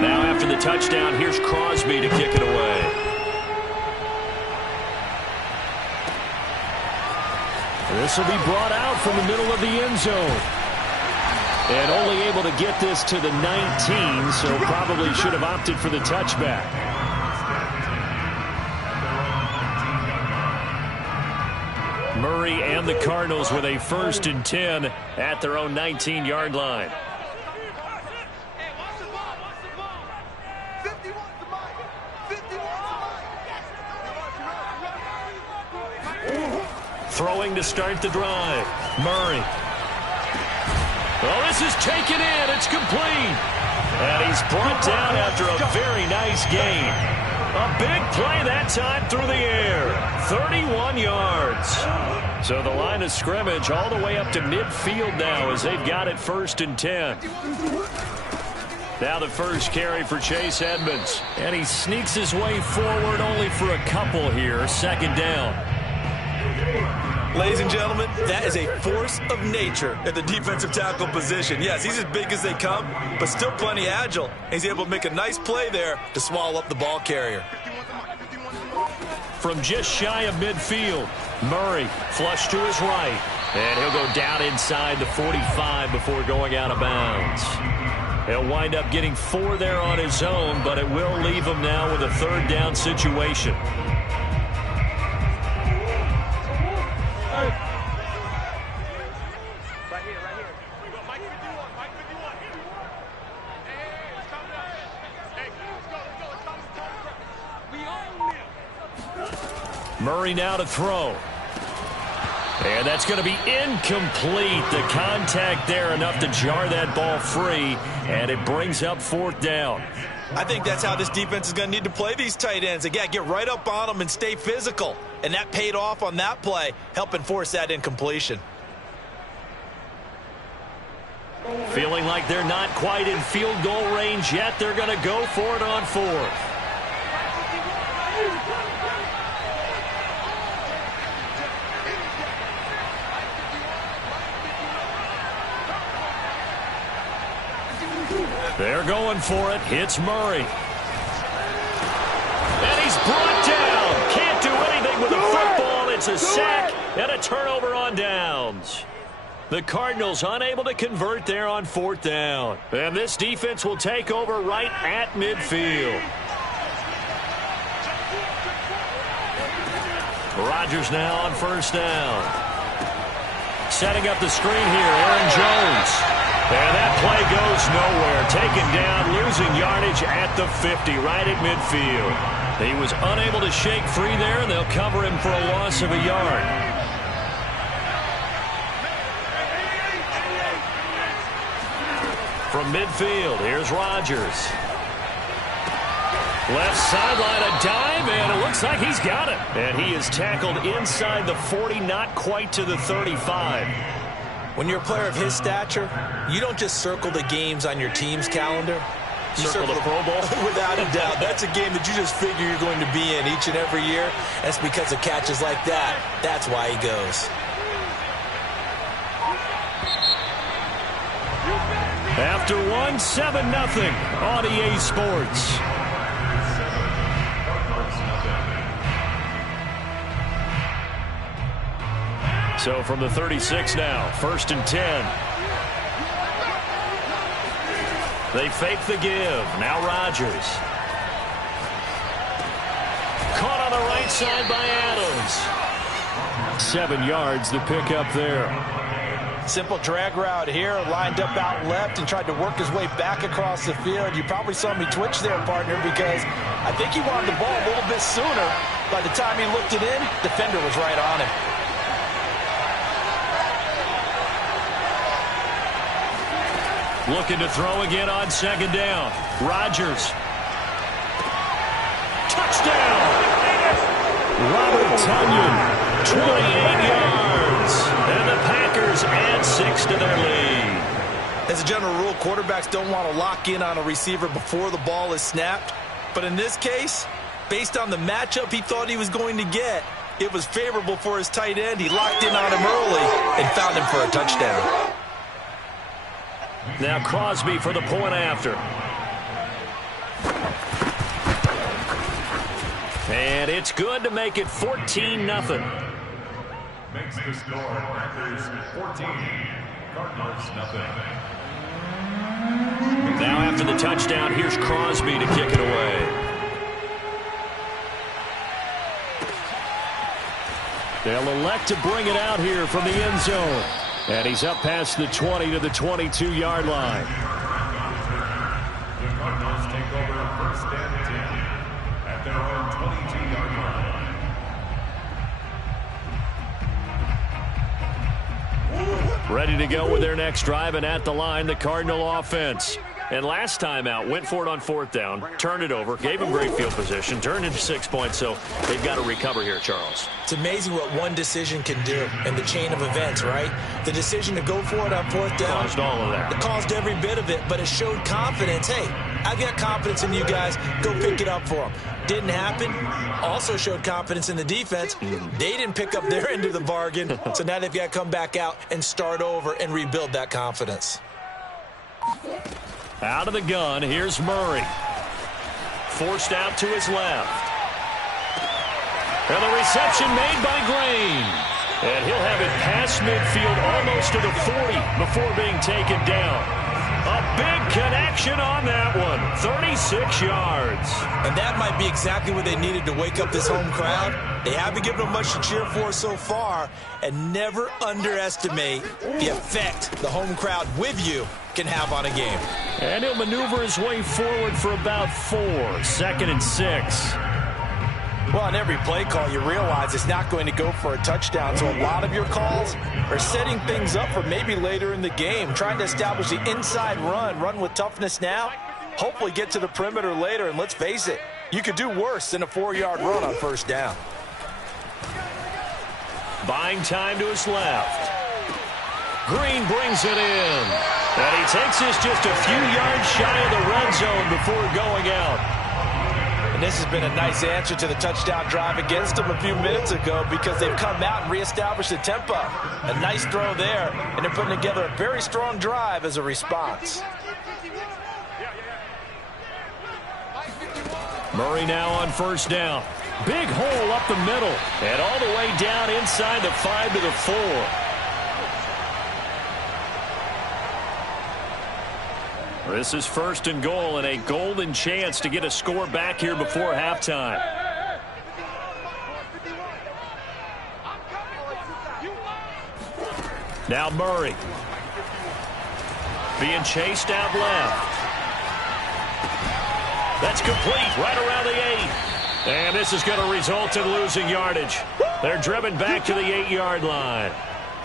Now after the touchdown, here's Crosby to kick it away. This will be brought out from the middle of the end zone. And only able to get this to the 19, so probably should have opted for the touchback. Murray and the Cardinals with a 1st and 10 at their own 19-yard line. Throwing to start the drive. Murray. Oh, this is taken in. It's complete. And he's brought down after a very nice gain. A big play that time through the air. 31 yards. So the line of scrimmage all the way up to midfield now as they've got it 1st and 10. Now the first carry for Chase Edmonds. And he sneaks his way forward only for a couple here. 2nd down. Ladies and gentlemen, that is a force of nature at the defensive tackle position. Yes, he's as big as they come, but still plenty agile. He's able to make a nice play there to swallow up the ball carrier. From just shy of midfield, Murray flush to his right. And he'll go down inside the 45 before going out of bounds. He'll wind up getting 4 there on his own, but it will leave him now with a 3rd down situation. Murray now to throw. And that's going to be incomplete. The contact there enough to jar that ball free, and it brings up 4th down. I think that's how this defense is going to need to play these tight ends. They got to get right up on them and stay physical. And that paid off on that play, helping force that incompletion. Feeling like they're not quite in field goal range yet. They're going to go for it on 4th. They're going for it. It's Murray. And he's brought down. Can't do anything with the football. It's a sack and a turnover on downs. The Cardinals unable to convert there on 4th down. And this defense will take over right at midfield. Rodgers now on 1st down. Setting up the screen here, Aaron Jones. And that play goes nowhere. Taken down, losing yardage at the 50, right at midfield. He was unable to shake free there, and they'll cover him for a loss of a yard. From midfield, here's Rodgers. Left sideline, a dive, and it looks like he's got it. And he is tackled inside the 40, not quite to the 35. When you're a player of his stature, you don't just circle the games on your team's calendar. You circle the Pro Bowl? Without a doubt. That's a game that you just figure you're going to be in each and every year. That's because of catches like that. That's why he goes. After 1-7-0 on EA Sports. So from the 36 now, 1st and 10. They fake the give. Now Rodgers. Caught on the right side by Adams. 7 yards the pick up there. Simple drag route here, lined up out left and tried to work his way back across the field. You probably saw me twitch there, partner, because I think he wanted the ball a little bit sooner. By the time he looked it in, defender was right on him. Looking to throw again on 2nd down. Rodgers. Touchdown! Robert Tonyan, 28 yards. And the Packers add 6 to their lead. As a general rule, quarterbacks don't want to lock in on a receiver before the ball is snapped. But in this case, based on the matchup he thought he was going to get, it was favorable for his tight end. He locked in on him early and found him for a touchdown. Now Crosby for the point after. And it's good to make it 14-0. Makes the score Panthers 14, Cardinals nothing. Now after the touchdown, here's Crosby to kick it away. They'll elect to bring it out here from the end zone. And he's up past the 20 to the 22-yard line. The Cardinals take over first and 10 at their own 22-yard line. Ready to go with their next drive, and at the line, the Cardinal offense. And last time out, went for it on fourth down, turned it over, gave him great field position, turned into 6 points, so they've got to recover here, Charles. It's amazing what one decision can do in the chain of events, right? The decision to go for it on fourth down. Caused all of that. It caused every bit of it, but it showed confidence. Hey, I've got confidence in you guys. Go pick it up for them. Didn't happen. Also showed confidence in the defense. They didn't pick up their end of the bargain, so now they've got to come back out and start over and rebuild that confidence. Out of the gun, here's Murray. Forced out to his left. And the reception made by Green. And he'll have it past midfield almost to the 40 before being taken down. A big connection on that one. 36 yards. And that might be exactly what they needed to wake up this home crowd. They haven't given them much to cheer for so far. And never underestimate the effect the home crowd with you can have on a game. And he'll maneuver his way forward for about 4. 2nd and 6. Well, on every play call, you realize it's not going to go for a touchdown. So a lot of your calls are setting things up for maybe later in the game, trying to establish the inside run with toughness now, hopefully get to the perimeter later. And let's face it, you could do worse than a 4-yard run on first down. Buying time to his left. Green brings it in. And he takes this just a few yards shy of the red zone before going out. And this has been a nice answer to the touchdown drive against them a few minutes ago because they've come out and reestablished the tempo. A nice throw there, and they're putting together a very strong drive as a response. Murray now on first down. Big hole up the middle, and all the way down inside the 5 to the 4. This is 1st and goal and a golden chance to get a score back here before halftime. Now Murray. Being chased out left. That's complete right around the 8. And this is going to result in losing yardage. They're driven back to the 8-yard line.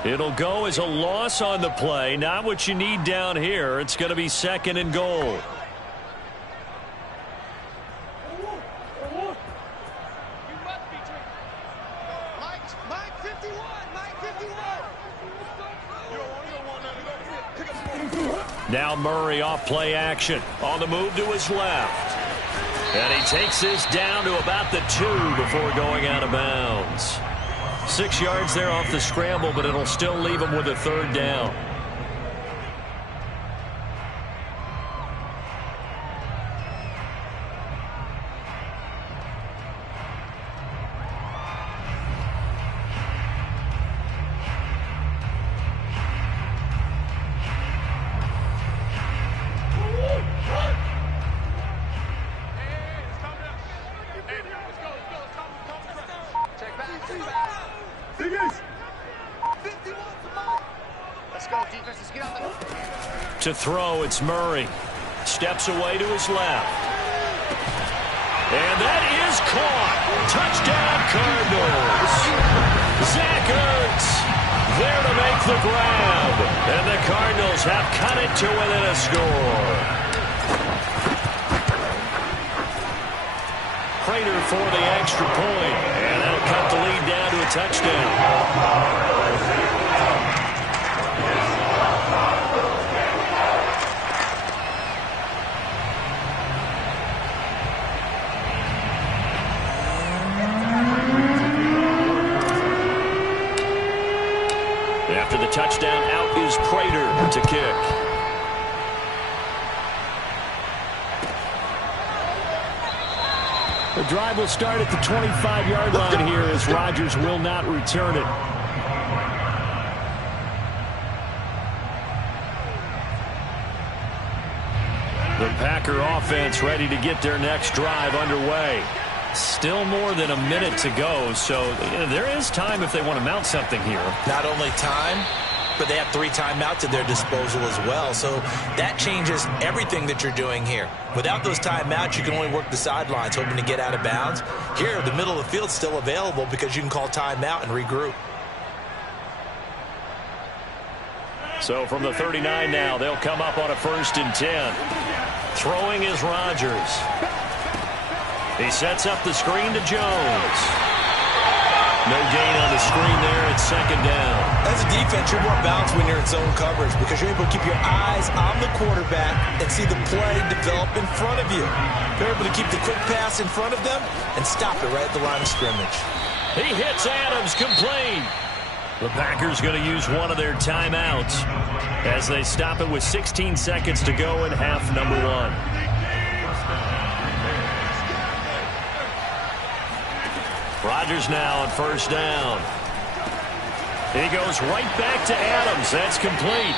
It'll go as a loss on the play. Not what you need down here. It's going to be 2nd and goal. Now Murray off play action. On the move to his left. And he takes this down to about the 2 before going out of bounds. 6 yards there off the scramble, but it'll still leave him with a 3rd down. To throw, it's Murray. Steps away to his left. And that is caught. Touchdown, Cardinals. Zach Ertz there to make the grab. And the Cardinals have cut it to within a score. Prater for the extra point. And that'll cut the lead down to a touchdown. After the touchdown, out is Prater to kick. The drive will start at the 25-yard line here as Rodgers will not return it. The Packer offense ready to get their next drive underway. Still more than a minute to go, so there is time if they want to mount something here. Not only time, but they have 3 timeouts at their disposal as well, so that changes everything that you're doing here. Without those timeouts, you can only work the sidelines, hoping to get out of bounds. Here, the middle of the field's still available because you can call timeout and regroup. So from the 39 now, they'll come up on a 1st and 10. Throwing is Rodgers. He sets up the screen to Jones. No gain on the screen there. It's 2nd down. As a defense, you're more balanced when you're in zone coverage because you're able to keep your eyes on the quarterback and see the play develop in front of you. You're able to keep the quick pass in front of them and stop it right at the line of scrimmage. He hits Adams, complete. The Packers going to use one of their timeouts as they stop it with 16 seconds to go in half number 1. Rodgers now on 1st down. He goes right back to Adams. That's complete.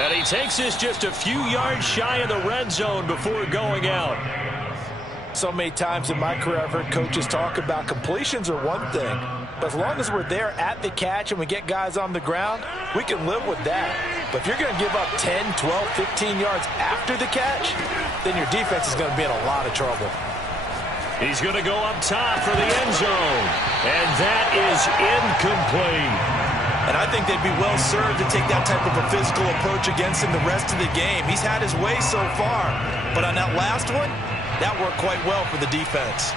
And he takes this just a few yards shy of the red zone before going out. So many times in my career I've heard coaches talk about completions are one thing. But as long as we're there at the catch and we get guys on the ground, we can live with that. But if you're going to give up 10, 12, 15 yards after the catch, then your defense is going to be in a lot of trouble. He's going to go up top for the end zone. And that is incomplete. And I think they'd be well served to take that type of a physical approach against him the rest of the game. He's had his way so far. But on that last one, that worked quite well for the defense.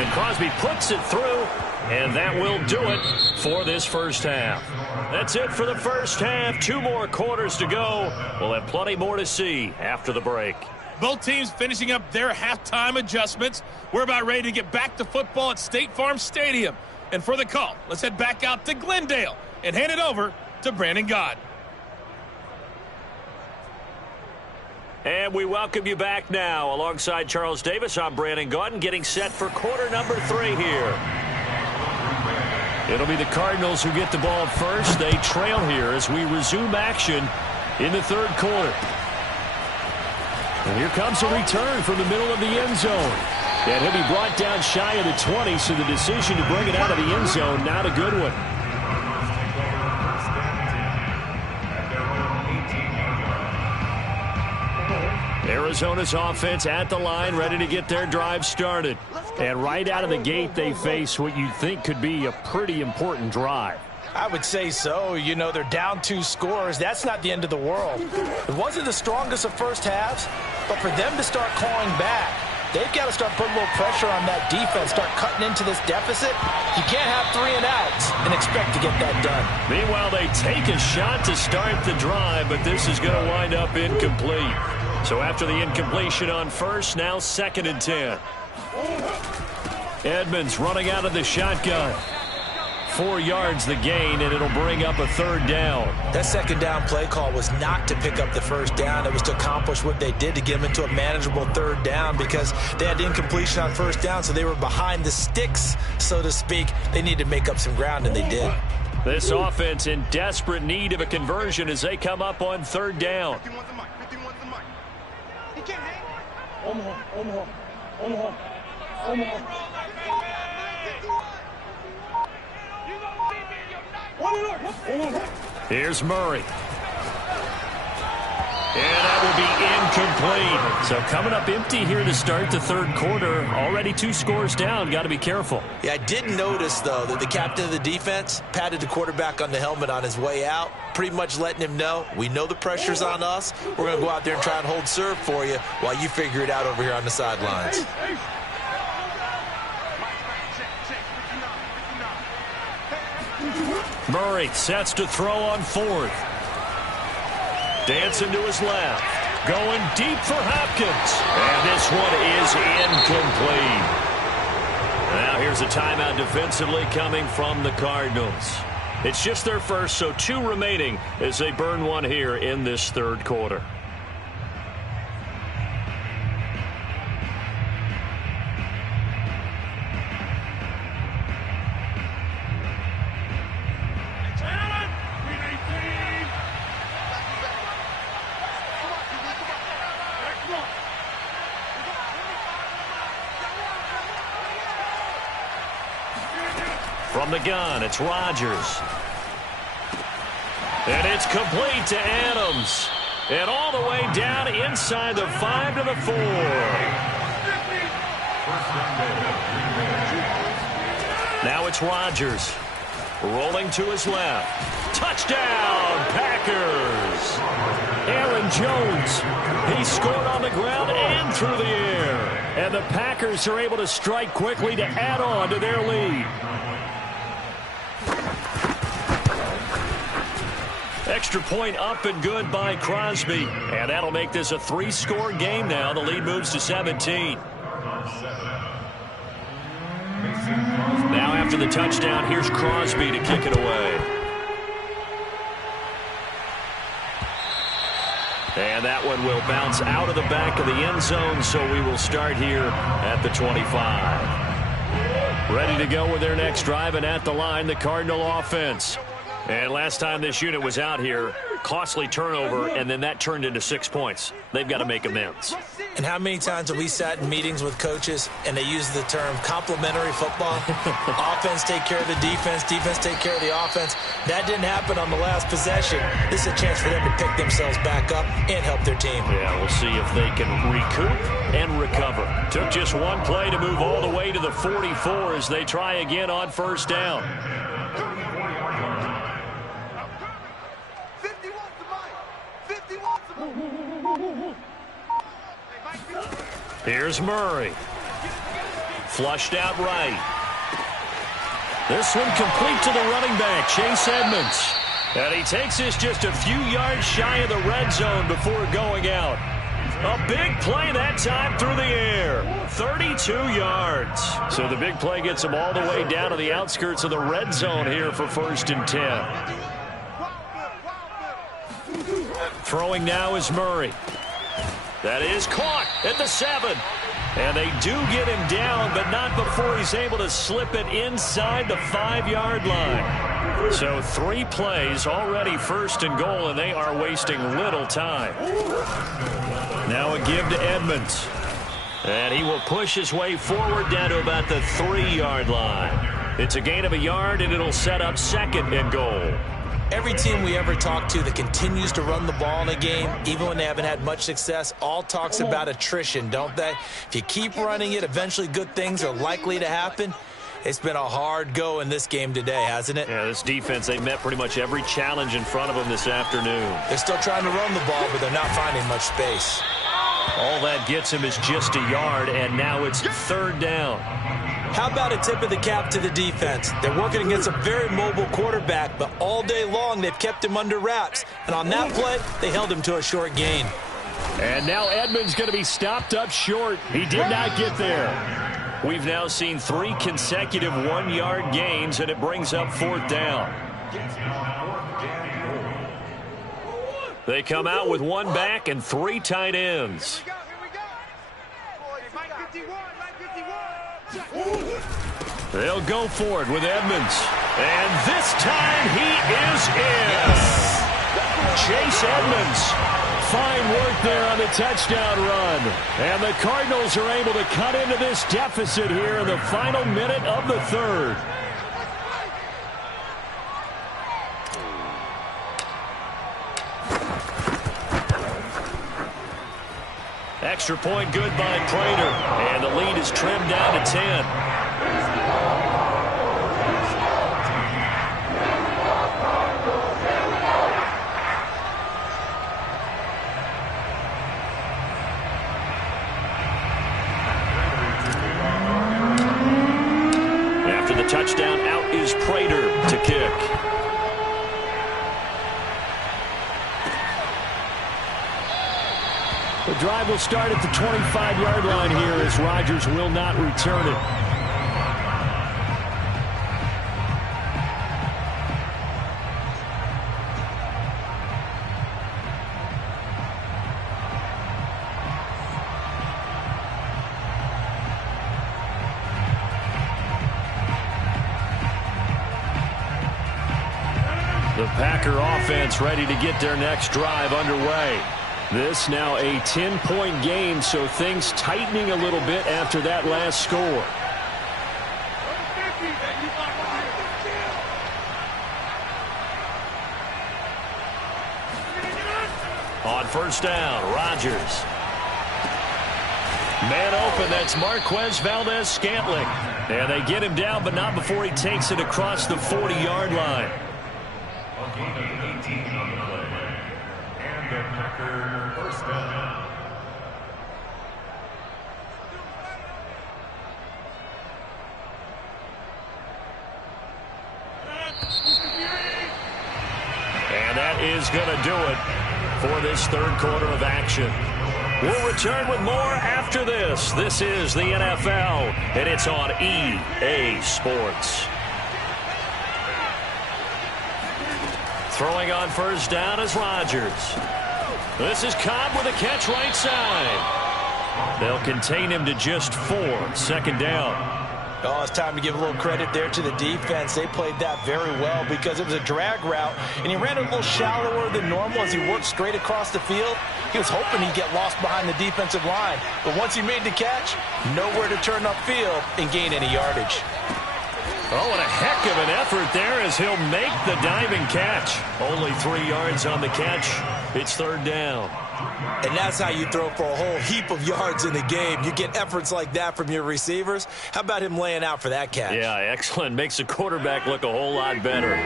And Crosby puts it through. And that will do it for this first half. That's it for the first half. 2 more quarters to go. We'll have plenty more to see after the break. Both teams finishing up their halftime adjustments. We're about ready to get back to football at State Farm Stadium. And for the call, let's head back out to Glendale and hand it over to Brandon Gott. And we welcome you back now. Alongside Charles Davis, I'm Brandon Gott, getting set for quarter number 3 here. It'll be the Cardinals who get the ball first. They trail here as we resume action in the 3rd quarter. And here comes a return from the middle of the end zone. And he'll be brought down shy of the 20, so the decision to bring it out of the end zone, not a good one. Arizona's offense at the line, ready to get their drive started. And right out of the gate, they face what you'd think could be a pretty important drive. I would say so. You know, they're down 2 scores. That's not the end of the world. It wasn't the strongest of first halves, but for them to start clawing back, they've got to start putting a little pressure on that defense, start cutting into this deficit. You can't have 3 and outs and expect to get that done. Meanwhile, they take a shot to start the drive, but this is going to wind up incomplete. So after the incompletion on first, now 2nd and 10. Edmonds running out of the shotgun. 4 yards the gain, and it'll bring up a 3rd down. That 2nd down play call was not to pick up the 1st down. It was to accomplish what they did to get them into a manageable 3rd down because they had incompletion on 1st down, so they were behind the sticks, so to speak. They needed to make up some ground, and they did. This offense in desperate need of a conversion as they come up on 3rd down. Here's Murray. And that will be incomplete. So coming up empty here to start the 3rd quarter. Already 2 scores down. Got to be careful. Yeah, I did notice, though, that the captain of the defense patted the quarterback on the helmet on his way out, pretty much letting him know, we know the pressure's on us. We're going to go out there and try and hold serve for you while you figure it out over here on the sidelines. Murray sets to throw on 4th. Dancing to his left. Going deep for Hopkins. And this one is incomplete. Now here's a timeout defensively coming from the Cardinals. It's just their first, so 2 remaining as they burn one here in this 3rd quarter. From the gun, it's Rodgers. And it's complete to Adams. And all the way down inside the 5 to the 4. Now it's Rodgers. Rolling to his left. Touchdown, Packers. Aaron Jones. He scored on the ground and through the air. And the Packers are able to strike quickly to add on to their lead. Extra point up and good by Crosby. And that'll make this a 3-score game now. The lead moves to 17. Now after the touchdown, here's Crosby to kick it away. And that one will bounce out of the back of the end zone, so we will start here at the 25. Ready to go with their next drive, and at the line, the Cardinal offense. And last time this unit was out here, costly turnover, and then that turned into 6 points. They've got to make amends. And how many times have we sat in meetings with coaches and they use the term complementary football? Offense take care of the defense, defense take care of the offense. That didn't happen on the last possession. This is a chance for them to pick themselves back up and help their team. Yeah, we'll see if they can recoup and recover. Took just one play to move all the way to the 44 as they try again on first down. Here's Murray. Flushed out right. This one complete to the running back, Chase Edmonds. And he takes this just a few yards shy of the red zone before going out. A big play that time through the air. 32 yards. So the big play gets him all the way down to the outskirts of the red zone here for 1st and 10. Throwing now is Murray. That is caught at the 7. And they do get him down, but not before he's able to slip it inside the 5-yard line. So 3 plays, already 1st and goal, and they are wasting little time. Now a give to Edmonds. And he will push his way forward down to about the 3-yard line. It's a gain of a yard, and it'll set up 2nd and goal. Every team we ever talk to that continues to run the ball in a game, even when they haven't had much success, all talks about attrition, don't they? If you keep running it, eventually good things are likely to happen. It's been a hard go in this game today, hasn't it? Yeah, this defense, they met pretty much every challenge in front of them this afternoon. They're still trying to run the ball, but they're not finding much space. All that gets him is just a yard, and now it's 3rd down. How about a tip of the cap to the defense? They're working against a very mobile quarterback, but all day long they've kept him under wraps. And on that play, they held him to a short gain. And now Edmonds going to be stopped up short. He did not get there. We've now seen 3 consecutive 1-yard gains, and it brings up 4th down. They come out with 1 back and 3 tight ends. They'll go for it with Edmonds. And this time he is in. Chase Edmonds. Fine work there on the touchdown run. And the Cardinals are able to cut into this deficit here in the final minute of the 3rd. Extra point good by Prater. And the lead is trimmed down to 10. After the touchdown, out is Prater to kick. The drive will start at the 25-yard line here as Rodgers will not return it. The Packer offense ready to get their next drive underway. This now a 10-point game, so things tightening a little bit after that last score. On first down, Rodgers. Man open, that's Marquez Valdez-Scantling. And they get him down, but not before he takes it across the 40-yard line. A gain of 18 on the play. And the Packer first down. And that is going to do it for this third quarter of action. We'll return with more after this. This is the NFL, and it's on EA Sports. Throwing on first down is Rodgers. This is Cobb with a catch right side. They'll contain him to just 4. Second down. Oh, it's time to give a little credit there to the defense. They played that very well because it was a drag route, and he ran it a little shallower than normal as he worked straight across the field. He was hoping he'd get lost behind the defensive line, but once he made the catch, nowhere to turn upfield and gain any yardage. Oh, and a heck of an effort there as he'll make the diving catch. Only 3 yards on the catch. It's third down. And that's how you throw for a whole heap of yards in the game. You get efforts like that from your receivers. How about him laying out for that catch? Yeah, excellent. Makes the quarterback look a whole lot better.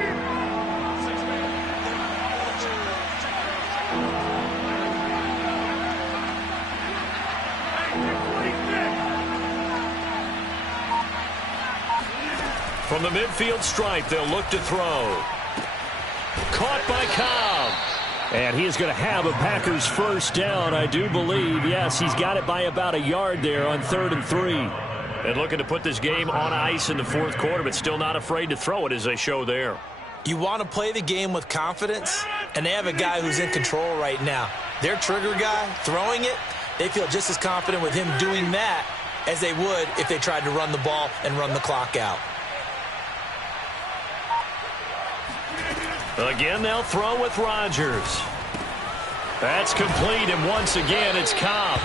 From the midfield stripe, they'll look to throw. Caught by Cobb. And he is going to have a Packers first down, I do believe. Yes, he's got it by about a yard there on 3rd and 3. And looking to put this game on ice in the fourth quarter, but still not afraid to throw it as they show there. You want to play the game with confidence, and they have a guy who's in control right now. Their trigger guy, throwing it, they feel just as confident with him doing that as they would if they tried to run the ball and run the clock out. Again, they'll throw with Rodgers. That's complete, and once again, it's Cobb.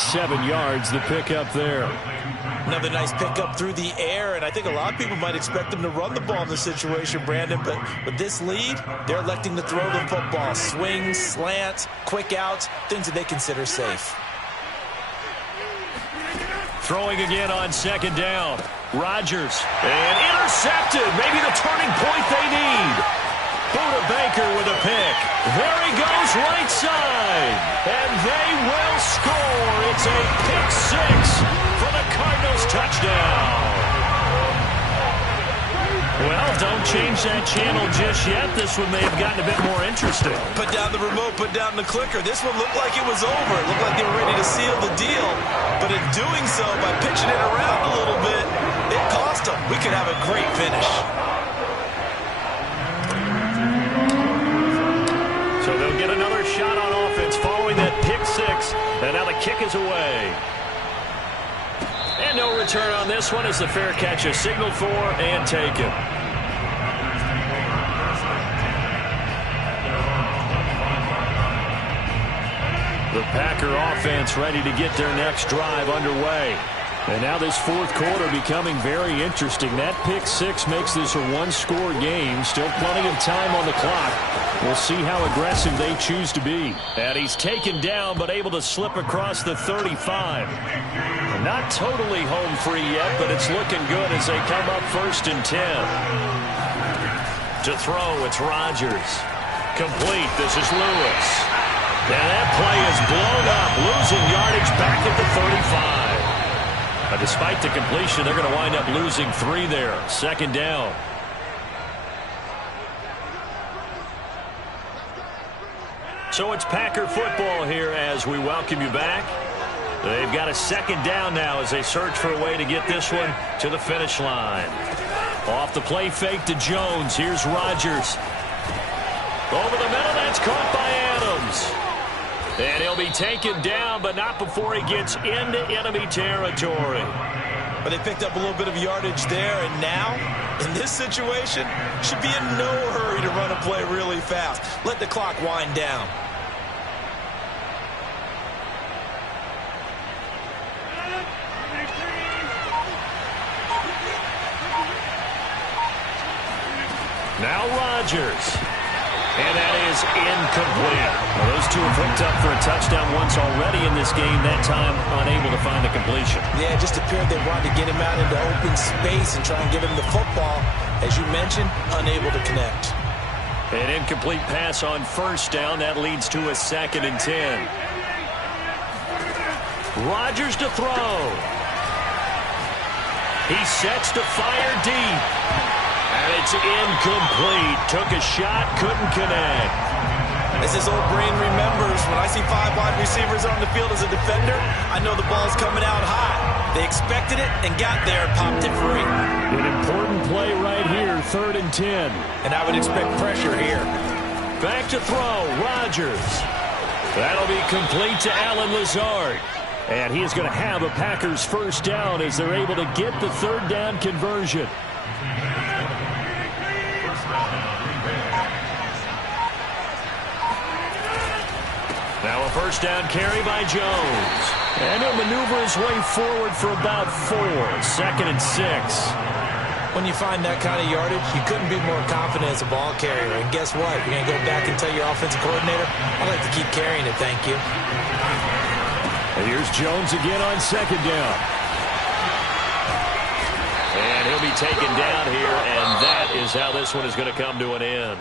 7 yards, the pickup there. Another nice pickup through the air, and I think a lot of people might expect them to run the ball in this situation, Brandon, but with this lead, they're electing to throw the football. Swings, slants, quick outs, things that they consider safe. Throwing again on second down. Rodgers, and intercepted. Maybe the turning point they need. Buda Baker with a pick. There he goes, right side. And they will score. It's a pick 6 for the Cardinals touchdown. Well, don't change that channel just yet. This one may have gotten a bit more interesting. Put down the remote, put down the clicker. This one looked like it was over. It looked like they were ready to seal the deal. But in doing so, by pitching it around a little bit, it cost them. We could have a great finish. So they'll get another shot on offense following that pick 6. And now the kick is away. And no return on this one as the fair catch is signaled for and taken. The Packer offense ready to get their next drive underway. And now this fourth quarter becoming very interesting. That pick 6 makes this a one-score game. Still plenty of time on the clock. We'll see how aggressive they choose to be. And he's taken down but able to slip across the 35. Not totally home free yet, but it's looking good as they come up 1st and 10. To throw, it's Rodgers. Complete. This is Lewis. And that play is blown up, losing yardage back at the 35. Despite the completion, they're going to wind up losing 3 there. Second down. So it's Packer football here as we welcome you back. They've got a second down now as they search for a way to get this one to the finish line. Off the play fake to Jones. Here's Rodgers. Over the middle, that's caught by Adams. And he'll be taken down, but not before he gets into enemy territory. But they picked up a little bit of yardage there, and now, in this situation, should be in no hurry to run a play really fast. Let the clock wind down. Now Rodgers. And that is incomplete. Well, those two have hooked up for a touchdown once already in this game, that time unable to find the completion. Yeah, it just appeared they wanted to get him out into open space and try and get him the football. As you mentioned, unable to connect. An incomplete pass on first down. That leads to a 2nd and 10. Rodgers to throw. He sets to fire deep. And it's incomplete. Took a shot, couldn't connect. As his old brain remembers, when I see 5 wide receivers on the field as a defender, I know the ball's coming out high. They expected it and got there and popped it free. An important play right here, 3rd and 10. And I would expect pressure here. Back to throw, Rodgers. That'll be complete to Allen Lazard. And he is going to have a Packers first down as they're able to get the 3rd down conversion. Now a first down carry by Jones. And he'll maneuver his way forward for about 4. 2nd and 6. When you find that kind of yardage, you couldn't be more confident as a ball carrier. And guess what? You're going to go back and tell your offensive coordinator, I'd like to keep carrying it, thank you. And here's Jones again on 2nd down. And he'll be taken down here, and that is how this one is going to come to an end.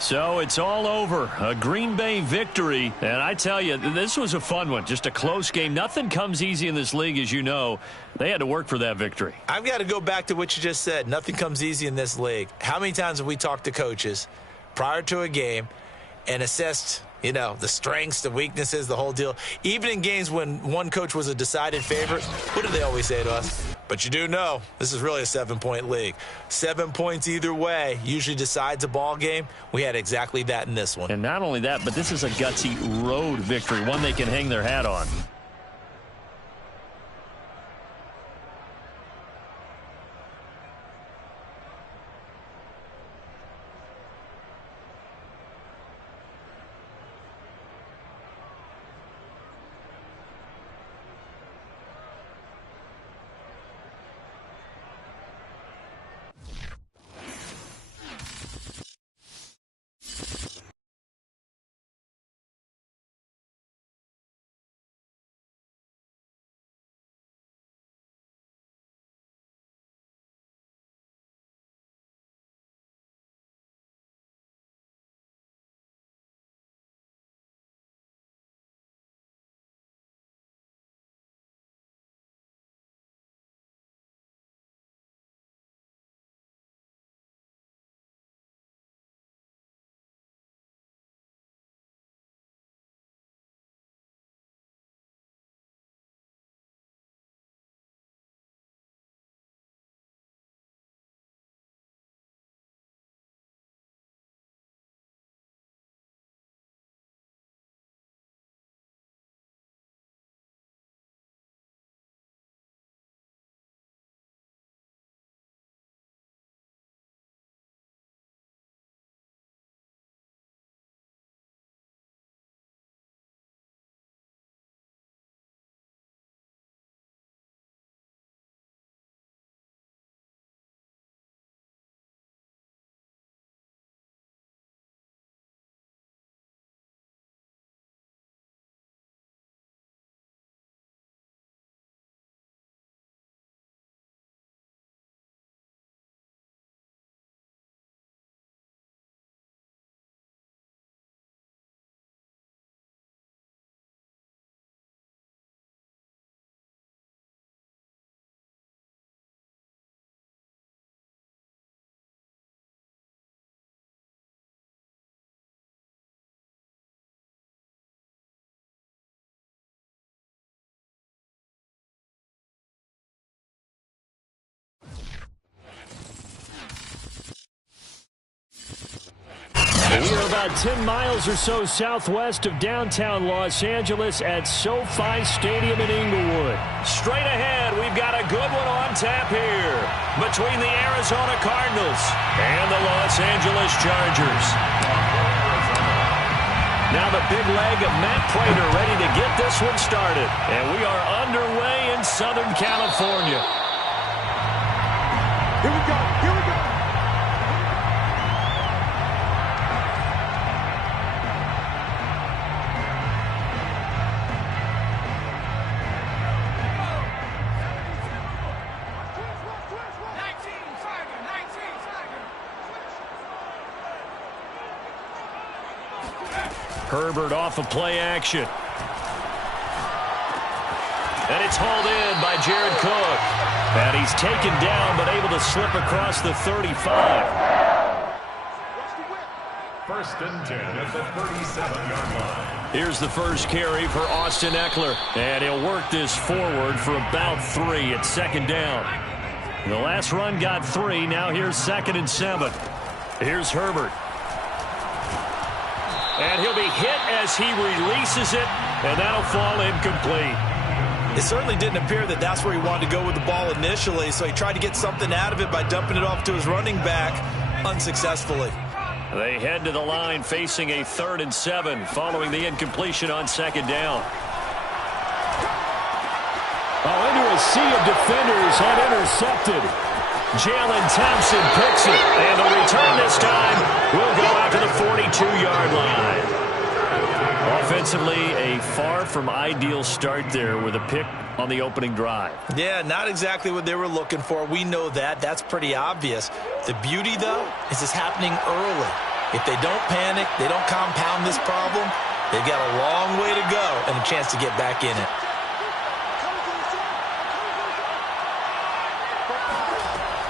So it's all over. A Green Bay victory. And I tell you, this was a fun one. Just a close game. Nothing comes easy in this league, as you know. They had to work for that victory. I've got to go back to what you just said. Nothing comes easy in this league. How many times have we talked to coaches prior to a game and assessed, you know, the strengths, the weaknesses, the whole deal? Even in games when one coach was a decided favorite, what do they always say to us? But you do know this is really a 7-point league. 7 points either way usually decides a ball game. We had exactly that in this one. And not only that, but this is a gutsy road victory, one they can hang their hat on. We are about 10 miles or so southwest of downtown Los Angeles at SoFi Stadium in Inglewood. Straight ahead, we've got a good one on tap here between the Arizona Cardinals and the Los Angeles Chargers. Now the big leg of Matt Prater ready to get this one started. And we are underway in Southern California. Here we go. Here we go. Herbert off of play action. And it's hauled in by Jared Cook. And he's taken down but able to slip across the 35. First and 10 at the 37-yard line. Here's the first carry for Austin Eckler. And he'll work this forward for about 3 at second down. The last run got 3. Now here's 2nd and 7. Here's Herbert. And he'll be hit as he releases it. And that'll fall incomplete. It certainly didn't appear that that's where he wanted to go with the ball initially, so he tried to get something out of it by dumping it off to his running back unsuccessfly. They head to the line facing a 3rd and 7 following the incompletion on 2nd down. Oh, into a sea of defenders and intercepted. Jalen Thompson picks it, and the return this time will go out to the 42-yard line. Offensively, a far from ideal start there with a pick on the opening drive. Yeah, not exactly what they were looking for. We know that. That's pretty obvious. The beauty, though, is it's happening early. If they don't panic, they don't compound this problem, they've got a long way to go and a chance to get back in it.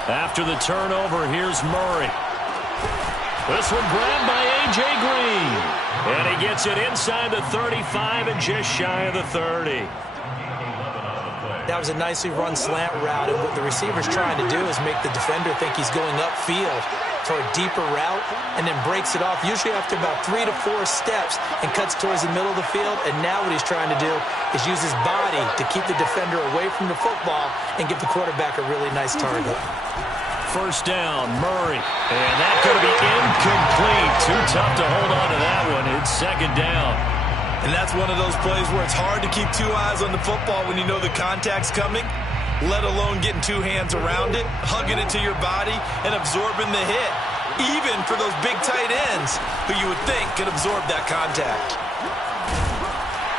After the turnover, here's Murray. This one grabbed by A.J. Green. And he gets it inside the 35 and just shy of the 30. That was a nicely run slant route, and what the receiver's trying to do is make the defender think he's going upfield for a deeper route and then breaks it off, usually after about 3 to 4 steps, and cuts towards the middle of the field. And now what he's trying to do is use his body to keep the defender away from the football and give the quarterback a really nice target. First down, Murray. And that's going to be incomplete. Too tough to hold on to that one. It's 2nd down. And that's one of those plays where it's hard to keep 2 eyes on the football when you know the contact's coming, let alone getting 2 hands around it, hugging it to your body, and absorbing the hit, even for those big tight ends who you would think could absorb that contact.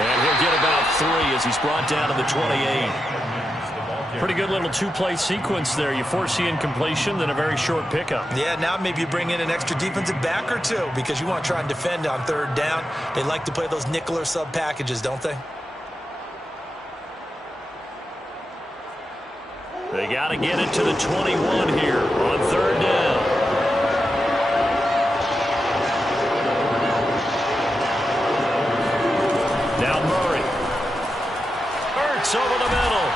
And he'll get about 3 as he's brought down to the 28. Pretty good little 2-play sequence there. You force the incompletion, then a very short pickup. Yeah, now maybe you bring in an extra defensive back or 2 because you want to try and defend on 3rd down. They like to play those nickel or sub packages, don't they? They got to get it to the 21 here on 3rd down. Now Murray. Hurts over the middle.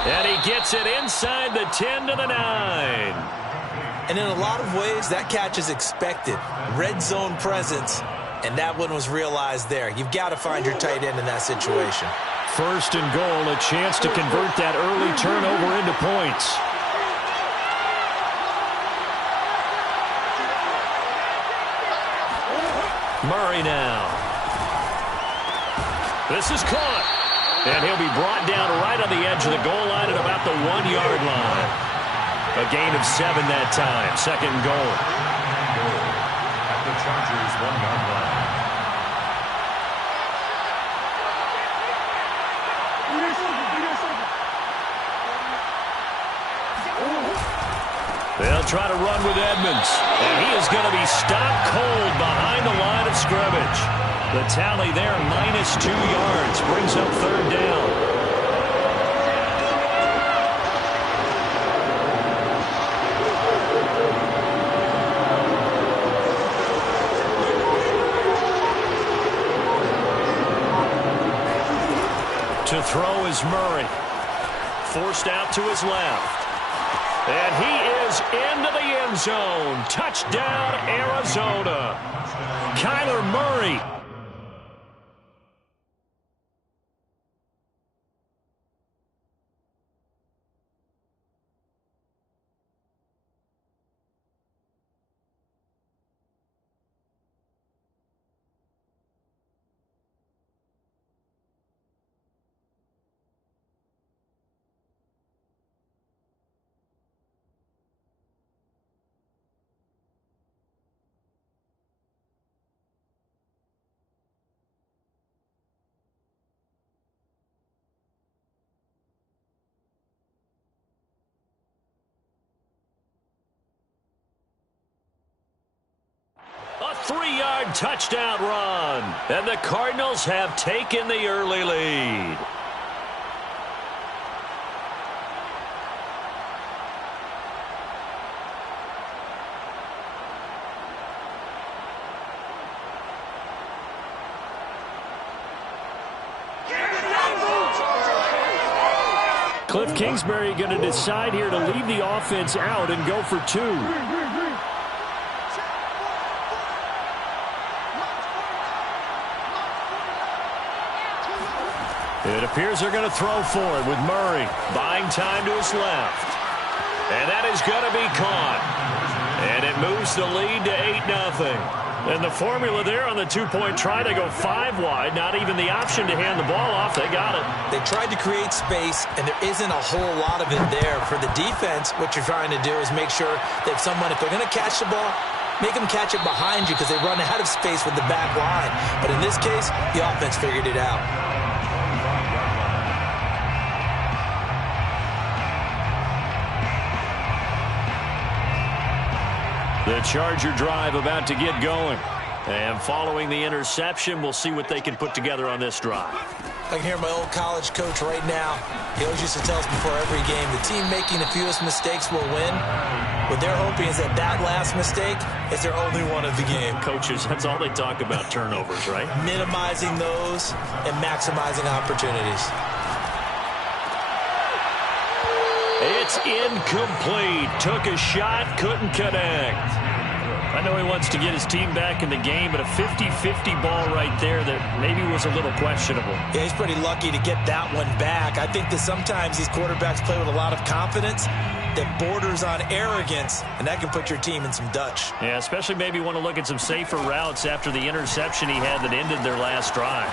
And he gets it inside the 10 to the 9. And in a lot of ways, that catch is expected. Red zone presence, and that one was realized there. You've got to find your tight end in that situation. 1st and goal, a chance to convert that early turnover into points. Murray now. This is caught. And he'll be brought down right on the edge of the goal line at about the 1-yard line. A gain of 7 that time. 2nd and goal. At the Chargers' 1-yard line. They'll try to run with Edmonds. And he is going to be stopped cold behind the line of scrimmage. The tally there, -2 yards, brings up 3rd down. To throw is Murray. Forced out to his left. And he is into the end zone. Touchdown, Arizona. Kyler Murray. 50-yard touchdown run. And the Cardinals have taken the early lead. Cliff Kingsbury going to decide here to leave the offense out and go for 2. It appears they're going to throw for it with Murray buying time to his left. And that is going to be caught. And it moves the lead to 8-0. And the formula there on the 2-point try to go 5 wide, not even the option to hand the ball off. They got it. They tried to create space, and there isn't a whole lot of it there. For the defense, what you're trying to do is make sure that someone, if they're going to catch the ball, make them catch it behind you because they run out of space with the back line. But in this case, the offense figured it out. The Charger drive about to get going. And following the interception, we'll see what they can put together on this drive. I can hear my old college coach right now. He always used to tell us before every game, the team making the fewest mistakes will win. What they're hoping is that that last mistake is their only one of the game. Coaches, that's all they talk about, turnovers, right? Minimizing those and maximizing opportunities. It's incomplete. Took a shot, couldn't connect. I know he wants to get his team back in the game, but a 50-50 ball right there that maybe was a little questionable. Yeah, he's pretty lucky to get that one back. I think that sometimes these quarterbacks play with a lot of confidence that borders on arrogance, and that can put your team in some Dutch. Yeah, especially maybe want to look at some safer routes after the interception he had that ended their last drive.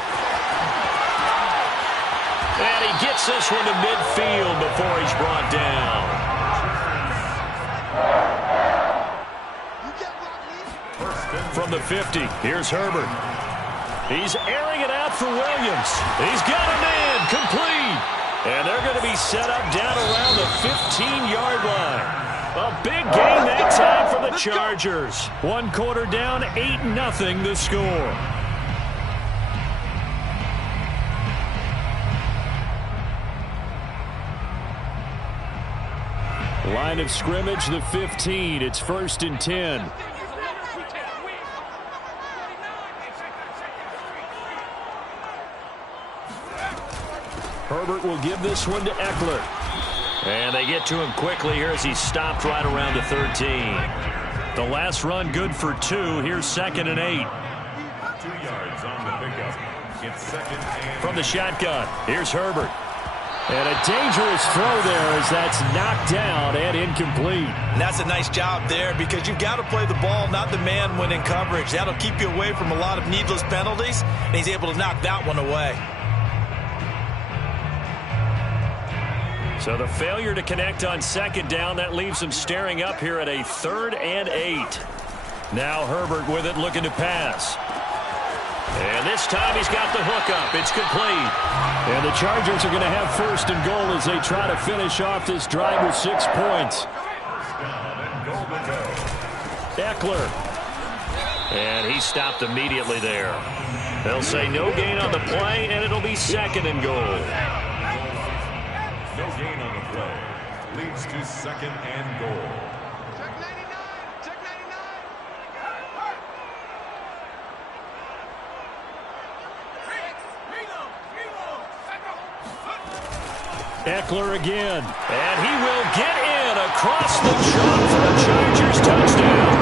And he gets this one to midfield before he's brought down. From the 50, here's Herbert. He's airing it out for Williams. He's got him in, complete. And they're going to be set up down around the 15-yard line. A big game that time for the Chargers. 1 quarter down, 8-0 the score. Line of scrimmage, the 15. It's 1st and 10. Herbert will give this one to Eckler. And they get to him quickly here as he's stopped right around the 13. The last run good for 2. Here's 2nd and 8. 2 yards on the pickup. It's 2nd and... From the shotgun, here's Herbert. And a dangerous throw there as that's knocked down and incomplete. And that's a nice job there because you've got to play the ball, not the man when in coverage. That'll keep you away from a lot of needless penalties, and he's able to knock that one away. So the failure to connect on 2nd down, that leaves him staring up here at a 3rd and 8. Now Herbert with it, looking to pass. And this time he's got the hookup. It's complete. And the Chargers are going to have 1st and goal as they try to finish off this drive with 6 points. Eckler. And he stopped immediately there. They'll say no gain on the play, and it'll be 2nd and goal. No gain on the play. Leads to 2nd and goal. Eckler again. And he will get in across the chalk for a Chargers touchdown.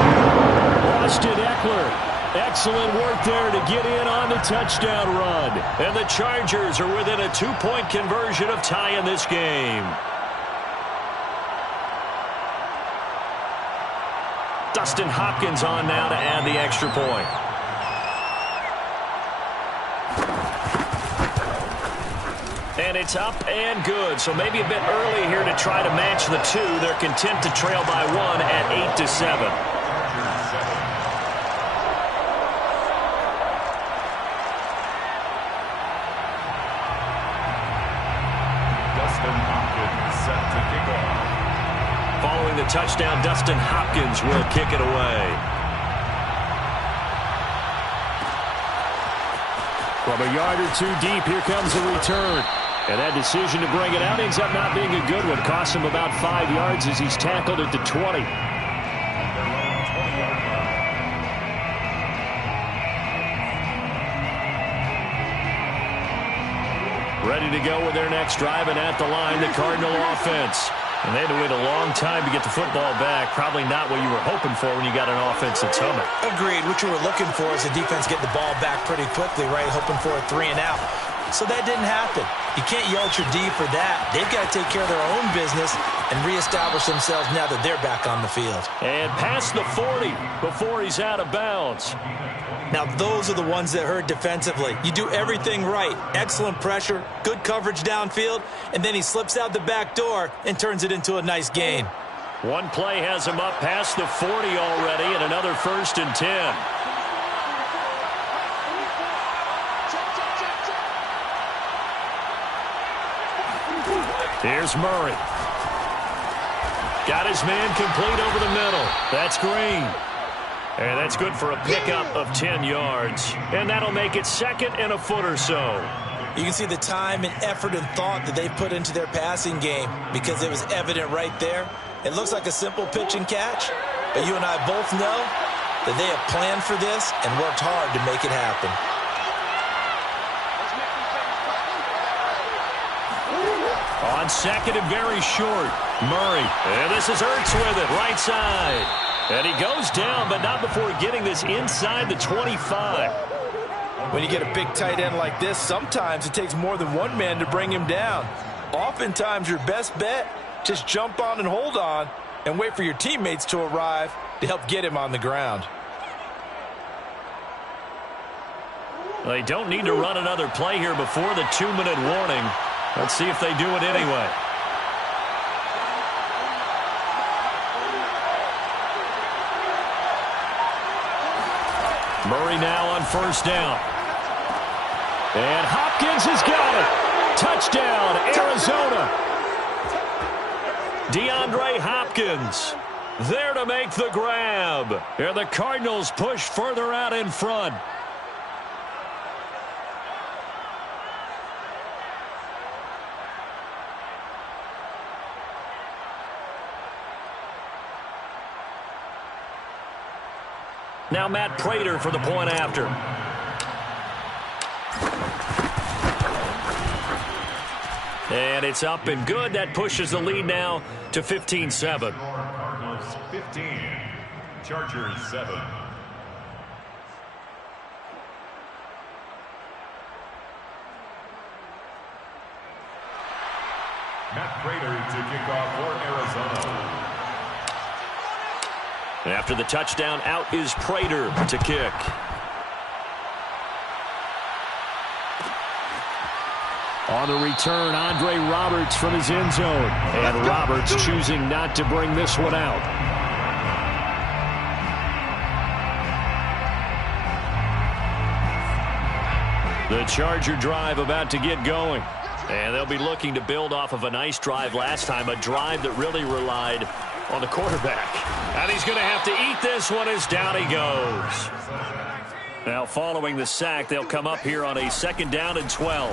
Austin Eckler. Excellent work there to get in on the touchdown run. And the Chargers are within a 2-point conversion of tying this game. Dustin Hopkins on now to add the extra point. And it's up and good. So maybe a bit early here to try to match the 2. They're content to trail by 1 at 8-7. Following the touchdown, Dustin Hopkins will kick it away. From a yard or two deep, here comes the return. And that decision to bring it out ends up not being a good one. Costs him about 5 yards as he's tackled at the 20. Ready to go with their next drive, and at the line, the Cardinal offense. And they had to wait a long time to get the football back. Probably not what you were hoping for when you got an offense that's humming. Agreed. What you were looking for is the defense getting the ball back pretty quickly, right? Hoping for a 3 and out. So that didn't happen. You can't yell at your D for that. They've got to take care of their own business and reestablish themselves now that they're back on the field. And past the 40 before he's out of bounds. Now, those are the ones that hurt defensively. You do everything right. Excellent pressure, good coverage downfield, and then he slips out the back door and turns it into a nice gain. One play has him up past the 40 already, and another 1st and 10. Here's Murray. Got his man complete over the middle. That's Green. And that's good for a pickup of 10 yards. And that'll make it 2nd and a foot or so. You can see the time and effort and thought that they put into their passing game because it was evident right there. It looks like a simple pitch and catch, but you and I both know that they have planned for this and worked hard to make it happen. On 2nd and very short, Murray. And this is Ertz with it, right side. And he goes down, but not before getting this inside the 25. When you get a big tight end like this, sometimes it takes more than one man to bring him down. Oftentimes, your best bet, just jump on and hold on and wait for your teammates to arrive to help get him on the ground. They don't need to run another play here before the 2-minute warning. Let's see if they do it anyway. Murray now on 1st down. And Hopkins has got it. Touchdown, Arizona. DeAndre Hopkins there to make the grab. And the Cardinals push further out in front. Now Matt Prater for the point after. And it's up and good. That pushes the lead now to 15-7. Cardinals 15, Chargers 7. Matt Prater to kick off for Arizona. After the touchdown, out is Prater to kick. On the return, Andre Roberts from his end zone. And Roberts choosing not to bring this one out. The Charger drive about to get going. And they'll be looking to build off of a nice drive last time, a drive that really relied on the quarterback. And he's going to have to eat this one as down he goes. Now following the sack, they'll come up here on a 2nd down and 12.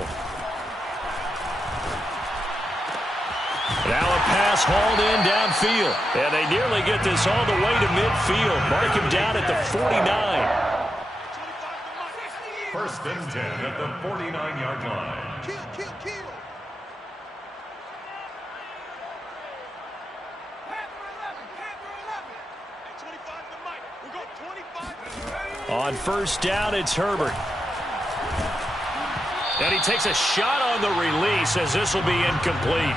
Now a pass hauled in downfield. And they nearly get this all the way to midfield. Mark him down at the 49. 1st and 10 at the 49-yard line. On 1st down, it's Herbert. And he takes a shot on the release as this will be incomplete.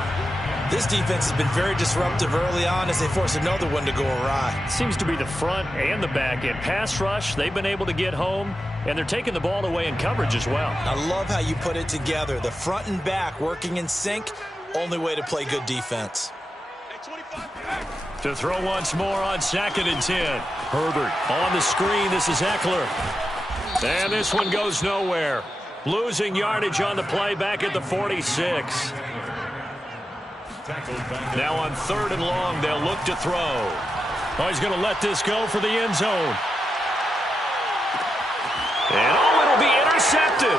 This defense has been very disruptive early on as they force another one to go awry. Seems to be the front and the back end. Pass rush, they've been able to get home, and they're taking the ball away in coverage as well. I love how you put it together. The front and back working in sync, only way to play good defense. To throw once more on 2nd and 10. Herbert on the screen. This is Eckler. And this one goes nowhere. Losing yardage on the play back at the 46. Now on 3rd and long, they'll look to throw. Oh, he's going to let this go for the end zone. And oh, it'll be intercepted.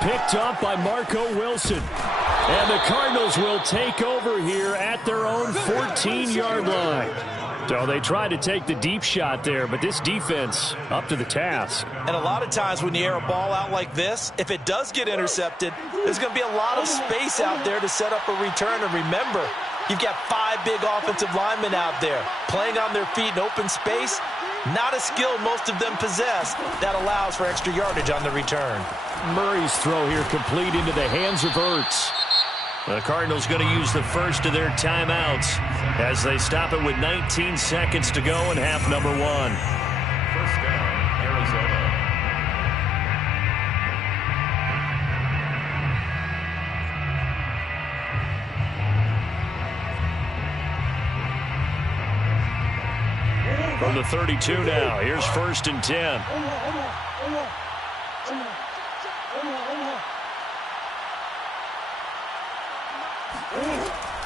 picked up by Marco Wilson. And the Cardinals will take over here at their own 14-yard line. So they tried to take the deep shot there, but this defense up to the task. And a lot of times when you air a ball out like this, if it does get intercepted, there's going to be a lot of space out there to set up a return. And remember, you've got 5 big offensive linemen out there playing on their feet in open space. Not a skill most of them possess that allows for extra yardage on the return. Murray's throw here complete into the hands of Ertz. The Cardinals going to use the first of their timeouts as they stop it with 19 seconds to go in half number 1. First down, Arizona. From the 32 now, here's 1st and 10.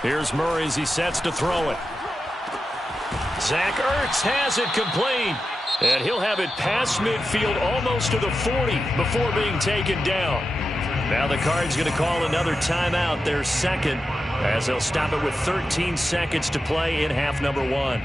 Here's Murray as he sets to throw it. Zach Ertz has it complete. And he'll have it past midfield almost to the 40 before being taken down. Now the Cards going to call another timeout, their second, as they'll stop it with 13 seconds to play in half number 1.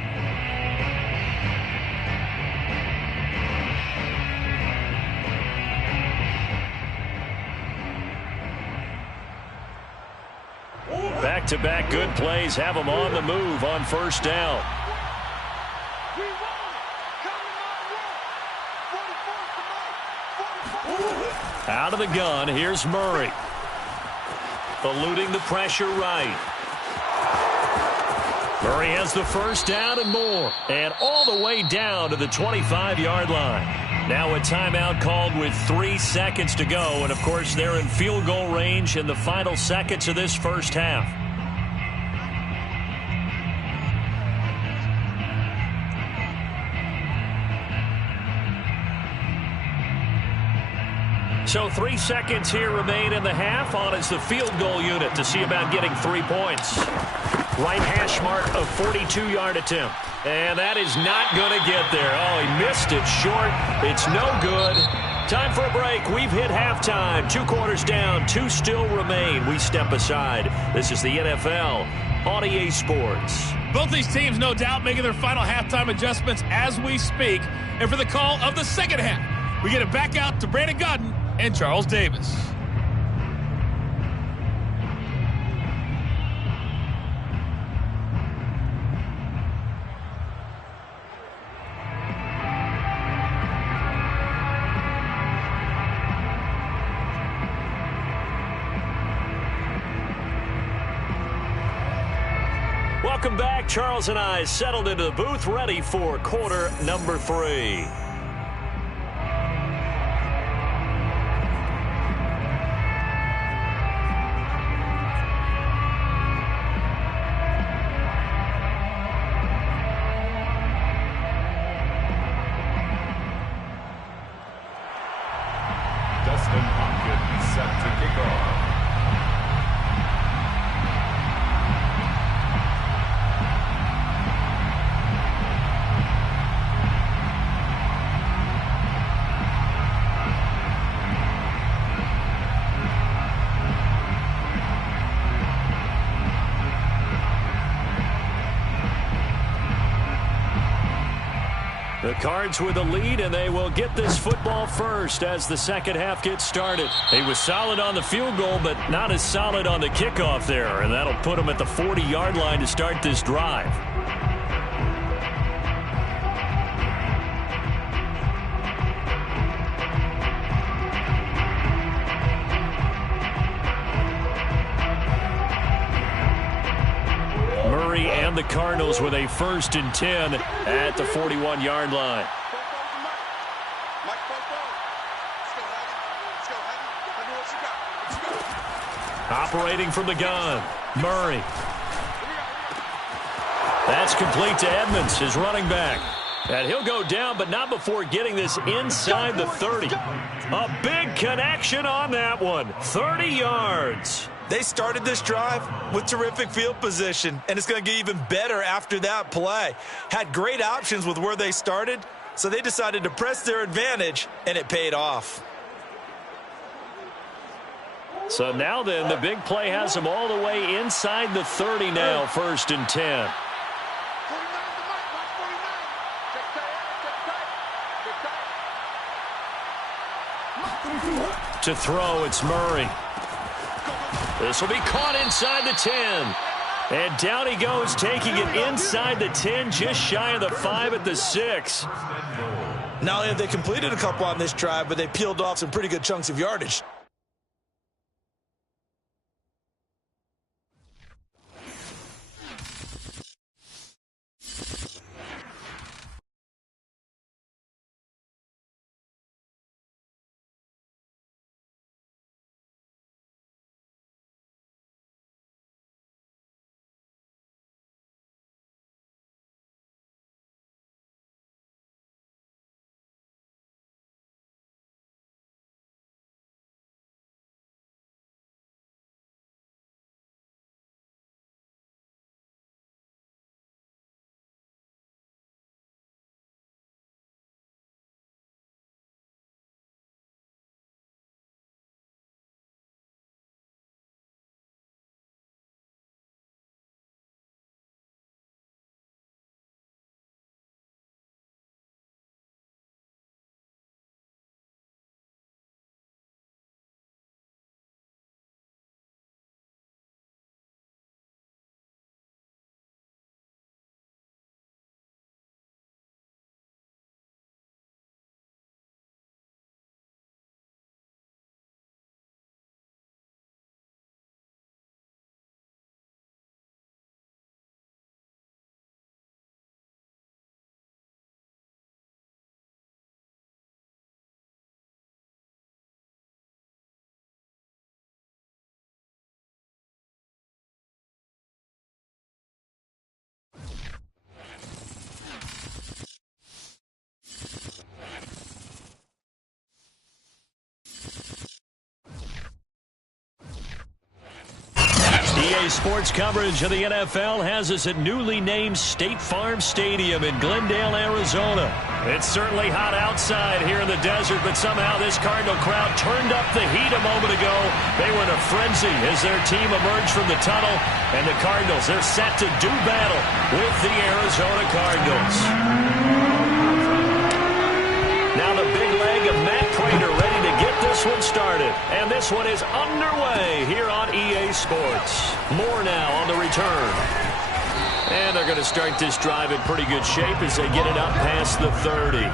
Back-to-back good plays have them on the move on first down. Out of the gun, here's Murray. Eluding the pressure right. Murray has the first down and more. And all the way down to the 25-yard line. Now a timeout called with 3 seconds to go. And, of course, they're in field goal range in the final seconds of this first half. So 3 seconds here remain in the half. On is the field goal unit to see about getting 3 points. Right hash mark of 42-yard attempt. And that is not going to get there. Oh, he missed it short. It's no good. Time for a break. We've hit halftime. 2 quarters down. 2 still remain. We step aside. This is the NFL on EA Sports. Both these teams, no doubt, making their final halftime adjustments as we speak. And for the call of the second half, we get it back out to Brandon Godden and Charles Davis. Welcome back. Charles and I settled into the booth, ready for quarter number 3. The Cards with the lead, and they will get this football first as the second half gets started. He was solid on the field goal, but not as solid on the kickoff there, and that'll put him at the 40-yard line to start this drive. And the Cardinals with a 1st and 10 at the 41-yard line. Operating from the gun, Murray. That's complete to Edmonds, his running back. And he'll go down, but not before getting this inside the 30. A big connection on that one. 30 yards. They started this drive with terrific field position, and it's going to get even better after that play. Had great options with where they started, so they decided to press their advantage, and it paid off. So now then, the big play has them all the way inside the 30 now, 1st and 10. To throw, it's Murray. This will be caught inside the 10. And down he goes, taking it inside the 10, just shy of the 5 at the 6. Not only have they completed a couple on this drive, but they peeled off some pretty good chunks of yardage. EA Sports coverage of the NFL has us at newly named State Farm Stadium in Glendale, Arizona. It's certainly hot outside here in the desert, but somehow this Cardinal crowd turned up the heat a moment ago. They were in a frenzy as their team emerged from the tunnel, and the Cardinals, they're set to do battle with the Arizona Cardinals. Now the big leg of Matt Pratt ready to get this one started. And this one is underway here on EA Sports. More now on the return. And they're going to start this drive in pretty good shape as they get it up past the 30.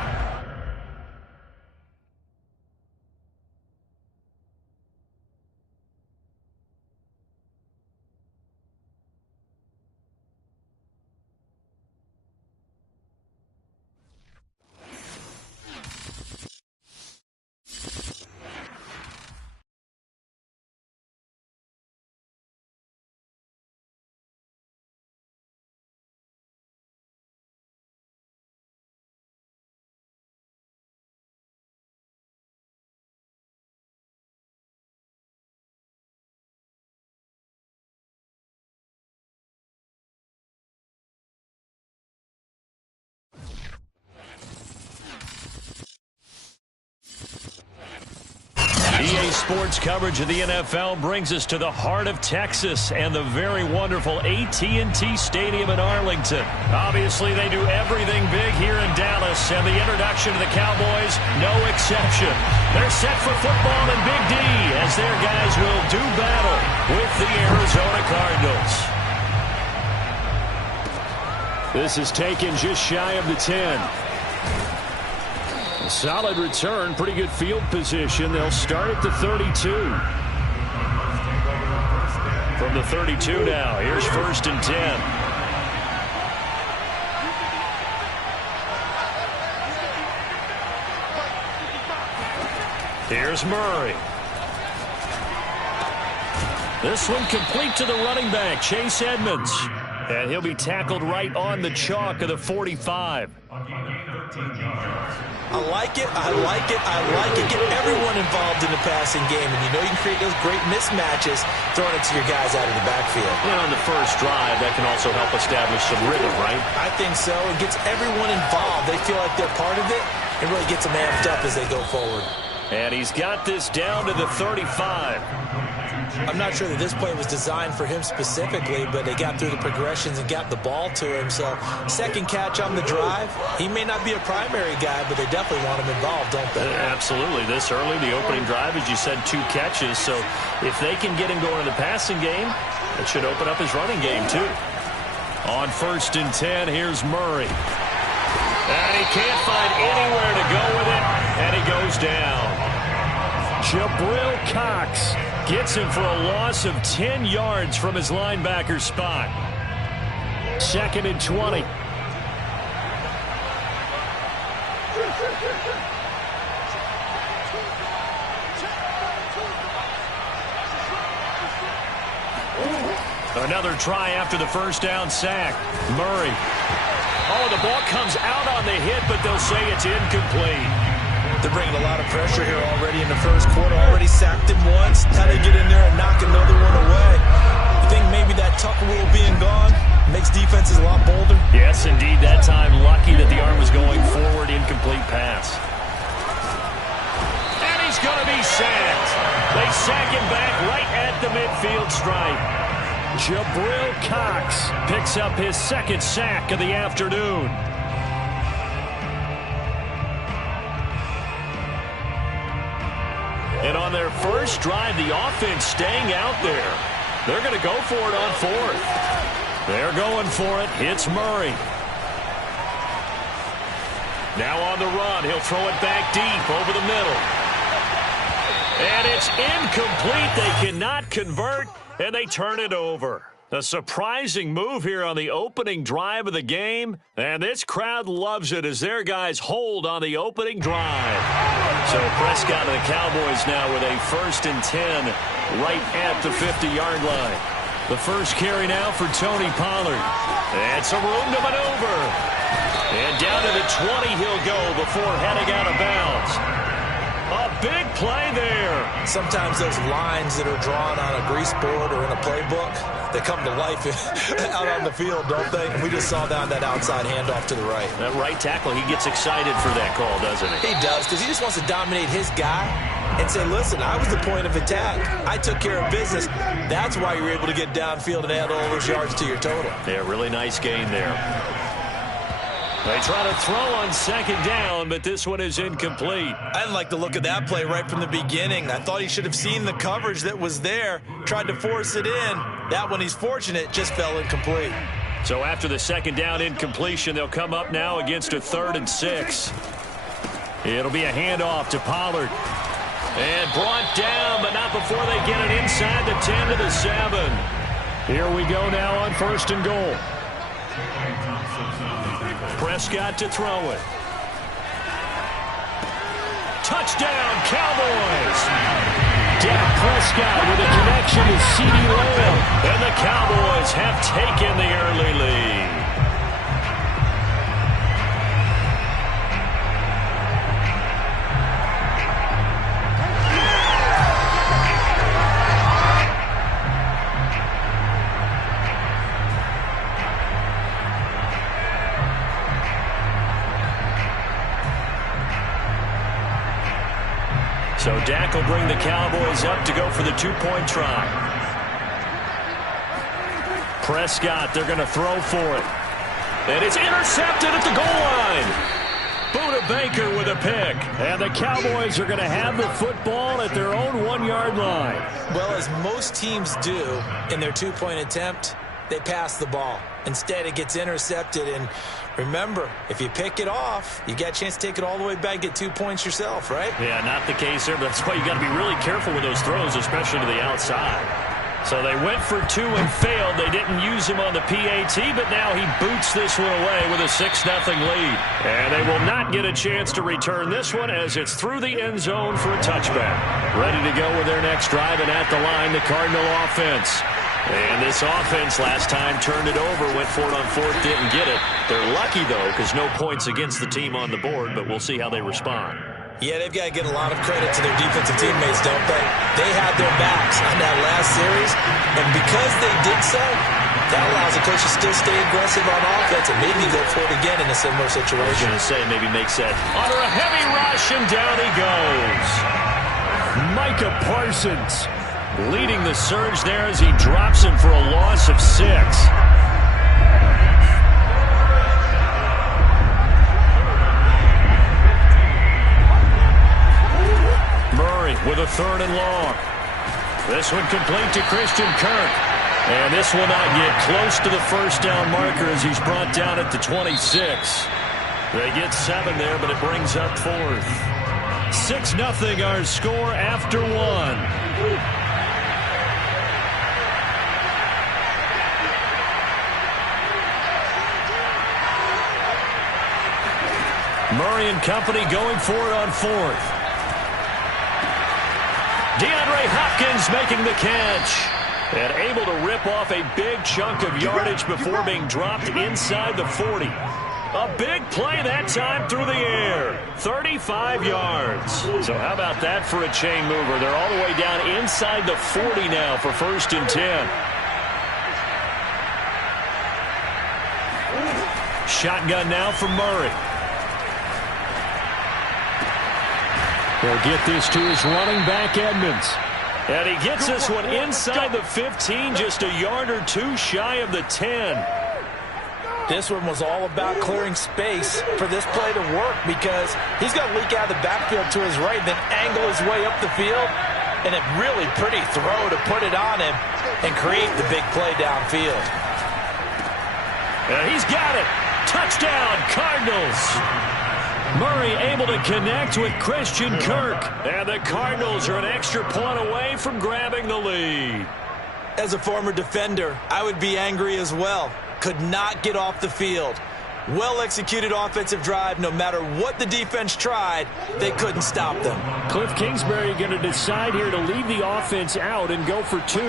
EA Sports coverage of the NFL brings us to the heart of Texas and the very wonderful AT&T Stadium in Arlington. Obviously, they do everything big here in Dallas, and the introduction to the Cowboys, no exception. They're set for football in Big D as their guys will do battle with the Arizona Cardinals. This is taken just shy of the 10. A solid return, pretty good field position. They'll start at the 32. From the 32 now, here's 1st and 10. Here's Murray. This one complete to the running back, Chase Edmonds. And he'll be tackled right on the chalk of the 45. I like it, I like it, I like it. Get everyone involved in the passing game, and you know you can create those great mismatches throwing it to your guys out of the backfield. And on the first drive, that can also help establish some rhythm, right? I think so. It gets everyone involved. They feel like they're part of it. It really gets them amped up as they go forward. And he's got this down to the 35. I'm not sure that this play was designed for him specifically, but they got through the progressions and got the ball to him. So second catch on the drive. He may not be a primary guy, but they definitely want him involved, don't they? Absolutely. This early, the opening drive, as you said, 2 catches. So if they can get him going in the passing game, it should open up his running game too. On 1st and 10, here's Murray. And he can't find anywhere to go with it, and he goes down. Jabril Cox gets him for a loss of 10 yards from his linebacker spot. 2nd and 20. Another try after the first down sack. Murray. Oh, the ball comes out on the hit, but they'll say it's incomplete. They're bringing a lot of pressure here already in the first quarter. Already sacked him once. How they get in there and knock another one away? You think maybe that Tucker rule being gone makes defenses a lot bolder? Yes, indeed. That time, lucky that the arm was going forward. Incomplete pass. And he's going to be sacked. They sack him back right at the midfield stripe. Jabril Cox picks up his 2nd sack of the afternoon. And on their first drive, the offense staying out there. They're going to go for it on 4th. They're going for it. It's Murray. Now on the run. He'll throw it back deep over the middle. And it's incomplete. They cannot convert, and they turn it over. A surprising move here on the opening drive of the game, and this crowd loves it as their guys hold on the opening drive. So Prescott and the Cowboys now with a 1st and 10 right at the 50-yard line. The first carry now for Tony Pollard. And some room to maneuver. And down to the 20 he'll go before heading out of bounds. A big play there. Sometimes those lines that are drawn on a grease board or in a playbook, they come to life out on the field, don't they? We just saw that outside handoff to the right. That right tackle, he gets excited for that call, doesn't he? He does, because he just wants to dominate his guy and say, listen, I was the point of attack. I took care of business. That's why you're able to get downfield and add all those yards to your total. Yeah, really nice gain there. They try to throw on 2nd down, but this one is incomplete. I didn't like the look of that play right from the beginning. I thought he should have seen the coverage that was there, tried to force it in. That one, he's fortunate, just fell incomplete. So after the 2nd down incompletion, they'll come up now against a 3rd and 6. It'll be a handoff to Pollard. And brought down, but not before they get it inside the 10 to the 7. Here we go now on 1st and goal. Prescott to throw it. Touchdown, Cowboys! Dak Prescott with a connection to CeeDee Lamb. And the Cowboys have taken the early lead. So Dak will bring the Cowboys up to go for the 2-point try. Prescott, they're going to throw for it. And it's intercepted at the goal line. Buda Baker with a pick. And the Cowboys are going to have the football at their own 1-yard line. Well, as most teams do in their 2-point attempt, they pass the ball. Instead, it gets intercepted. And remember, if you pick it off, you got a chance to take it all the way back, get 2 points yourself, right? Yeah, not the case there. But that's why you got to be really careful with those throws, especially to the outside. So they went for 2 and failed. They didn't use him on the PAT, but now he boots this one away with a 6-0 lead. And they will not get a chance to return this one as it's through the end zone for a touchback. Ready to go with their next drive, and at the line, the Cardinal offense. And this offense last time turned it over, went for it on 4th, didn't get it. They're lucky, though, because no points against the team on the board, but we'll see how they respond. Yeah, they've got to get a lot of credit to their defensive teammates, don't they? They had their backs on that last series, and because they did so, That allows the coach to still stay aggressive on offense and maybe go for it again in a similar situation. I was going to say maybe makes that under a heavy rush, and down he goes. Micah Parsons leading the surge there as he drops him for a loss of 6. Murray with a 3rd and long. This one complete to Christian Kirk. And this will not get close to the first down marker as he's brought down at the 26. They get 7 there, but it brings up 4th. 6-0 our score after 1. Murray and company going for it on 4th. DeAndre Hopkins making the catch. And able to rip off a big chunk of yardage before being dropped inside the 40. A big play that time through the air. 35 yards. So how about that for a chain mover? They're all the way down inside the 40 now for 1st and 10. Shotgun now for Murray. He'll get this to his running back, Edmonds. And he gets this one inside the 15, just a yard or 2 shy of the 10. This one was all about clearing space for this play to work because he's got to leak out of the backfield to his right, then angle his way up the field. And a really pretty throw to put it on him and create the big play downfield. And he's got it. Touchdown, Cardinals. Murray able to connect with Christian Kirk. And the Cardinals are an extra point away from grabbing the lead. As a former defender, I would be angry as well. Could not get off the field. Well-executed offensive drive. No matter what the defense tried, they couldn't stop them. Cliff Kingsbury going to decide here to leave the offense out and go for 2.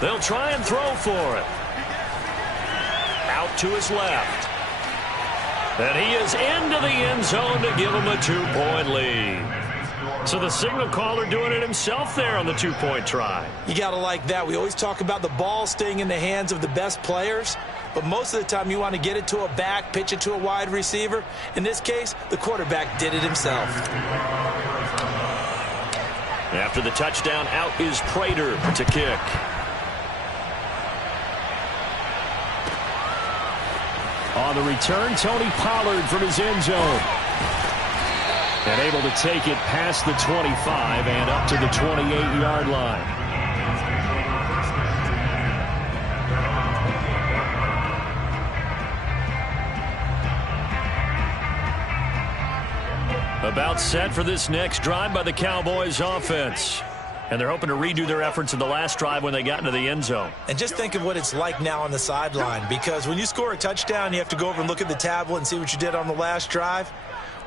They'll try and throw for it. Out to his left. And he is into the end zone to give him a 2-point lead. So the signal caller doing it himself there on the 2-point try. You got to like that. We always talk about the ball staying in the hands of the best players, but most of the time you want to get it to a back, pitch it to a wide receiver. In this case, the quarterback did it himself. After the touchdown, out is Prater to kick. On the return, Tony Pollard from his end zone. And able to take it past the 25 and up to the 28-yard line. About set for this next drive by the Cowboys offense. And they're hoping to redo their efforts in the last drive when they got into the end zone. And just think of what it's like now on the sideline, because when you score a touchdown, you have to go over and look at the tablet and see what you did on the last drive.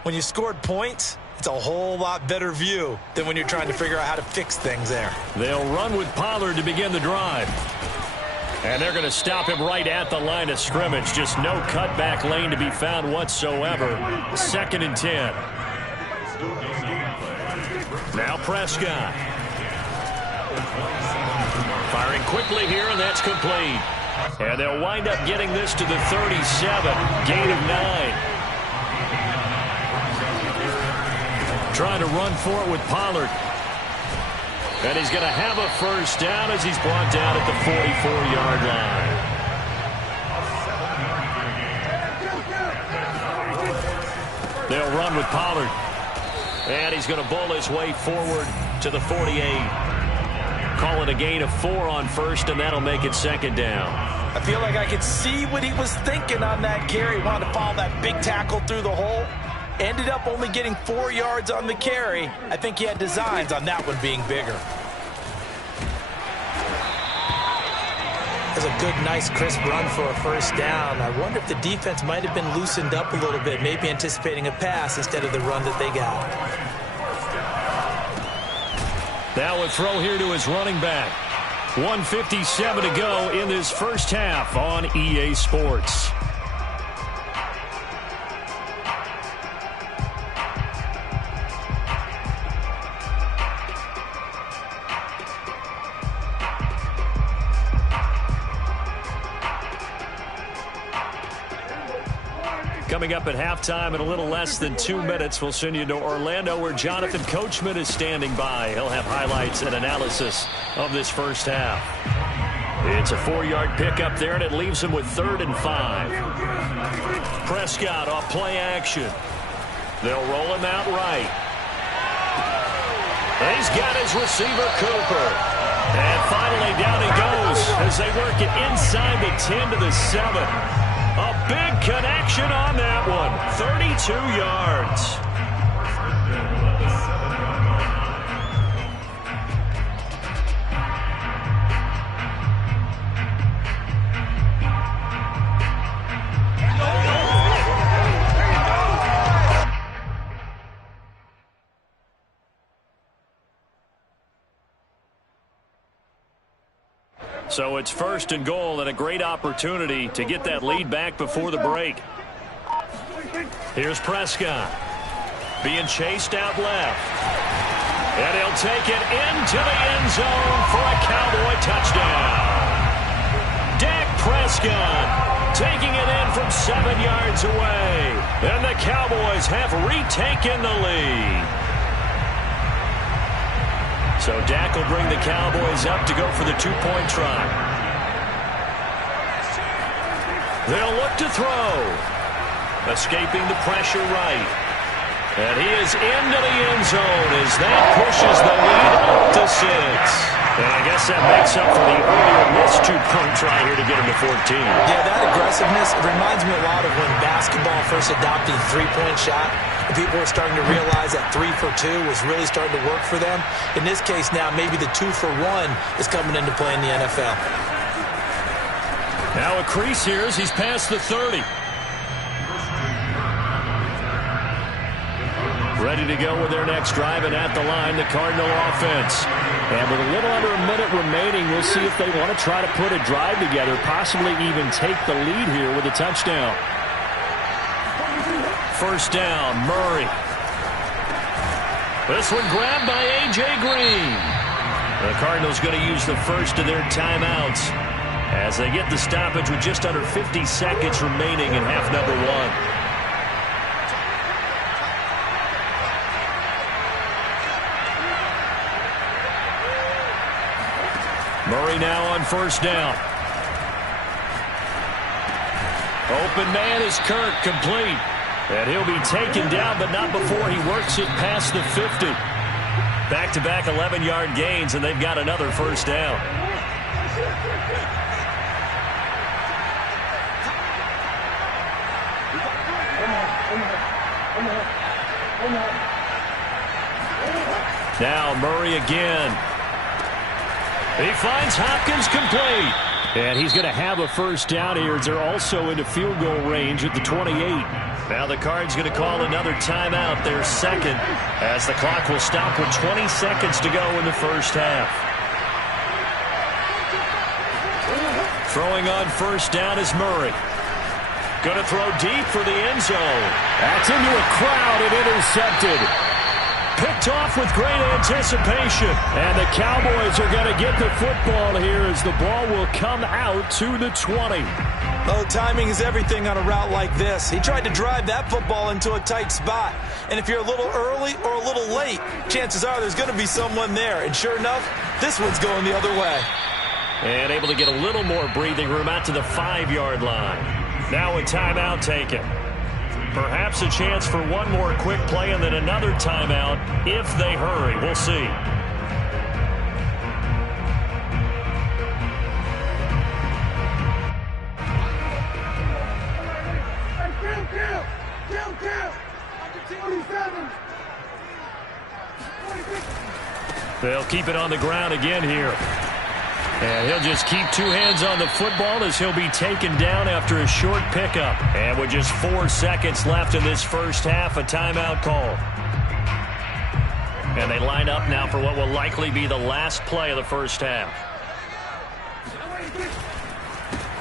When you scored points, it's a whole lot better view than when you're trying to figure out how to fix things there. They'll run with Pollard to begin the drive. And they're going to stop him right at the line of scrimmage. Just no cutback lane to be found whatsoever. 2nd and 10. Now Prescott. Firing quickly here, and that's complete. And they'll wind up getting this to the 37. Gain of 9. Trying to run for it with Pollard. And he's going to have a first down as he's brought down at the 44-yard line. They'll run with Pollard. And he's going to bowl his way forward to the 48. Call it a gain of 4 on first, and that'll make it 2nd down. I feel like I could see what he was thinking on that carry. He wanted to follow that big tackle through the hole. Ended up only getting 4 yards on the carry. I think he had designs on that one being bigger. That's a good, nice, crisp run for a first down. I wonder if the defense might have been loosened up a little bit, maybe anticipating a pass instead of the run that they got. Now a throw here to his running back. 1:57 to go in this first half on EA Sports. Coming up at halftime in a little less than 2 minutes, we'll send you to Orlando where Jonathan Coachman is standing by. He'll have highlights and analysis of this first half. It's a 4-yard pickup there, and it leaves him with 3rd and 5. Prescott off play action. They'll roll him out right. He's got his receiver, Cooper. And finally down he goes as they work it inside the 10 to the 7. A big connection on that one. 32 yards. So it's 1st and goal and a great opportunity to get that lead back before the break. Here's Prescott being chased out left. And he'll take it into the end zone for a Cowboy touchdown. Dak Prescott taking it in from 7 yards away. And the Cowboys have retaken the lead. So Dak will bring the Cowboys up to go for the 2-point try. They'll look to throw. Escaping the pressure right. And he is into the end zone as that pushes the lead up to 6. And I guess that makes up for the earlier missed 2-point try here to get him to 14. Yeah, that aggressiveness, it reminds me a lot of when basketball first adopted the 3-point shot. People are starting to realize that 3 for 2 was really starting to work for them. In this case now, maybe the 2 for 1 is coming into play in the NFL. Now a crease here as he's past the 30. Ready to go with their next drive, and at the line, the Cardinal offense. And with a little under a minute remaining, we'll see if they want to try to put a drive together, possibly even take the lead here with a touchdown. 1st down, Murray. This one grabbed by A.J. Green. The Cardinals going to use the first of their timeouts as they get the stoppage with just under 50 seconds remaining in half number 1. Murray now on 1st down. Open man is Kirk, complete. And he'll be taken down, but not before he works it past the 50. Back-to-back 11-yard gains, and they've got another 1st down. Now Murray again. He finds Hopkins complete. And he's going to have a 1st down here as they're also into field goal range at the 28. Now the Cards going to call another timeout, their 2nd, as the clock will stop with 20 seconds to go in the 1st half. Throwing on 1st down is Murray. Going to throw deep for the end zone. That's into a crowd and intercepted. Picked off with great anticipation. And the Cowboys are going to get the football here as the ball will come out to the 20. Oh, timing is everything on a route like this. He tried to drive that football into a tight spot. And if you're a little early or a little late, chances are there's going to be someone there. And sure enough, this one's going the other way. And able to get a little more breathing room out to the 5-yard line. Now a timeout taken. Perhaps a chance for one more quick play and then another timeout if they hurry. We'll see. They'll keep it on the ground again here. And he'll just keep 2 hands on the football as he'll be taken down after a short pickup. And with just 4 seconds left in this 1st half, a timeout call. And they line up now for what will likely be the last play of the 1st half.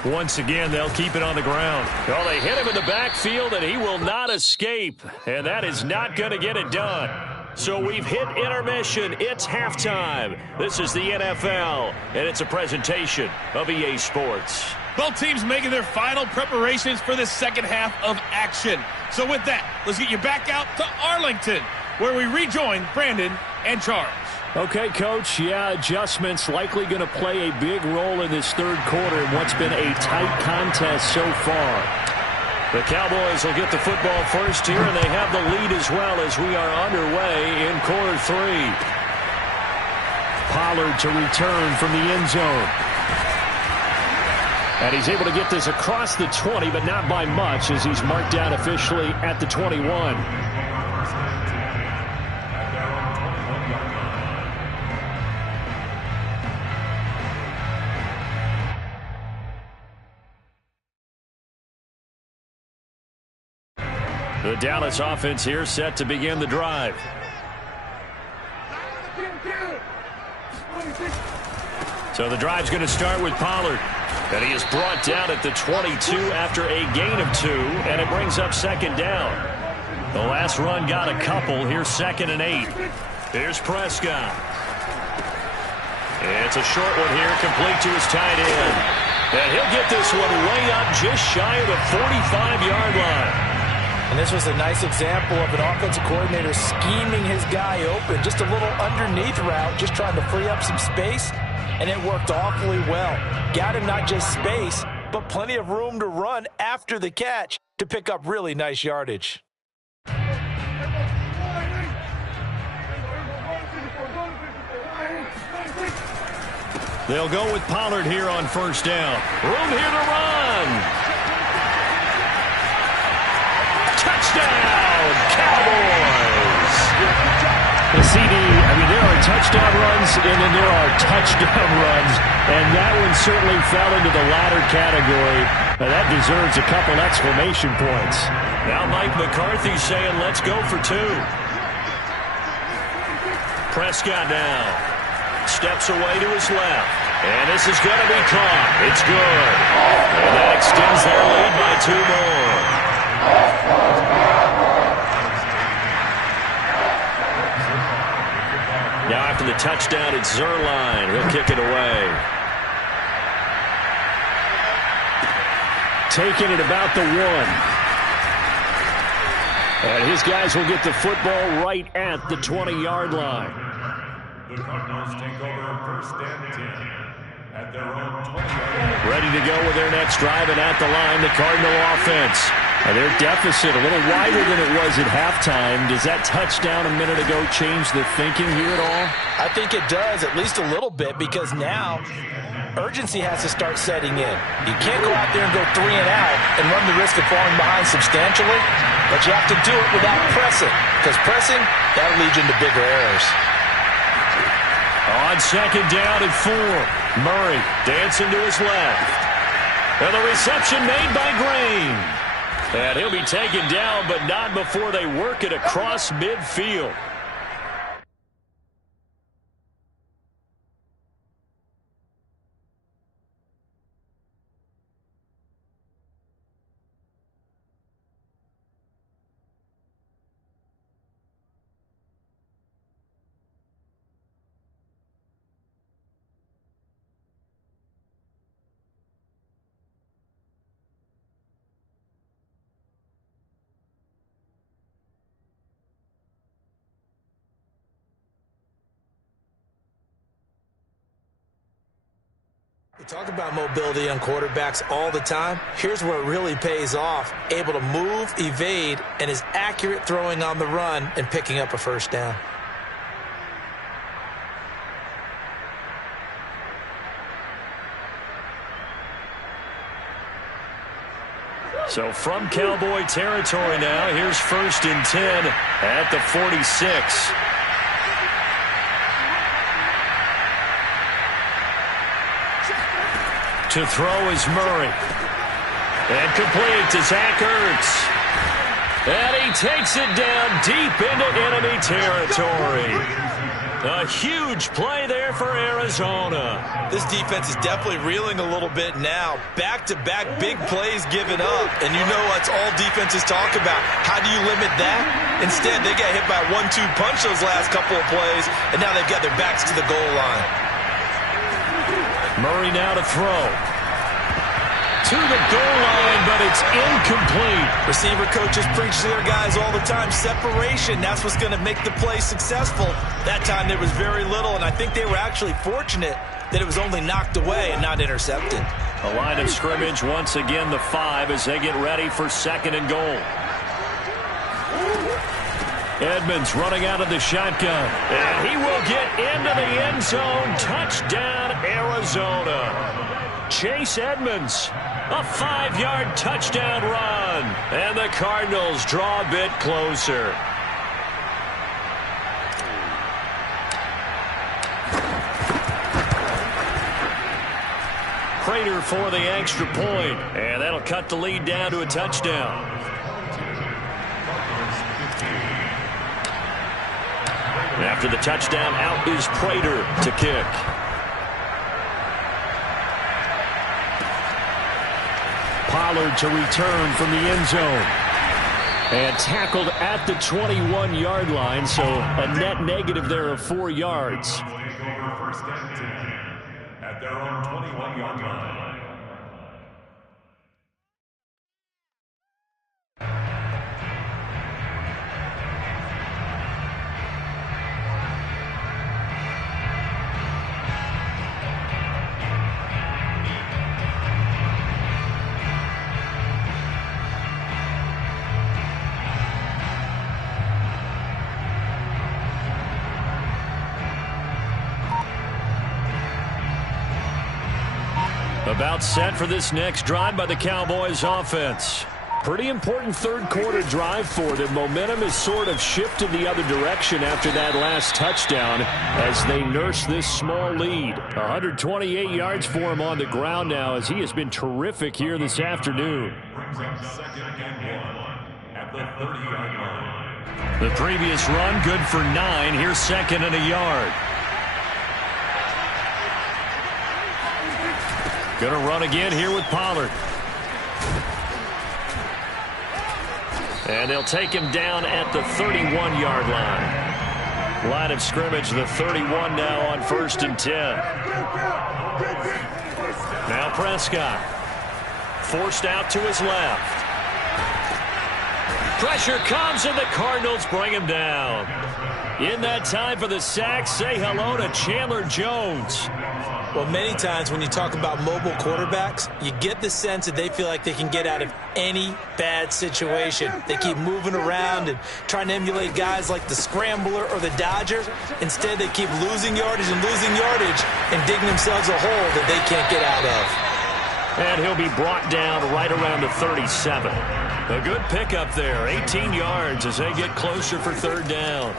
Once again, they'll keep it on the ground. Well, they hit him in the backfield, and he will not escape. And that is not going to get it done. So we've hit intermission. It's halftime. This is the NFL, and it's a presentation of EA Sports. Both teams making their final preparations for the second half of action. So with that, let's get you back out to Arlington, where we rejoin Brandon and Charles. Okay, Coach, yeah, adjustments likely going to play a big role in this third quarter in what's been a tight contest so far. The Cowboys will get the football first here, and they have the lead as well as we are underway in quarter three. Pollard to return from the end zone. And he's able to get this across the 20, but not by much, as he's marked down officially at the 21. The Dallas offense here set to begin the drive. So the drive's going to start with Pollard. And he is brought down at the 22 after a gain of 2, and it brings up second down. The last run got a couple. Here's 2nd and 8. Here's Prescott. It's a short one here, complete to his tight end. And he'll get this one way up just shy of the 45-yard line. And this was a nice example of an offensive coordinator scheming his guy open. Just a little underneath route, just trying to free up some space, and it worked awfully well. Got him not just space, but plenty of room to run after the catch to pick up really nice yardage. They'll go with Pollard here on first down. Room here to run. Touchdown, Cowboys! The CD, I mean, there are touchdown runs, and then there are touchdown runs, and that one certainly fell into the latter category. Now, that deserves a couple exclamation points. Now Mike McCarthy saying, let's go for 2. Prescott now steps away to his left, and this is going to be caught. It's good. And that extends their lead by 2 more. Now after the touchdown, it's Zerline. He'll kick it away. Taking it about the 1. And his guys will get the football right at the 20-yard line. The Cardinals take over 1st and 10 at their own 20-yard line. Ready to go with their next drive, and at the line, the Cardinal offense. And their deficit a little wider than it was at halftime. Does that touchdown a minute ago change the thinking here at all? I think it does, at least a little bit, because now urgency has to start setting in. You can't go out there and go 3 and out and run the risk of falling behind substantially, but you have to do it without pressing, because pressing, that'll lead you into bigger errors. On second down and 4, Murray dancing to his left. And the reception made by Green. And he'll be taken down, but not before they work it across midfield. We talk about mobility on quarterbacks all the time. Here's where it really pays off. Able to move, evade, and is accurate throwing on the run and picking up a first down. So from Cowboy territory now, here's 1st and 10 at the 46. To throw is Murray. And complete to Zach Ertz. And he takes it down deep into enemy territory. A huge play there for Arizona. This defense is definitely reeling a little bit now. Back-to-back big plays given up. And you know that's all defenses talk about. How do you limit that? Instead, they got hit by a 1-2 punch those last couple of plays, and now they've got their backs to the goal line. Murray now to throw. to the goal line, but it's incomplete. Receiver coaches preach to their guys all the time. Separation, that's what's going to make the play successful. That time there was very little, and I think they were actually fortunate that it was only knocked away and not intercepted. A line of scrimmage, once again the 5 as they get ready for 2nd and goal. Edmonds running out of the shotgun. And he will get into the end zone. Touchdown, Arizona. Chase Edmonds, a 5-yard touchdown run. And the Cardinals draw a bit closer. Prater for the extra point. And that'll cut the lead down to a touchdown. After the touchdown, out is Prater to kick. Pollard to return from the end zone. And tackled at the 21-yard line, so a net negative there of 4 yards. First and 10 at their own 21-yard line. About set for this next drive by the Cowboys offense. Pretty important third-quarter drive for them. Momentum has sort of shifted the other direction after that last touchdown as they nurse this small lead. 128 yards for him on the ground now as he has been terrific here this afternoon. Brings up 2nd and 1 at the 30-yard line. The previous run good for 9. Here's 2nd and a yard. Going to run again here with Pollard. And they'll take him down at the 31-yard line. Line of scrimmage, the 31 now on 1st and 10. Now Prescott. Forced out to his left. Pressure comes and the Cardinals bring him down. In that time for the sack, say hello to Chandler Jones. Well, many times when you talk about mobile quarterbacks, you get the sense that they feel like they can get out of any bad situation. They keep moving around and trying to emulate guys like the Scrambler or the Dodger. Instead, they keep losing yardage and digging themselves a hole that they can't get out of. And he'll be brought down right around the 37. A good pickup there, 18 yards as they get closer for 3rd down.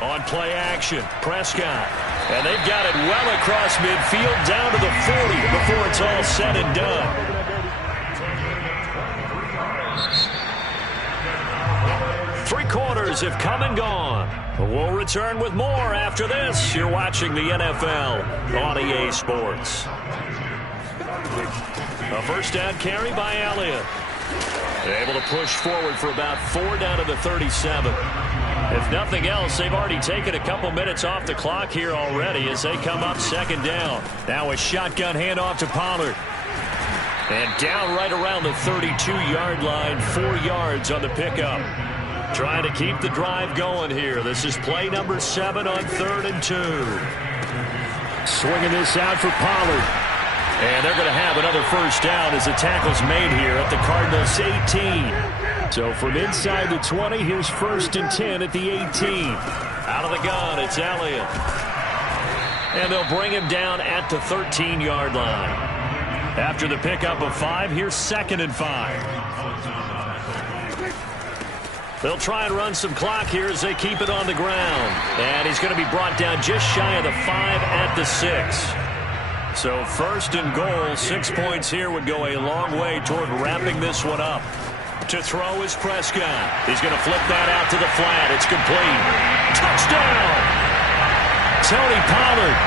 On play action, Prescott. And they've got it well across midfield down to the 40 before it's all said and done. Three quarters have come and gone. We'll return with more after this. You're watching the NFL on EA Sports. A 1st down carry by Elliott. Able to push forward for about 4 down to the 37. If nothing else, they've already taken a couple minutes off the clock here already as they come up 2nd down. Now a shotgun handoff to Pollard. And down right around the 32-yard line, 4 yards on the pickup. Trying to keep the drive going here. This is play number 7 on 3rd and 2. Swinging this out for Pollard. And they're going to have another 1st down as the tackle's made here at the Cardinals' 18. So from inside the 20, here's 1st and 10 at the 18. Out of the gun, it's Elliott. And they'll bring him down at the 13-yard line. After the pickup of 5, here's 2nd and 5. They'll try and run some clock here as they keep it on the ground. And he's going to be brought down just shy of the 5 at the 6. So 1st and goal, 6 points here would go a long way toward wrapping this one up. To throw is Prescott. He's going to flip that out to the flat. It's complete. Touchdown! Tony Pollard.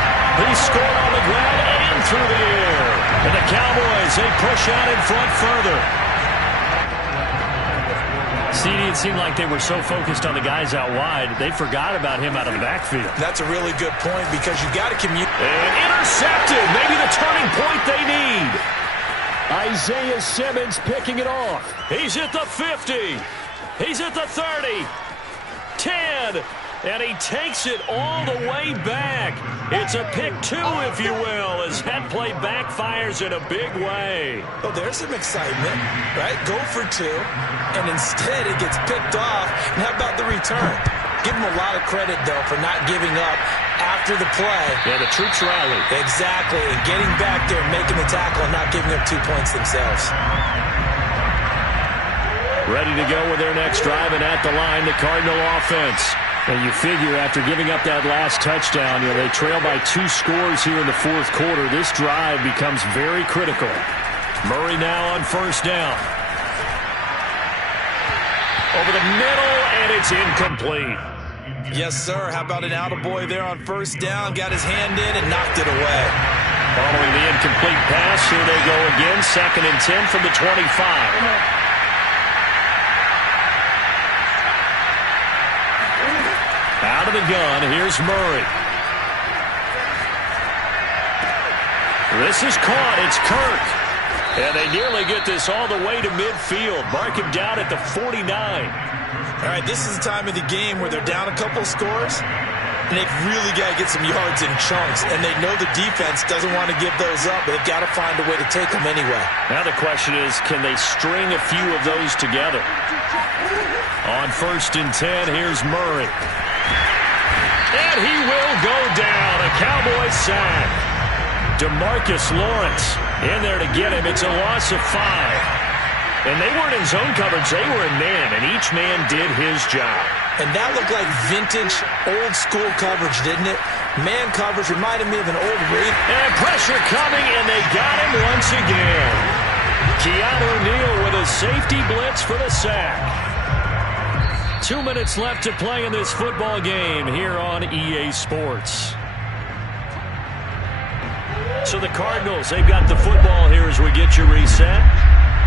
He scored on the ground and through the air. And the Cowboys, they push out in front further. CD, it seemed like they were so focused on the guys out wide, they forgot about him out of the backfield. That's a really good point because you got to communicate. And intercepted. Maybe the turning point they need. Isaiah Simmons picking it off. He's at the 50. He's at the 30. 10. And he takes it all the way back. It's a pick 2, if you will, as that play backfires in a big way. Oh, there's some excitement, right? Go for 2, and instead it gets picked off. And how about the return? Give him a lot of credit, though, for not giving up after the play. Yeah, the troops rallied. Exactly, and getting back there and making the tackle and not giving up 2 points themselves. Ready to go with their next drive, and at the line, the Cardinal offense. And you figure after giving up that last touchdown, they trail by 2 scores here in the fourth quarter. This drive becomes very critical. Murray now on first down. Over the middle, and it's incomplete. Yes, sir. How about an attaboy there on first down? Got his hand in and knocked it away. Following the incomplete pass, here they go again. 2nd and 10 from the 25. Out of the gun, here's Murray. This is caught. It's Kirk. And they nearly get this all the way to midfield. Mark him down at the 49. All right, this is the time of the game where they're down a couple scores, and they've really got to get some yards in chunks. And they know the defense doesn't want to give those up, but they've got to find a way to take them anyway. Now the question is, can they string a few of those together? On 1st and 10, here's Murray. And he will go down. A Cowboy sack. DeMarcus Lawrence in there to get him. It's a loss of 5. And they weren't in zone coverage. They were in man, and each man did his job. And that looked like vintage, old-school coverage, didn't it? Man coverage reminded me of an old Raider. And pressure coming, and they got him once again. Keanu Neal with a safety blitz for the sack. 2 minutes left to play in this football game here on EA Sports. So the Cardinals, they've got the football here as we get you reset.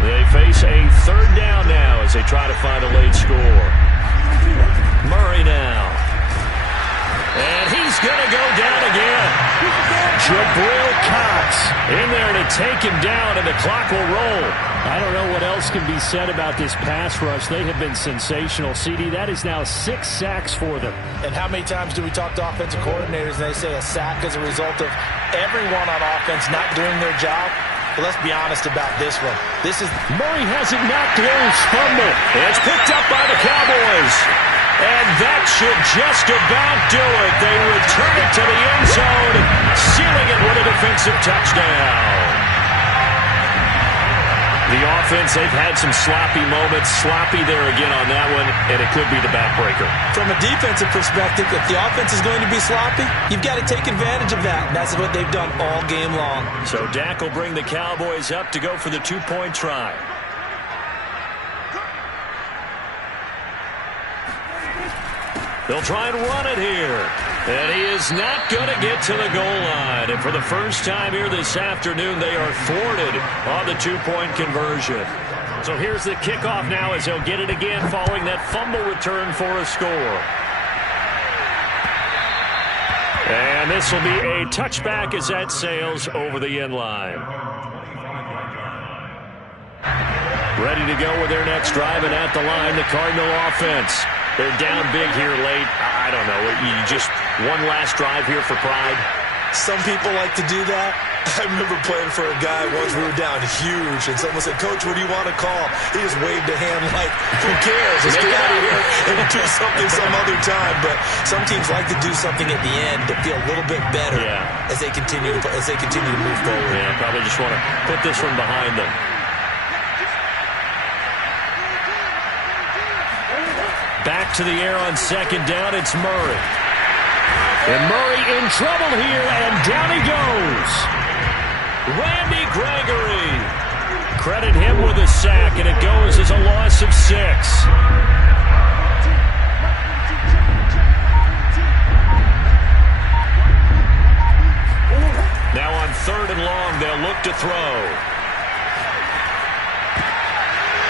They face a 3rd down now as they try to find a late score. Murray now. And he's going to go down again. Jabril Cox in there to take him down, and the clock will roll. I don't know what else can be said about this pass rush. They have been sensational. CD, that is now 6 sacks for them. And how many times do we talk to offensive coordinators and they say a sack as a result of everyone on offense not doing their job? But let's be honest about this one. Murray has it knocked loose. Fumble. It's picked up by the Cowboys. And that should just about do it. They return it to the end zone, sealing it with a defensive touchdown. The offense, they've had some sloppy moments. Sloppy there again on that one, and it could be the backbreaker. From a defensive perspective, if the offense is going to be sloppy, you've got to take advantage of that. And that's what they've done all game long. So Dak will bring the Cowboys up to go for the 2-point try. They'll try and run it here. And he is not going to get to the goal line. And for the first time here this afternoon, they are thwarted on the 2-point conversion. So here's the kickoff now as they'll get it again following that fumble return for a score. And this will be a touchback as that sails over the end line. Ready to go with their next drive, and at the line, the Cardinal offense. They're down big here late. I don't know. You just one last drive here for pride. Some people like to do that. I remember playing for a guy once. We were down huge, and someone said, "Coach, what do you want to call?" He just waved a hand like, "Who cares? Let's get out of here and do something some other time." But some teams like to do something at the end to feel a little bit better as they continue to move forward. Yeah, probably just want to put this one behind them. Back to the air on 2nd down, it's Murray. And Murray in trouble here, and down he goes. Randy Gregory. Credit him with a sack, and it goes as a loss of 6. Now on 3rd and long, they'll look to throw.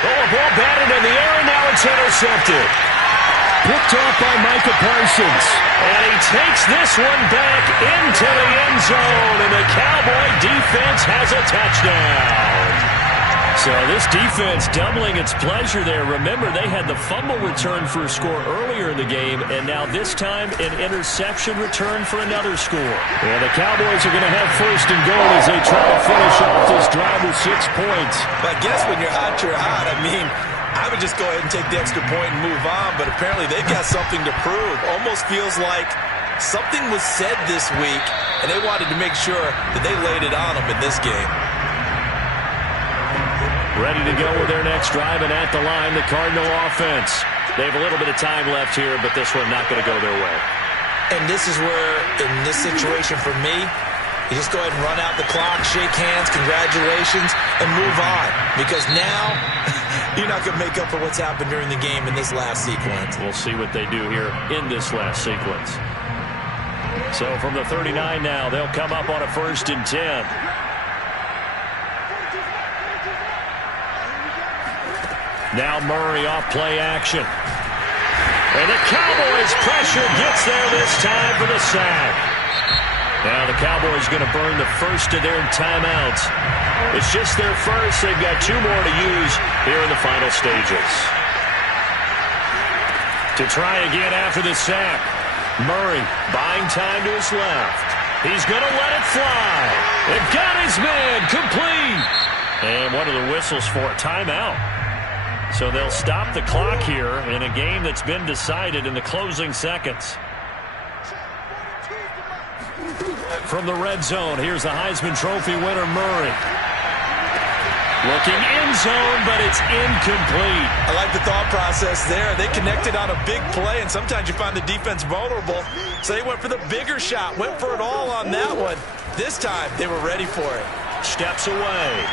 Oh, a ball batted in the air, and now it's intercepted. Picked off by Micah Parsons. And he takes this one back into the end zone, and the Cowboy defense has a touchdown. So this defense doubling its pleasure there. Remember, they had the fumble return for a score earlier in the game, and now this time an interception return for another score. And the Cowboys are going to have first and goal as they try to finish off this drive with 6 points. But I guess when you're hot, you're hot. I mean, I would just go ahead and take the extra point and move on, but apparently they've got something to prove. Almost feels like something was said this week, and they wanted to make sure that they laid it on them in this game. Ready to go with their next drive, and at the line, the Cardinal offense. They have a little bit of time left here, but this one not going to go their way. And this is where, in this situation for me, you just go ahead and run out the clock, shake hands, congratulations, and move on. Because now, you're not going to make up for what's happened during the game in this last sequence. We'll see what they do here in this last sequence. So from the 39 now, they'll come up on a 1st and 10. Now Murray off play action. And the Cowboys pressure gets there this time for the sack. Now the Cowboys going to burn the first of their timeouts. It's just their first. They've got 2 more to use here in the final stages. To try again after the sack. Murray buying time to his left. He's going to let it fly. They've got his man complete. And what are the whistles for? Timeout. So they'll stop the clock here in a game that's been decided in the closing seconds. From the red zone, here's the Heisman Trophy winner, Murray. Looking end zone, but it's incomplete. I like the thought process there. They connected on a big play, and sometimes you find the defense vulnerable. So they went for the bigger shot, went for it all on that one. This time, they were ready for it. Steps away.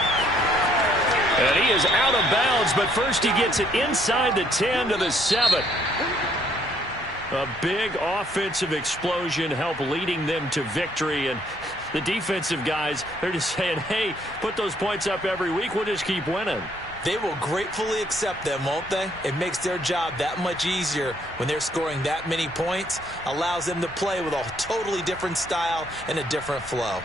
And he is out of bounds, but first he gets it inside the 10 to the 7. A big offensive explosion helped leading them to victory. And the defensive guys, they're just saying, hey, put those points up every week. We'll just keep winning. They will gratefully accept them, won't they? It makes their job that much easier when they're scoring that many points. Allows them to play with a totally different style and a different flow.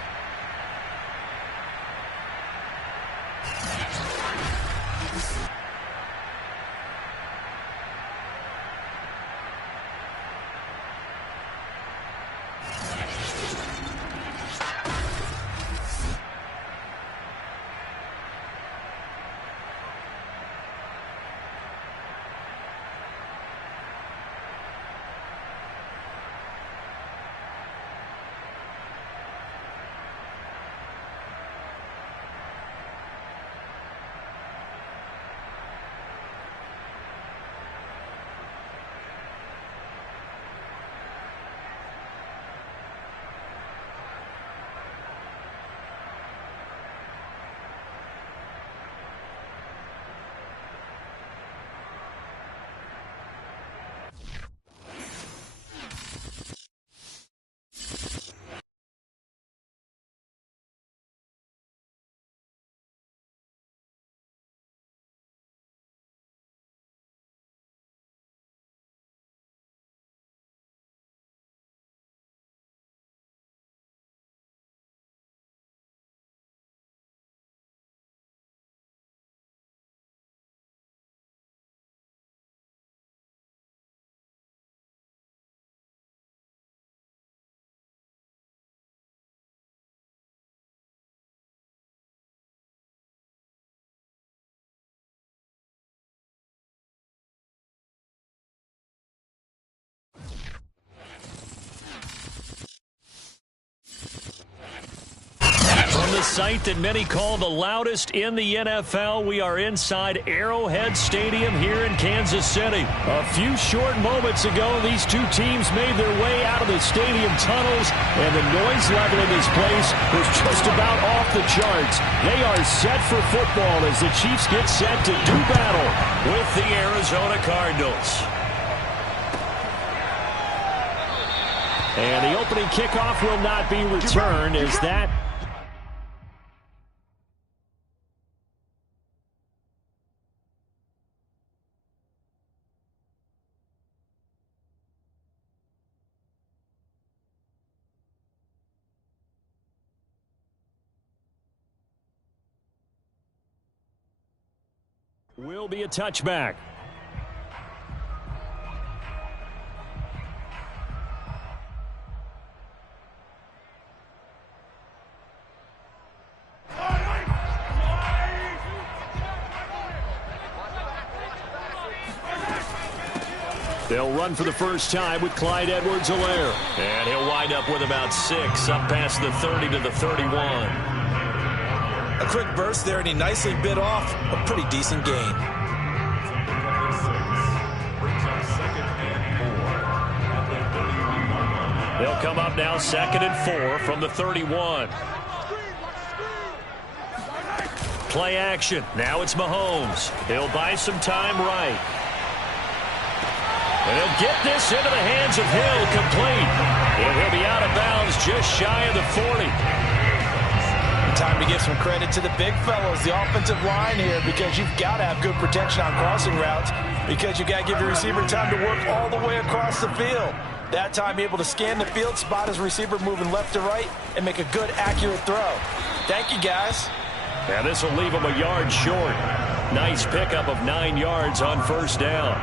From the site that many call the loudest in the NFL, we are inside Arrowhead Stadium here in Kansas City. A few short moments ago, these two teams made their way out of the stadium tunnels, and the noise level in this place was just about off the charts. They are set for football as the Chiefs get set to do battle with the Arizona Cardinals. And the opening kickoff will not be returned as that Will be a touchback. They'll run for the first time with Clyde Edwards-Helaire. And he'll wind up with about 6, up past the 30 to the 31. A quick burst there, and he nicely bit off a pretty decent gain. They'll come up now 2nd and 4 from the 31. Play action. Now it's Mahomes. He'll buy some time right. And he'll get this into the hands of Hill, complete. And he'll be out of bounds just shy of the 40. Time to give some credit to the big fellows, the offensive line here, because you've got to have good protection on crossing routes, because you've got to give your receiver time to work all the way across the field. That time, be able to scan the field, spot his receiver moving left to right, and make a good, accurate throw. Thank you, guys. And this will leave him a yard short. Nice pickup of 9 yards on first down.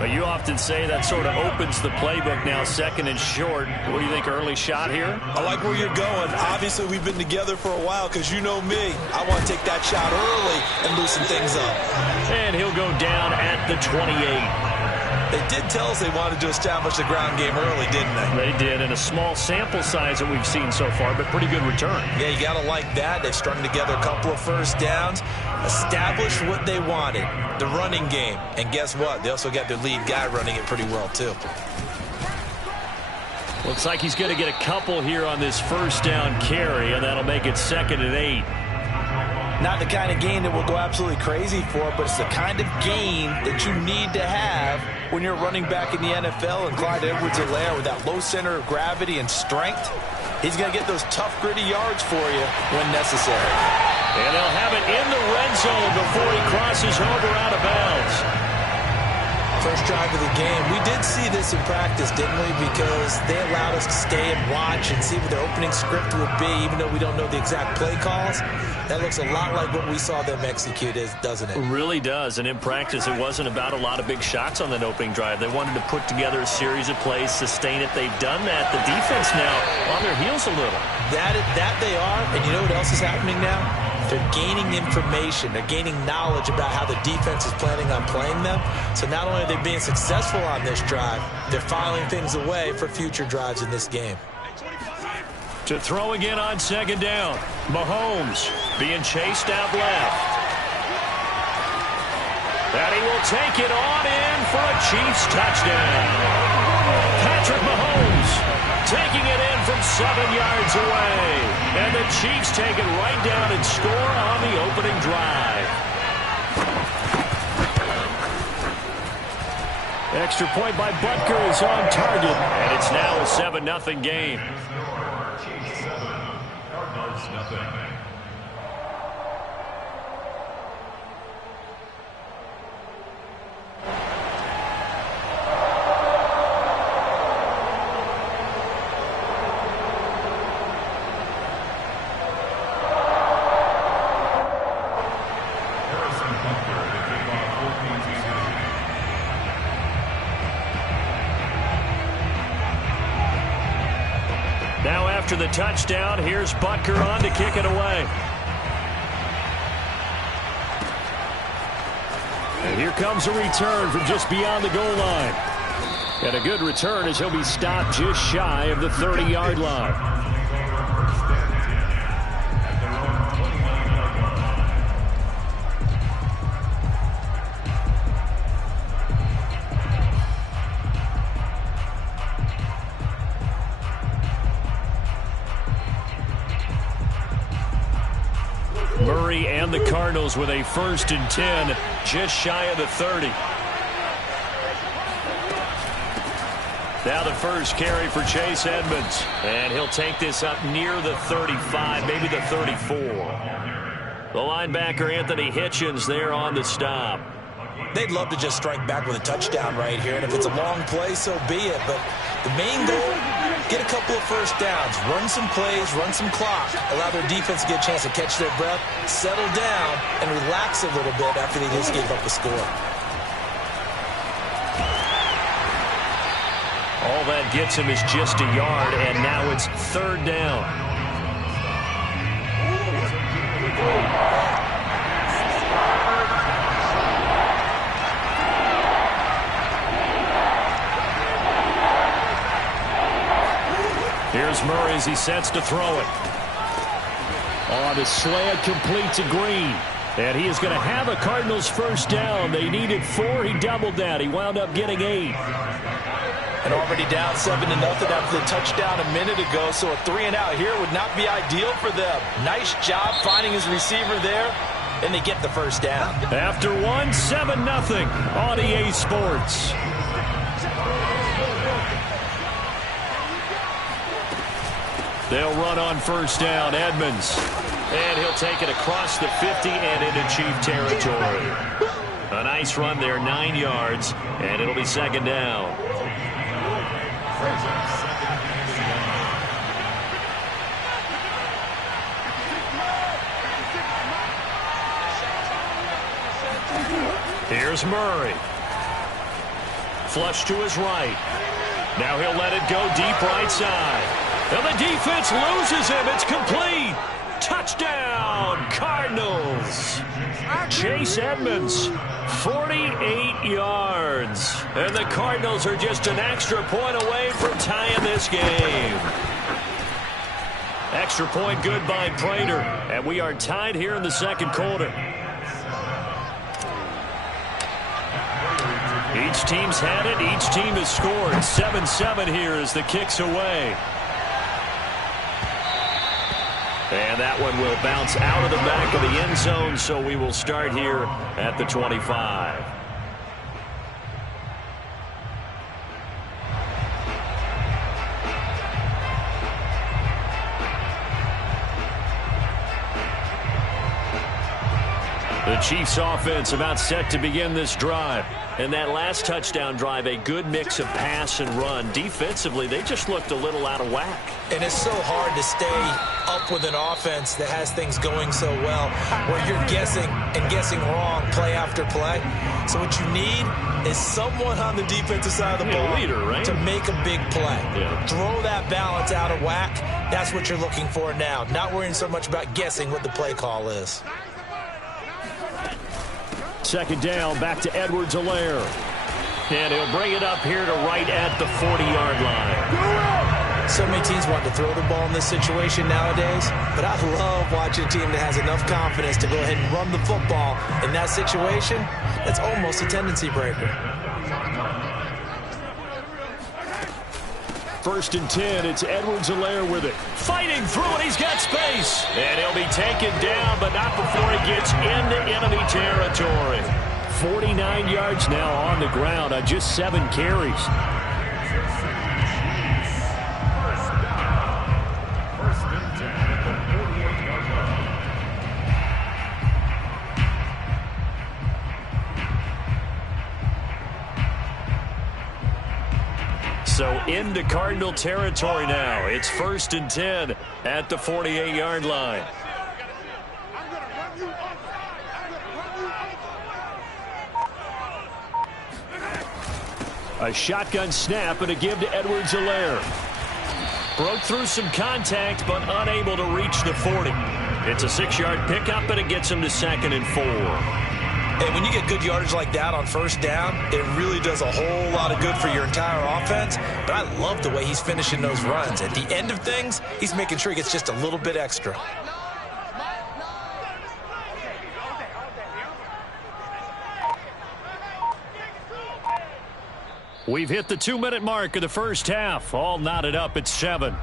But you often say that sort of opens the playbook now, 2nd and short. What do you think, early shot here? I like where you're going. Obviously, we've been together for a while because you know me. I want to take that shot early and loosen things up. And he'll go down at the 28. They did tell us they wanted to establish the ground game early, didn't they? They did, in a small sample size that we've seen so far, but pretty good return. Yeah, you got to like that. They've strung together a couple of first downs, established what they wanted, the running game. And guess what? They also got their lead guy running it pretty well, too. Looks like he's going to get a couple here on this first down carry, and that'll make it 2nd and 8. Not the kind of gain that we'll go absolutely crazy for, but it's the kind of gain that you need to have when you're running back in the NFL. And Clyde Edwards-Helaire, with that low center of gravity and strength, he's going to get those tough, gritty yards for you when necessary. And they'll have it in the red zone before he crosses over out of bounds. First drive of the game. We did see this in practice, didn't we? Because they allowed us to stay and watch and see what their opening script would be, even though we don't know the exact play calls. That looks a lot like what we saw them execute, doesn't it? It really does. And in practice, it wasn't about a lot of big shots on that opening drive. They wanted to put together a series of plays, sustain it. They've done that. The defense now on their heels a little. That they are. And you know what else is happening now? They're gaining information. They're gaining knowledge about how the defense is planning on playing them. So not only are they being successful on this drive, they're filing things away for future drives in this game. To throw again on 2nd down. Mahomes being chased out left. And he will take it on in for a Chiefs touchdown. Patrick Mahomes taking it in from 7 yards away. And the Chiefs take it right down and score on the opening drive. Extra point by Butker is on target. And it's now a 7-0 game. Chiefs 7, Cardinals nothing. Now after the touchdown, here's Butker on to kick it away. And here comes a return from just beyond the goal line. And a good return as he'll be stopped just shy of the 30-yard line. Murray and the Cardinals with a 1st and 10, just shy of the 30. Now the first carry for Chase Edmonds. And he'll take this up near the 35, maybe the 34. The linebacker, Anthony Hitchens, there on the stop. They'd love to just strike back with a touchdown right here. And if it's a long play, so be it. But the main goal get a couple of first downs, run some plays, run some clock, allow their defense to get a chance to catch their breath, settle down, and relax a little bit after they just gave up a score. All that gets him is just a yard, and now it's third down. Here's Murray as he sets to throw it. On the slant, complete to Green. And he is going to have a Cardinals first down. They needed 4. He doubled that. He wound up getting 8. And already down 7-0 after the touchdown a minute ago, so a 3-and-out here would not be ideal for them. Nice job finding his receiver there, and they get the first down. After 1, 7-0 on EA Sports. They'll run on first down, Edmonds. And he'll take it across the 50 and into Chief territory. A nice run there, 9 yards, and it'll be second down. Here's Murray. Flush to his right. Now he'll let it go deep right side. And the defense loses him. It's complete. Touchdown, Cardinals. Chase Edmonds, 48 yards. And the Cardinals are just an extra point away from tying this game. Extra point good by Prater. And we are tied here in the second quarter. Each team's had it. Each team has scored. 7-7 here as the kick's away. And that one will bounce out of the back of the end zone, so we will start here at the 25. The Chiefs offense about set to begin this drive. And that last touchdown drive, a good mix of pass and run. Defensively, they just looked a little out of whack. And it's so hard to stay up with an offense that has things going so well, where you're guessing and guessing wrong play after play. So what you need is someone on the defensive side of the ball leader, right? to make a big play. Yeah. Throw that balance out of whack. That's what you're looking for now. Not worrying so much about guessing what the play call is. Second down, back to Edwards-Helaire. And he'll bring it up here to right at the 40-yard line. So many teams want to throw the ball in this situation nowadays, but I love watching a team that has enough confidence to go ahead and run the football in that situation. That's almost a tendency breaker. First and 10, it's Edwards-Helaire with it. Fighting through it, he's got space. And he'll be taken down, but not before he gets into enemy territory. 49 yards now on the ground on just 7 carries. So into Cardinal territory now. It's first and 10 at the 48-yard line. A shotgun snap and a give to Edwards-Helaire. Broke through some contact, but unable to reach the 40. It's a 6-yard pickup, and it gets him to 2nd and 4. And when you get good yardage like that on first down, it really does a whole lot of good for your entire offense. But I love the way he's finishing those runs. At the end of things, he's making sure he gets just a little bit extra. We've hit the 2-minute mark of the first half. All knotted up at 7.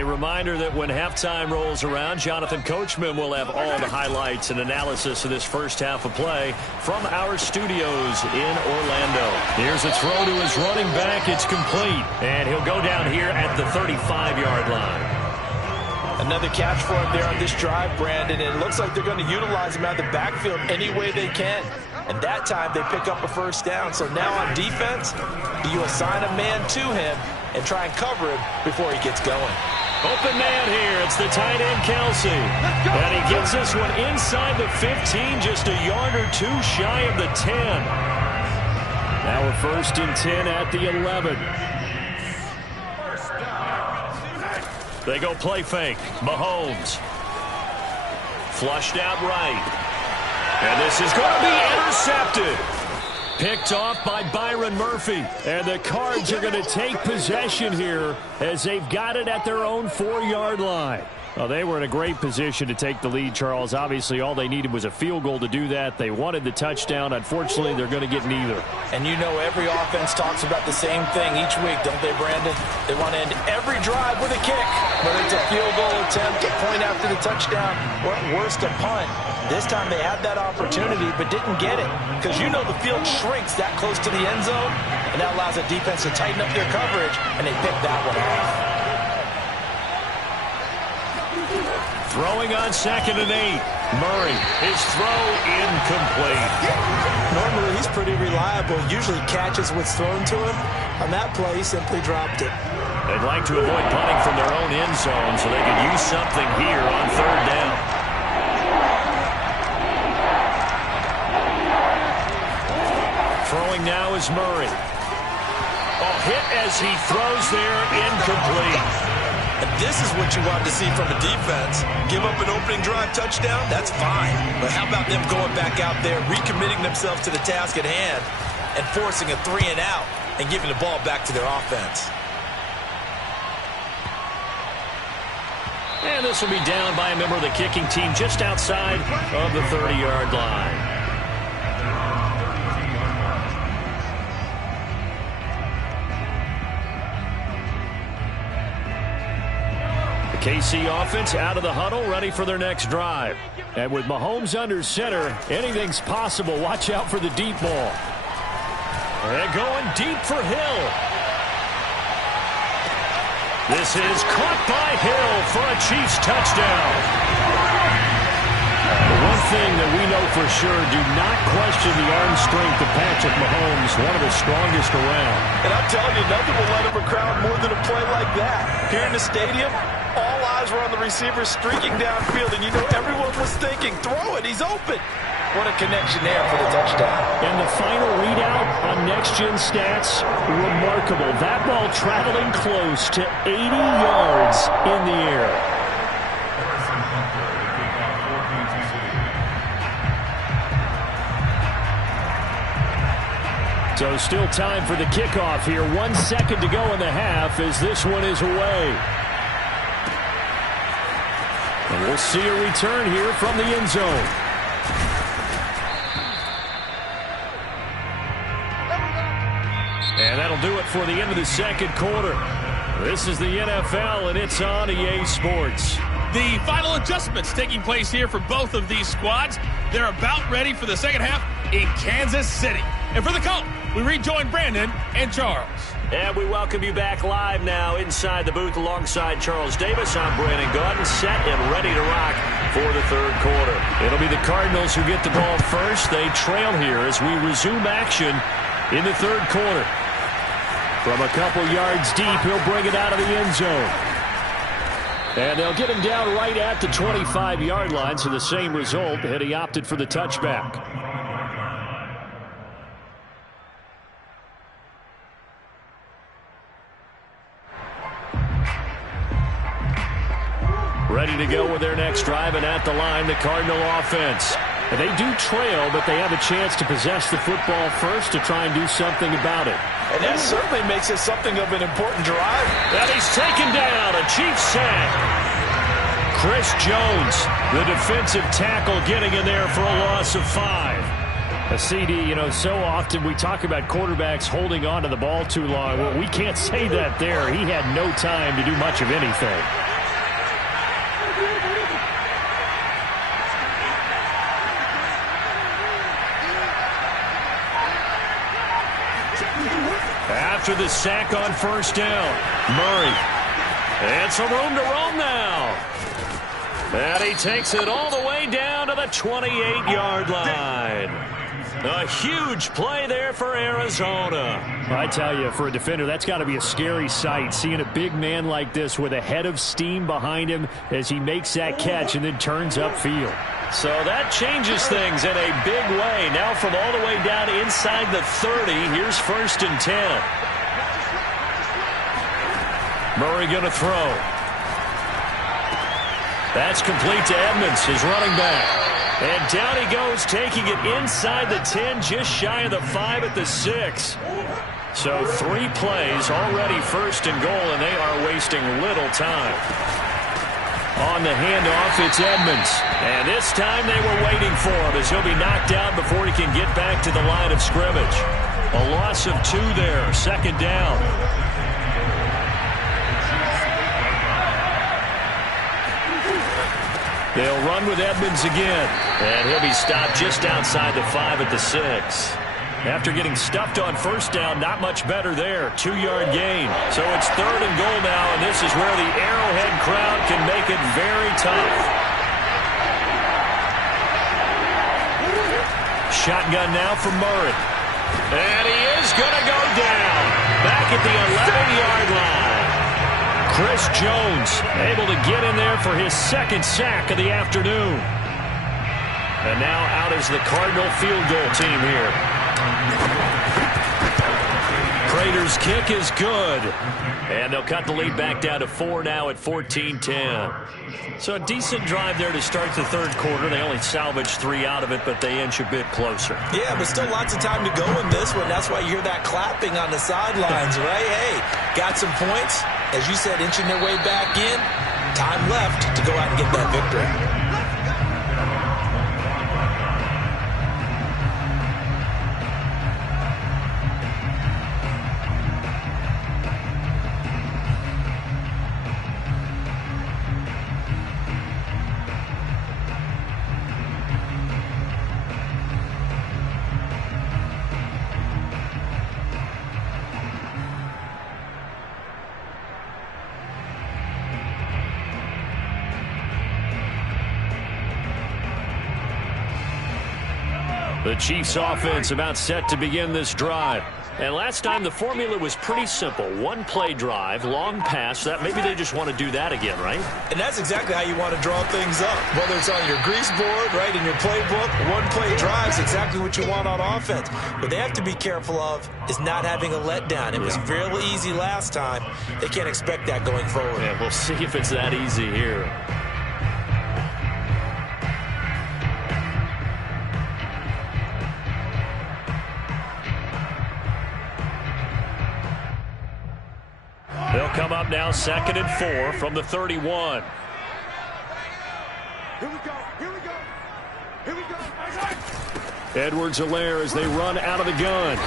A reminder that when halftime rolls around, Jonathan Coachman will have all the highlights and analysis of this first half of play from our studios in Orlando. Here's a throw to his running back. It's complete. And he'll go down here at the 35-yard line. Another catch for him there on this drive, Brandon. And it looks like they're going to utilize him out of the backfield any way they can. And that time they pick up a first down. So now on defense, you assign a man to him and try and cover him before he gets going. Open man here. It's the tight end, Kelsey. And he gets this one inside the 15, just a yard or two shy of the 10. Now we're 1st and 10 at the 11. They go play fake. Mahomes. Flushed out right. And this is going to be intercepted. Picked off by Byron Murphy. And the Cards are going to take possession here as they've got it at their own 4-yard line. Well, they were in a great position to take the lead, Charles. Obviously, all they needed was a field goal to do that. They wanted the touchdown. Unfortunately, they're going to get neither. And you know every offense talks about the same thing each week, don't they, Brandon? They want to end every drive with a kick, whether it's a field goal attempt, a point after the touchdown, or at worst, a punt. This time they had that opportunity but didn't get it because you know the field shrinks that close to the end zone, and that allows the defense to tighten up their coverage, and they picked that one off. Throwing on 2nd and 8. Murray, his throw incomplete. Normally he's pretty reliable. Usually catches what's thrown to him. On that play, he simply dropped it. They'd like to avoid punting from their own end zone so they could use something here on 3rd down. Throwing now is Murray. Hit as he throws there, incomplete. And this is what you want to see from a defense. Give up an opening drive touchdown, that's fine. But how about them going back out there, recommitting themselves to the task at hand, and forcing a 3-and-out and giving the ball back to their offense. And this will be down by a member of the kicking team just outside of the 30-yard line. KC offense out of the huddle, ready for their next drive. And with Mahomes under center, anything's possible. Watch out for the deep ball. And going deep for Hill. This is caught by Hill for a Chiefs touchdown. One thing that we know for sure, do not question the arm strength of Patrick Mahomes, one of the strongest around. And I'm telling you, nothing will let him a crowd more than a play like that. Here in the stadium, all eyes were on the receiver streaking downfield, and you know everyone was thinking, throw it, he's open. What a connection there for the touchdown. And the final readout on next-gen stats, remarkable. That ball traveling close to 80 yards in the air. So still time for the kickoff here. 1 second to go in the half as this one is away. And we'll see a return here from the end zone. And that'll do it for the end of the second quarter. This is the NFL, and it's on EA Sports. The final adjustments taking place here for both of these squads. They're about ready for the second half in Kansas City. And for the call, we rejoin Brandon and Charles. And we welcome you back live now inside the booth alongside Charles Davis. I'm Brandon Gaudin, set and ready to rock for the third quarter. It'll be the Cardinals who get the ball first. They trail here as we resume action in the third quarter. From a couple yards deep, he'll bring it out of the end zone. And they'll get him down right at the 25-yard line, so the same result, and he opted for the touchback. Ready to go with their next drive, and at the line, the Cardinal offense. And they do trail, but they have a chance to possess the football first to try and do something about it. And that certainly makes it something of an important drive. And he's taken down, a Chiefs sack. Chris Jones, the defensive tackle, getting in there for a loss of 5. A CD, you know, so often we talk about quarterbacks holding on to the ball too long. Well, we can't say that there. He had no time to do much of anything. After the sack on first down, Murray. And some room to roam now. And he takes it all the way down to the 28-yard line. A huge play there for Arizona. I tell you, for a defender, that's got to be a scary sight, seeing a big man like this with a head of steam behind him as he makes that catch and then turns upfield. So that changes things in a big way. Now from all the way down inside the 30, here's 1st and 10. Murray going to throw. That's complete to Edmonds, his running back. And down he goes, taking it inside the 10, just shy of the 5 at the 6. So 3 plays, already 1st and goal, and they are wasting little time. On the handoff, it's Edmonds. And this time they were waiting for him as he'll be knocked out before he can get back to the line of scrimmage. A loss of 2 there, 2nd down. They'll run with Edmonds again. And he'll be stopped just outside the 5 at the 6. After getting stuffed on first down, not much better there. 2-yard gain. So it's 3rd and goal now, and this is where the Arrowhead crowd can make it very tough. Shotgun now for Murray. And he is going to go down. Back at the 11-yard line. Chris Jones able to get in there for his 2nd sack of the afternoon. And now out is the Cardinal field goal team here. Prater's kick is good. And they'll cut the lead back down to 4 now at 14-10. So a decent drive there to start the 3rd quarter. They only salvaged 3 out of it, but they inch a bit closer. Yeah, but still lots of time to go in this one. That's why you hear that clapping on the sidelines, right? Hey, got some points. As you said, inching their way back in. Time left to go out and get that victory. The Chiefs offense about set to begin this drive. And last time the formula was pretty simple. 1-play drive, long pass. That maybe they just want to do that again, right? And that's exactly how you want to draw things up. Whether it's on your grease board, right, in your playbook, 1-play drive is exactly what you want on offense. What they have to be careful of is not having a letdown. It was fairly easy last time. They can't expect that going forward. Yeah, we'll see if it's that easy here. They'll come up now 2nd and 4 from the 31. Here we go. Here we go. Here we go. Edwards-Helaire as they run out of the gun.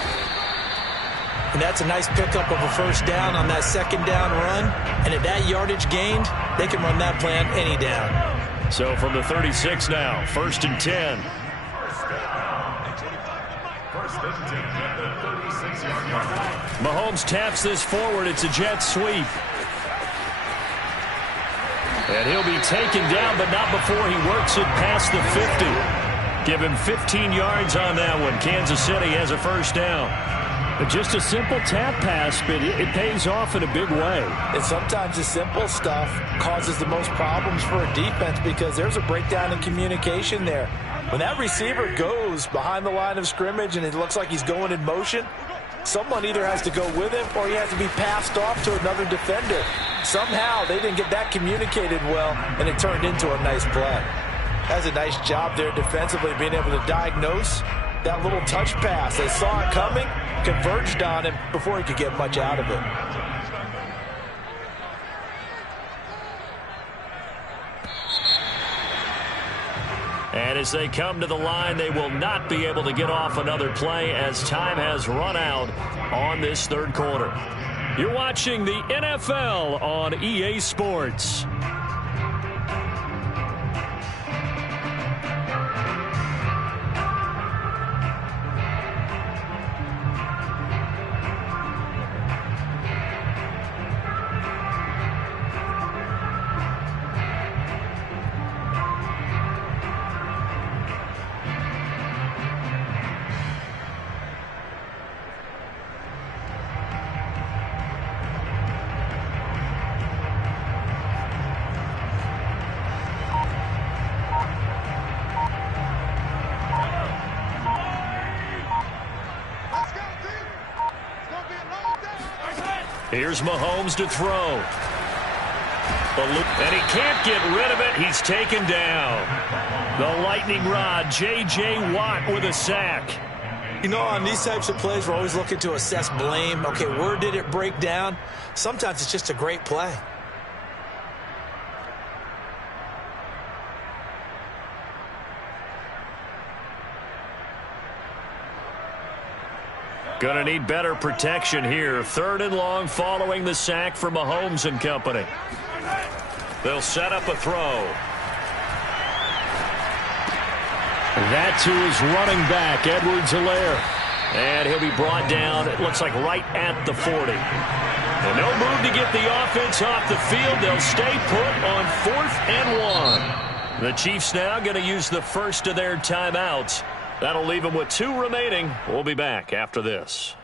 And that's a nice pickup of a 1st down on that 2nd down run. And at that yardage gained, they can run that plan any down. So from the 36 now, 1st and 10. Mahomes taps this forward. It's a jet sweep. And he'll be taken down, but not before he works it past the 50. Give him 15 yards on that one. Kansas City has a 1st down. Just a simple tap pass, but it pays off in a big way. And sometimes the simple stuff causes the most problems for a defense because there's a breakdown in communication there. When that receiver goes behind the line of scrimmage and it looks like he's going in motion, someone either has to go with him or he has to be passed off to another defender. Somehow they didn't get that communicated well, and it turned into a nice play. That's a nice job there defensively, being able to diagnose that little touch pass. They saw it coming, converged on him before he could get much out of it. And as they come to the line, they will not be able to get off another play as time has run out on this 3rd quarter. You're watching the NFL on EA Sports. Here's Mahomes to throw. And he can't get rid of it. He's taken down. The lightning rod, J.J. Watt with a sack. You know, on these types of plays, we're always looking to assess blame. Okay, where did it break down? Sometimes it's just a great play. Going to need better protection here. 3rd and long following the sack for Mahomes and company. They'll set up a throw. That's who is running back, Edwards-Helaire. And he'll be brought down, it looks like right at the 40. And no move to get the offense off the field. They'll stay put on 4th and 1. The Chiefs now going to use the first of their timeouts. That'll leave them with 2 remaining. We'll be back after this.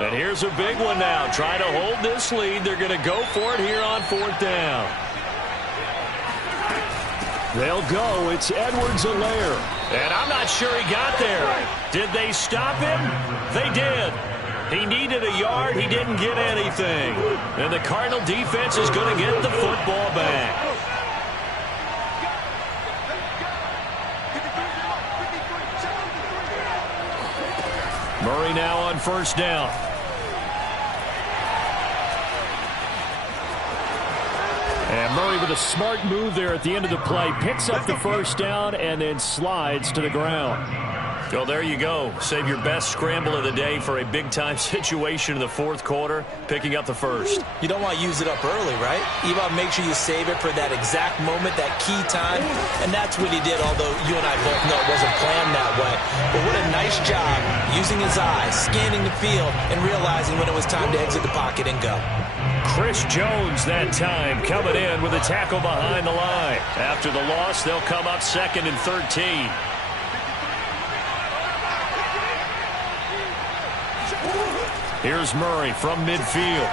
And here's a big one now. Trying to hold this lead. They're going to go for it here on 4th down. They'll go. It's Edwards-Helaire. And I'm not sure he got there. Did they stop him? They did. He needed a yard. He didn't get anything. And the Cardinal defense is going to get the football back. Murray now on 1st down. And Murray with a smart move there at the end of the play. Picks up the 1st down and then slides to the ground. Well, there you go. Save your best scramble of the day for a big-time situation in the 4th quarter, picking up the 1st. You don't want to use it up early, right? You want to make sure you save it for that exact moment, that key time. And that's what he did, although you and I both know it wasn't planned that way. But what a nice job using his eyes, scanning the field, and realizing when it was time to exit the pocket and go. Chris Jones that time coming in with a tackle behind the line. After the loss, they'll come up 2nd and 13. Here's Murray from midfield.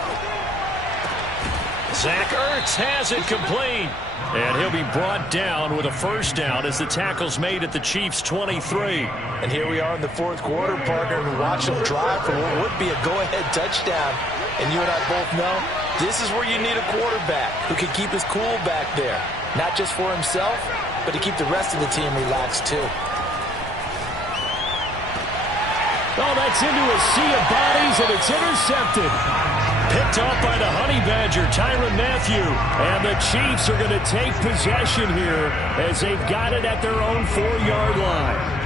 Zach Ertz has it complete. And he'll be brought down with a 1st down as the tackle's made at the Chiefs' 23. And here we are in the 4th quarter, partner, and watch them drive for what would be a go-ahead touchdown. And you and I both know this is where you need a quarterback who can keep his cool back there. Not just for himself, but to keep the rest of the team relaxed, too. Oh, that's into a sea of bodies, and it's intercepted. Picked off by the Honey Badger, Tyrann Mathieu. And the Chiefs are going to take possession here as they've got it at their own 4-yard line.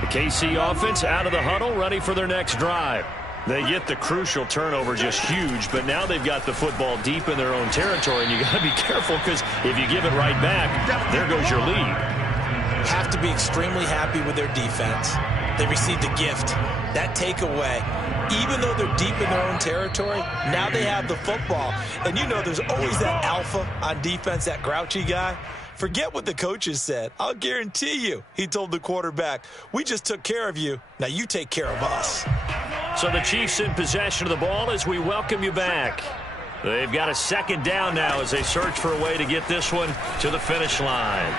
The KC offense out of the huddle, ready for their next drive. They get the crucial turnover, just huge, but now they've got the football deep in their own territory, and you got to be careful because if you give it right back, there goes your lead. Have to be extremely happy with their defense. They received a gift. That takeaway, even though they're deep in their own territory, now they have the football. And you know there's always that alpha on defense, that grouchy guy. Forget what the coaches said. I'll guarantee you, he told the quarterback, we just took care of you. Now you take care of us. So the Chiefs in possession of the ball as we welcome you back. They've got a 2nd down now as they search for a way to get this one to the finish line.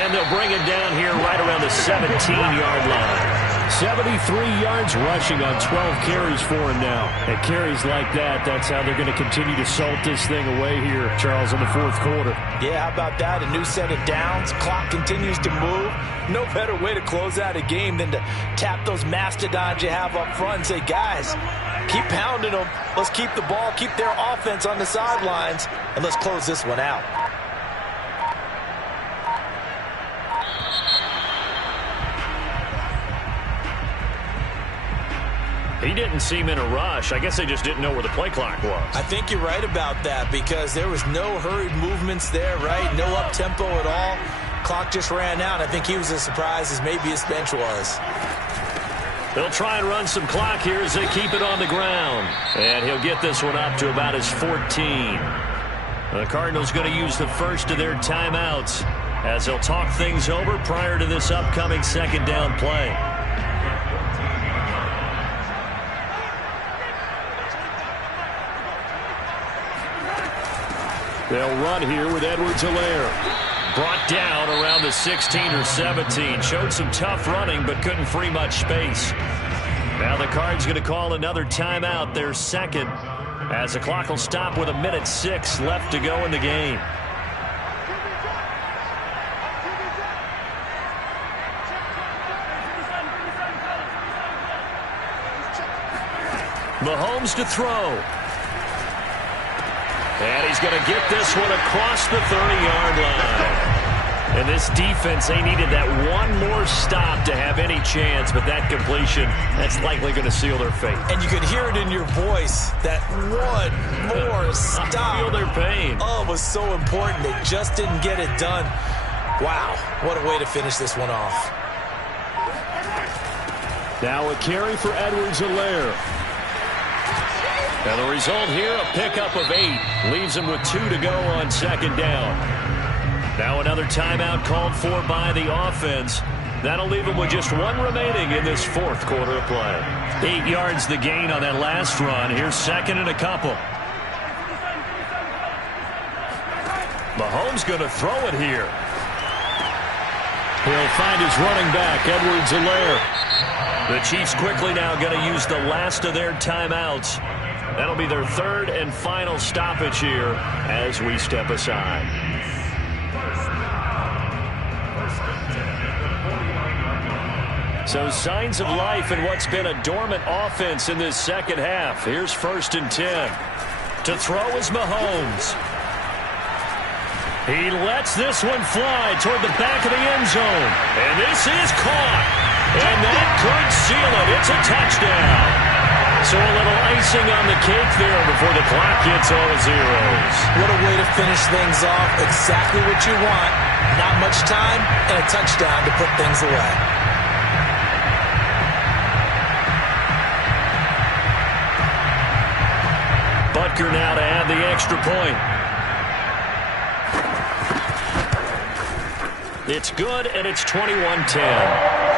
And they'll bring it down here right around the 17-yard line. 73 yards rushing on 12 carries for him now. And carries like that, that's how they're going to continue to salt this thing away here, Charles, in the 4th quarter. Yeah, how about that? A new set of downs. Clock continues to move. No better way to close out a game than to tap those mastodons you have up front and say, guys, keep pounding them. Let's keep the ball, keep their offense on the sidelines, and let's close this one out. He didn't seem in a rush. I guess they just didn't know where the play clock was. I think you're right about that because there was no hurried movements there, right? No up-tempo at all. Clock just ran out. I think he was as surprised as maybe his bench was. They'll try and run some clock here as they keep it on the ground. And he'll get this one up to about his 14. The Cardinals going to use the first of their timeouts. as he'll talk things over prior to this upcoming second down play. They'll run here with Edwards-Helaire. Brought down around the 16 or 17. Showed some tough running, but couldn't free much space. Now the Cards going to call another timeout, their second, as the clock will stop with 1:06 left to go in the game. Mahomes to throw. And he's going to get this one across the 30-yard line. And this defense, they needed that one more stop to have any chance, but that completion, that's likely going to seal their fate. And you could hear it in your voice, that one more stop. I feel their pain. Oh, it was so important. They just didn't get it done. Wow, what a way to finish this one off. Now a carry for Edwards-Helaire. And the result here, a pickup of 8. Leaves him with 2 to go on second down. Now another timeout called for by the offense. That'll leave him with just 1 remaining in this fourth quarter of play. 8 yards the gain on that last run. Here's second and a couple. Mahomes going to throw it here. He'll find his running back, Edwards-Helaire. The Chiefs quickly now going to use the last of their timeouts. That'll be their third and final stoppage here as we step aside. So signs of life in what's been a dormant offense in this second half. Here's 1st and 10. To throw is Mahomes. He lets this one fly toward the back of the end zone. And this is caught. And that could seal it. It's a touchdown. So a little icing on the cake there before the clock hits all zeros. What a way to finish things off. Exactly what you want. Not much time and a touchdown to put things away. Butker now to add the extra point. It's good, and it's 21-10.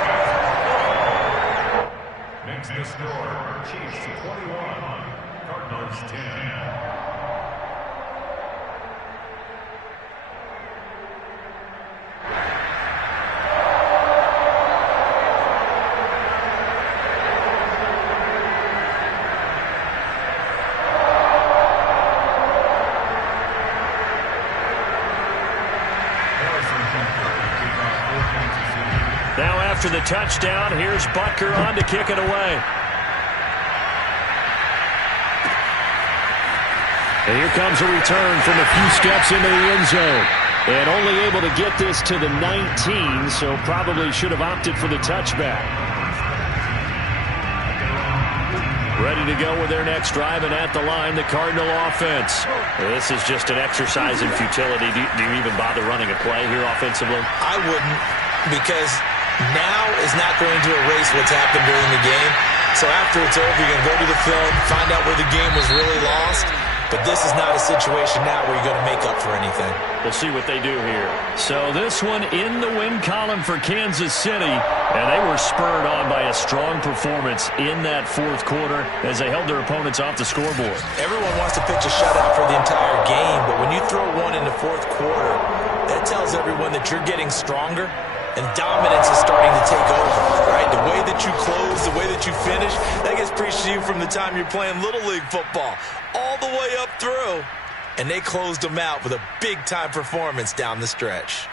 Makes the score Chiefs 21, Cardinals 10. Now after the touchdown, here's Butker on to kick it away. And here comes a return from a few steps into the end zone. And only able to get this to the 19, so probably should have opted for the touchback. Ready to go with their next drive, and at the line, the Cardinal offense. This is just an exercise in futility. Do you even bother running a play here offensively? I wouldn't, because now is not going to erase what's happened during the game. So after it's over, you're going to go to the film, find out where the game was really lost. But this is not a situation now where you're going to make up for anything. We'll see what they do here. So this one in the win column for Kansas City. And they were spurred on by a strong performance in that fourth quarter as they held their opponents off the scoreboard. Everyone wants to pitch a shutout for the entire game, but when you throw one in the fourth quarter, that tells everyone that you're getting stronger and dominance is starting to take over, right? The way that you close, the way that you finish, that gets preached to you from the time you're playing Little League football all the way up through. And they closed them out with a big-time performance down the stretch.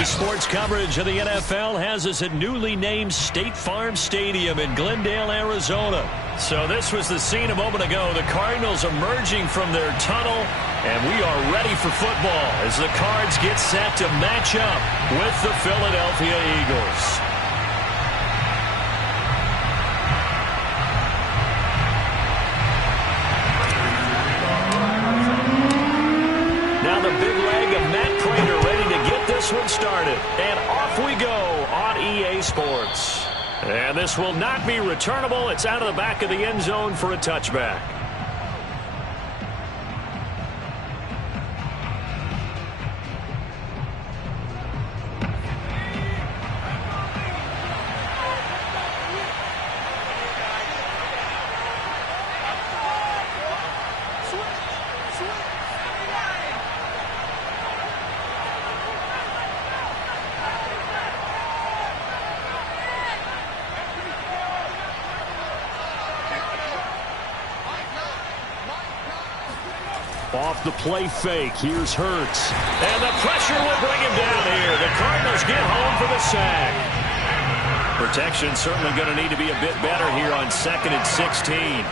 Today's sports coverage of the NFL has us at newly named State Farm Stadium in Glendale, Arizona. So this was the scene a moment ago. The Cardinals emerging from their tunnel, and we are ready for football as the Cards get set to match up with the Philadelphia Eagles. Now the big leg of Matt Pratt ready to get this one started. And off we go on EA Sports. And this will not be returnable. It's out of the back of the end zone for a touchback. Off the play fake, here's Hurts. And the pressure will bring him down here. The Cardinals get home for the sack. Protection certainly going to need to be a bit better here on 2nd and 16.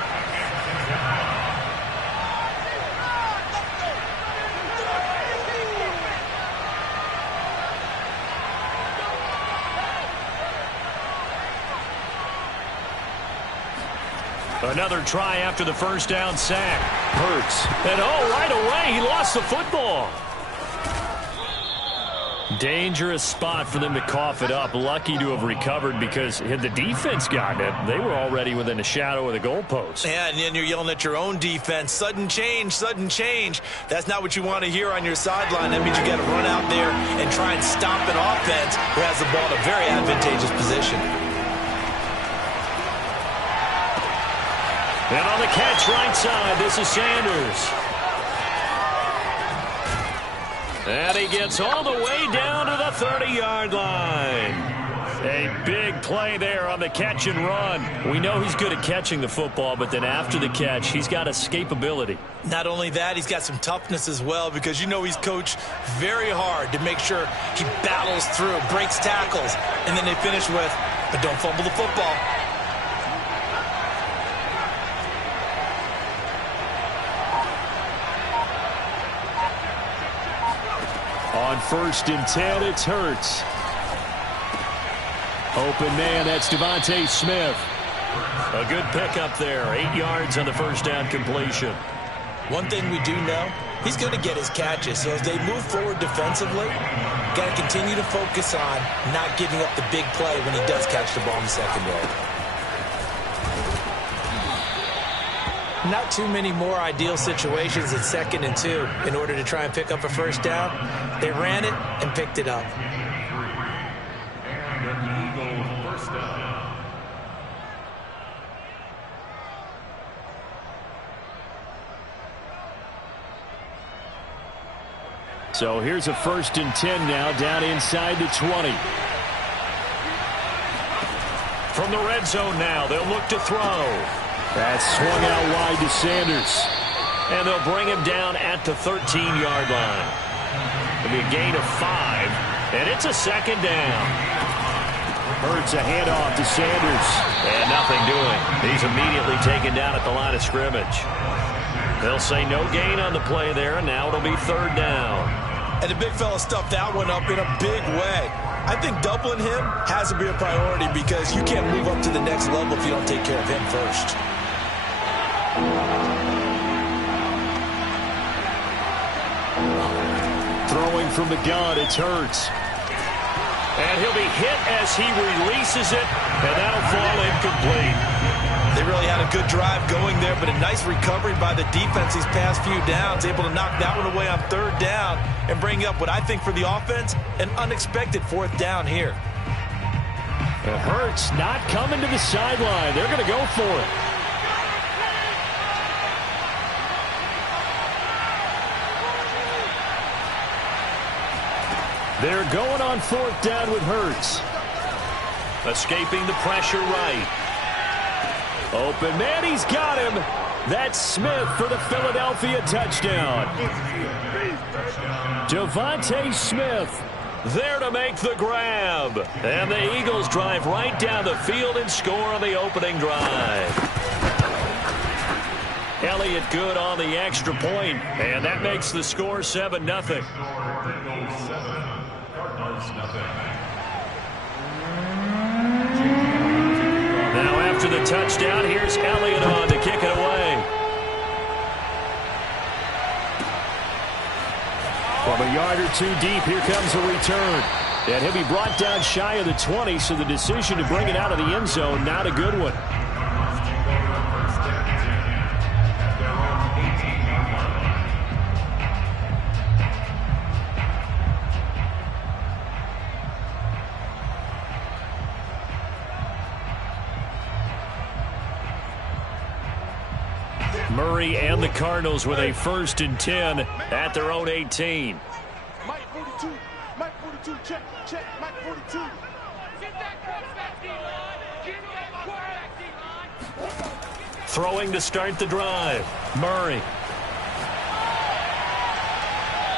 Another try after the first down sack. Hurts. And right away, he lost the football. Dangerous spot for them to cough it up. Lucky to have recovered because had the defense gotten it, they were already within a shadow of the goalpost. Yeah, and then you're yelling at your own defense. Sudden change, sudden change. That's not what you want to hear on your sideline. That means you got to run out there and try and stop an offense who has the ball in a very advantageous position. And on the catch right side, this is Sanders. And he gets all the way down to the 30-yard line. A big play there on the catch and run. We know he's good at catching the football, but then after the catch, he's got escapability. Not only that, he's got some toughness as well because you know he's coached very hard to make sure he battles through, breaks tackles, and then they finish with, but don't fumble the football. On 1st and 10, it's Hurts. Open man, that's Devontae Smith. A good pickup there. 8 yards on the first down completion. One thing we do know, he's going to get his catches. So as they move forward defensively, got to continue to focus on not giving up the big play when he does catch the ball in the secondary. Not too many more ideal situations in 2nd and 2 in order to try and pick up a first down. They ran it and picked it up. And the Eagles first down. So here's a 1st and 10 now, down inside the 20. From the red zone now, they'll look to throw. That's swung out wide to Sanders. And they'll bring him down at the 13-yard line. It'll be a gain of 5, and it's a 2nd down. Hurts a handoff to Sanders. And nothing doing. He's immediately taken down at the line of scrimmage. They'll say no gain on the play there, and now it'll be 3rd down. And the big fella stuffed that one up in a big way. I think doubling him has to be a priority because you can't move up to the next level if you don't take care of him first. Throwing from the gun, it's Hurts. And he'll be hit as he releases it, and that'll fall incomplete. They really had a good drive going there, but a nice recovery by the defense these past few downs, able to knock that one away on 3rd down and bring up what I think for the offense, an unexpected 4th down here. And Hurts not coming to the sideline. They're going to go for it. They're going on 4th down with Hurts. Escaping the pressure right. Open man, he's got him. That's Smith for the Philadelphia touchdown. Devontae Smith There to make the grab. And the Eagles drive right down the field and score on the opening drive. Elliott good on the extra point, and that makes the score 7-0. Now after the touchdown, here's Elliott on to kick it away. From a yard or two deep, here comes a return. And he'll be brought down shy of the 20, so the decision to bring it out of the end zone, not a good one. Murray and the Cardinals with a 1st and 10 at their own 18. Mike 42. Mike 42. Check. Check. Mike 42. Get that quarterback, D-line. Get that quarterback, D-line. Throwing to start the drive. Murray.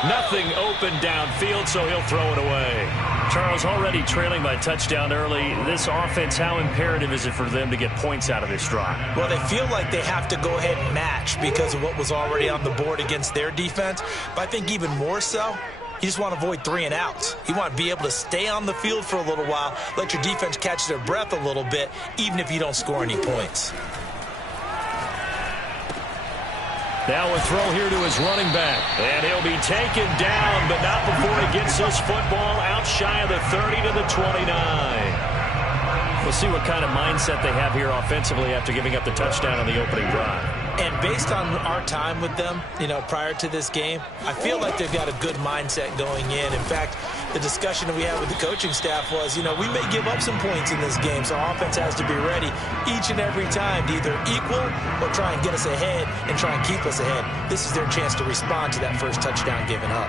Nothing open downfield, so he'll throw it away. Charles, already trailing by touchdown early. This offense, how imperative is it for them to get points out of this drive? Well, they feel like they have to go ahead and match because of what was already on the board against their defense. But I think even more so, you just want to avoid 3 and outs. You want to be able to stay on the field for a little while, let your defense catch their breath a little bit, even if you don't score any points. Now a throw here to his running back. And he'll be taken down, but not before he gets this football out shy of the 30 to the 29. We'll see what kind of mindset they have here offensively after giving up the touchdown on the opening drive. And based on our time with them, prior to this game, I feel like they've got a good mindset going in. In fact, the discussion that we had with the coaching staff was, we may give up some points in this game, so offense has to be ready each and every time to either equal or try and get us ahead and try and keep us ahead. This is their chance to respond to that first touchdown given up.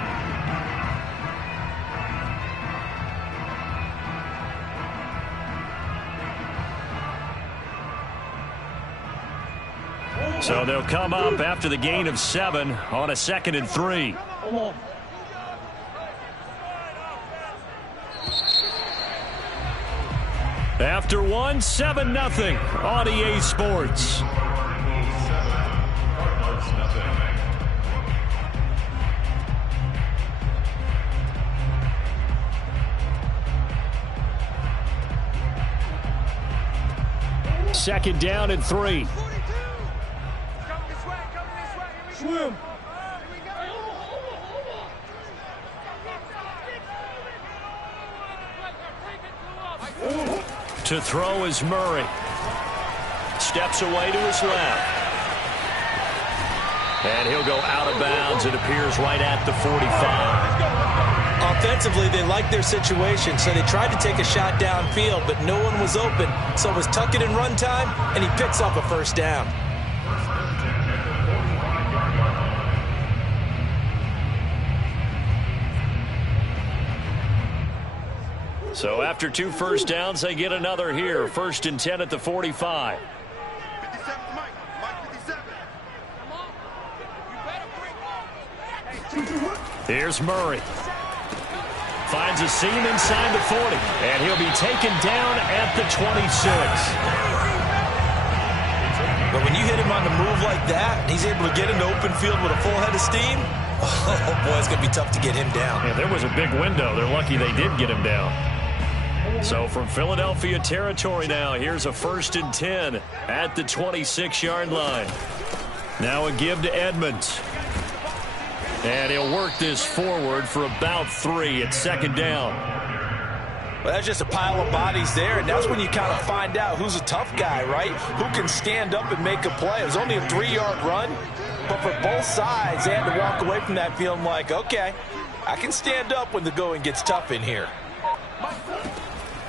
So they'll come up after the gain of 7 on a 2nd and 3. After 1, 7-0 on EA Sports. Second down and 3. Swim. To throw is Murray. Steps away to his left. And he'll go out of bounds. It appears right at the 45. Offensively, they like their situation, so they tried to take a shot downfield, but no one was open. So it was tuck it and run time, and he picks up a 1st down. So after 2 1st downs, they get another here. 1st and 10 at the 45. 57 Mike. Mike 57. Here's Murray. Finds a seam inside the 40. And he'll be taken down at the 26. But when you hit him on the move like that, and he's able to get into open field with a full head of steam, oh boy, it's going to be tough to get him down. Yeah, there was a big window. They're lucky they did get him down. So from Philadelphia territory now, here's a 1st and 10 at the 26-yard line. Now a give to Edmonds. And he'll work this forward for about 3 at 2nd down. Well, that's just a pile of bodies there, and that's when you kind of find out who's a tough guy, right? Who can stand up and make a play. It was only a 3-yard run, but for both sides, they had to walk away from that feeling like, okay, I can stand up when the going gets tough in here.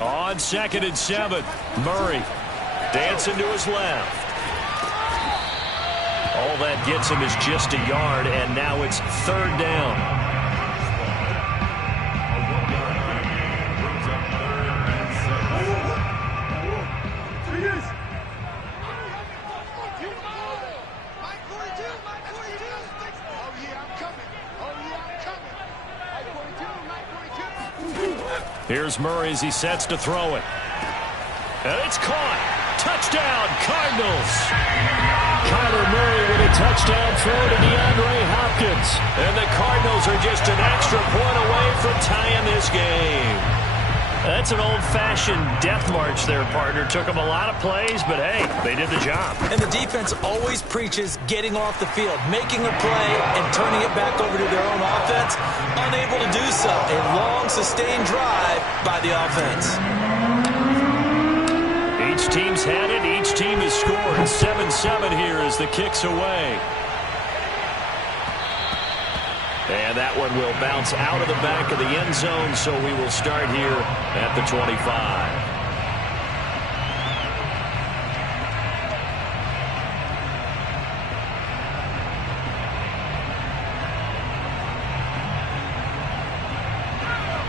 On 2nd and 7, Murray dancing to his left. All that gets him is just a yard, and now it's 3rd down. Here's Murray as he sets to throw it. And it's caught. Touchdown, Cardinals. Kyler Murray with a touchdown throw to DeAndre Hopkins. And the Cardinals are just an extra point away from tying this game. That's an old-fashioned death march there, partner. Took them a lot of plays, but, hey, they did the job. And the defense always preaches getting off the field, making a play, and turning it back over to their own offense. Unable to do so. A long, sustained drive by the offense. Each team's had it. Each team has scored. 7-7 here as the kick's away. And that one will bounce out of the back of the end zone, so we will start here at the 25.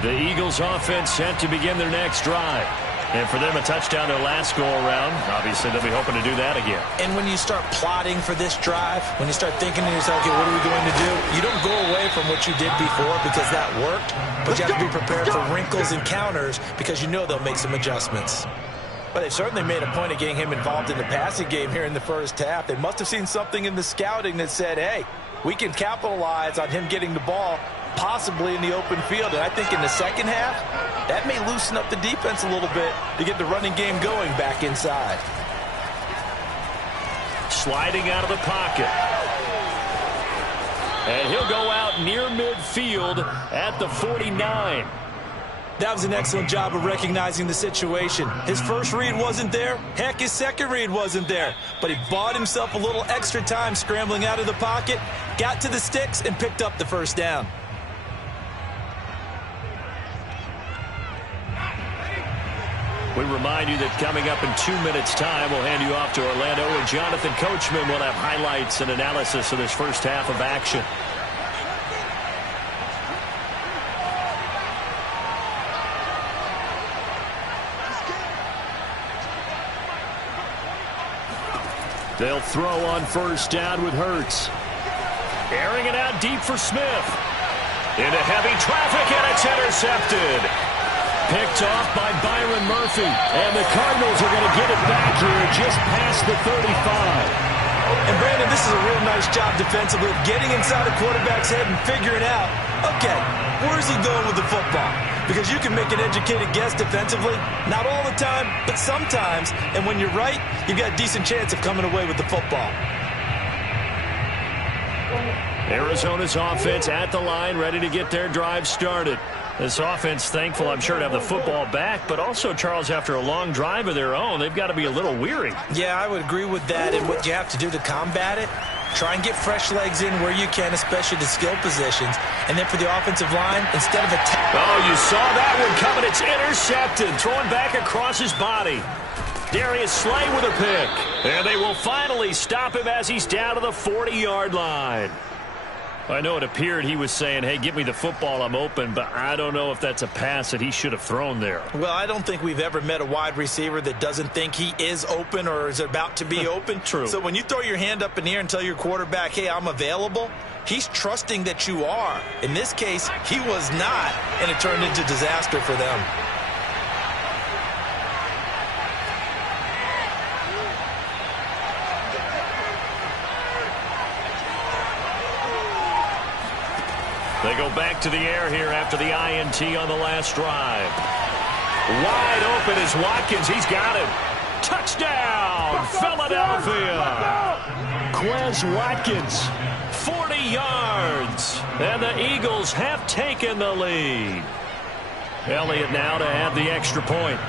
The Eagles offense set to begin their next drive. And for them, a touchdown their last go-around. Obviously, they'll be hoping to do that again. And when you start plotting for this drive, when you start thinking to yourself, okay, what are we going to do? You don't go away from what you did before because that worked. But you have to be prepared for wrinkles and counters because you know they'll make some adjustments. But they've certainly made a point of getting him involved in the passing game here in the first half. They must have seen something in the scouting that said, hey, we can capitalize on him getting the ball possibly in the open field. And I think in the second half, that may loosen up the defense a little bit to get the running game going back inside. Sliding out of the pocket. And he'll go out near midfield at the 49. That was an excellent job of recognizing the situation. His first read wasn't there. Heck, his second read wasn't there. But he bought himself a little extra time scrambling out of the pocket, got to the sticks, and picked up the first down. We remind you that coming up in 2 minutes' time, we'll hand you off to Orlando, where Jonathan Coachman will have highlights and analysis of this first half of action. They'll throw on first down with Hurts. Airing it out deep for Smith. Into heavy traffic, and it's intercepted. Picked off by Byron Murphy. And the Cardinals are going to get it back here just past the 35. And, Brandon, this is a real nice job defensively of getting inside the quarterback's head and figuring out, okay, where's he going with the football? Because you can make an educated guess defensively. Not all the time, but sometimes. And when you're right, you've got a decent chance of coming away with the football. Arizona's offense at the line, ready to get their drive started. This offense, thankful, I'm sure, to have the football back, but also, Charles, after a long drive of their own, they've got to be a little weary. Yeah, I would agree with that, and what you have to do to combat it, try and get fresh legs in where you can, especially the skill positions. And then for the offensive line, instead of Oh, you saw that one coming. It's intercepted, thrown back across his body. Darius Slay with a pick. And they will finally stop him as he's down to the 40-yard line. I know it appeared he was saying, hey, give me the football, I'm open, but I don't know if that's a pass that he should have thrown there. Well, I don't think we've ever met a wide receiver that doesn't think he is open or is about to be open. True. So when you throw your hand up in the air and tell your quarterback, hey, I'm available, he's trusting that you are. In this case, he was not, and it turned into disaster for them. They go back to the air here after the INT on the last drive. Wide open is Watkins. He's got him. Touchdown, Philadelphia. Quez Watkins, 40 yards. And the Eagles have taken the lead. Elliott now to add the extra point.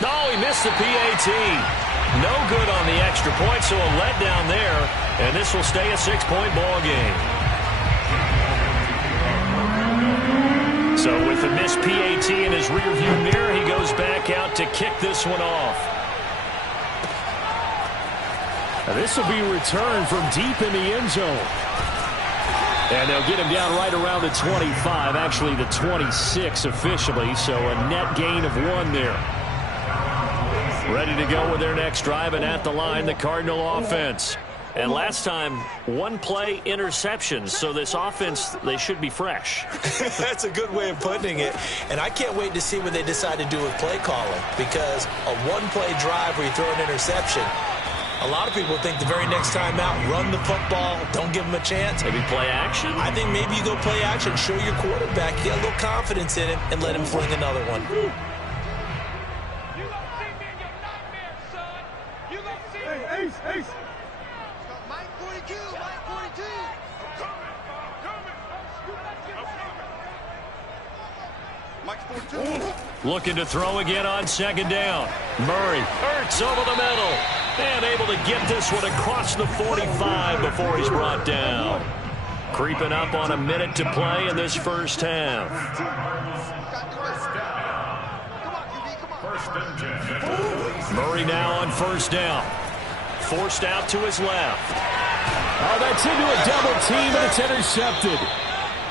No, he missed the PAT. No good on the extra point, so a letdown there, and this will stay a 6-point ball game. So with the missed PAT in his rearview mirror, he goes back out to kick this one off. Now this will be returned from deep in the end zone. And they'll get him down right around the 25, actually the 26 officially, so a net gain of 1 there. Ready to go with their next drive, and at the line, the Cardinal offense. And last time, one play interceptions. So this offense, they should be fresh. That's a good way of putting it. And I can't wait to see what they decide to do with play calling, because a one-play drive where you throw an interception, a lot of people think the very next time out, run the football, don't give them a chance. Maybe play action? I think maybe you go play action, show your quarterback, get a little confidence in him, and let him fling another one. Ace. Mike 42, Mike 42. Mike 42. Looking to throw again on second down. Murray hurts over the middle. And able to get this one across the 45 before he's brought down. Creeping up on a minute to play in this first half. Murray now on first down. Forced out to his left. Oh, that's into a double team, and it's intercepted.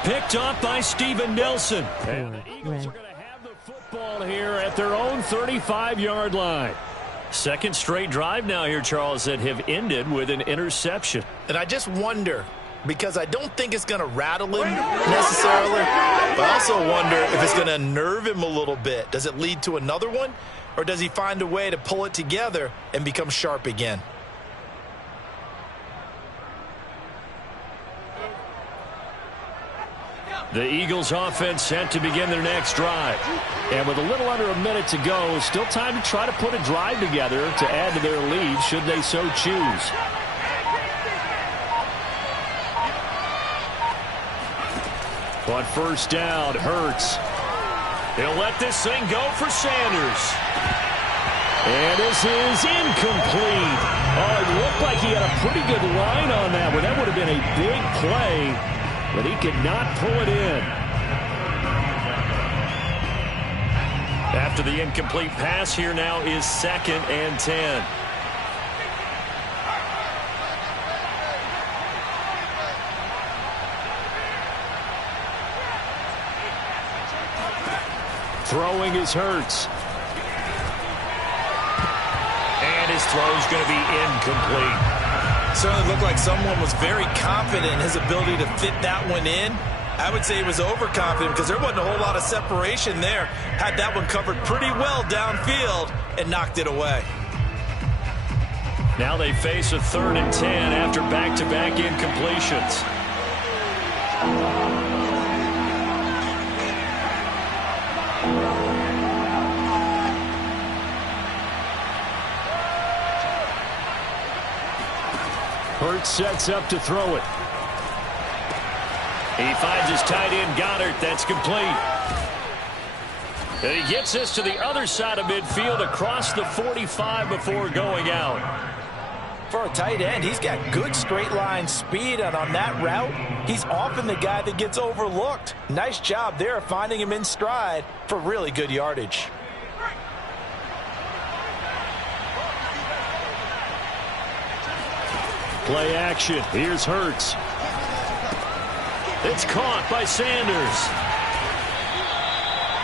Picked up by Steven Nelson. And the Eagles are going to have the football here at their own 35-yard line. Second straight drive now here, Charles, that have ended with an interception. And I just wonder, because I don't think it's going to rattle him necessarily, but I also wonder if it's going to unnerve him a little bit. Does it lead to another one, or does he find a way to pull it together and become sharp again? The Eagles offense set to begin their next drive. And with a little under a minute to go, still time to try to put a drive together to add to their lead should they so choose. On first down, Hurts. He'll let this thing go for Sanders. And this is incomplete. Oh, it looked like he had a pretty good line on that one. That would have been a big play, but he could not pull it in. After the incomplete pass, here now is 2nd and 10. Throwing is Hurts. And his throw's going to be incomplete. Certainly looked like someone was very confident in his ability to fit that one in. I would say he was overconfident because there wasn't a whole lot of separation there. Had that one covered pretty well downfield and knocked it away. Now they face a 3rd and 10 after back-to-back incompletions. Hurts sets up to throw it. He finds his tight end, Goddard. That's complete. And he gets this to the other side of midfield across the 45 before going out. For a tight end, he's got good straight line speed, and on that route, he's often the guy that gets overlooked. Nice job there finding him in stride for really good yardage. Play action. Here's Hurts. It's caught by Sanders.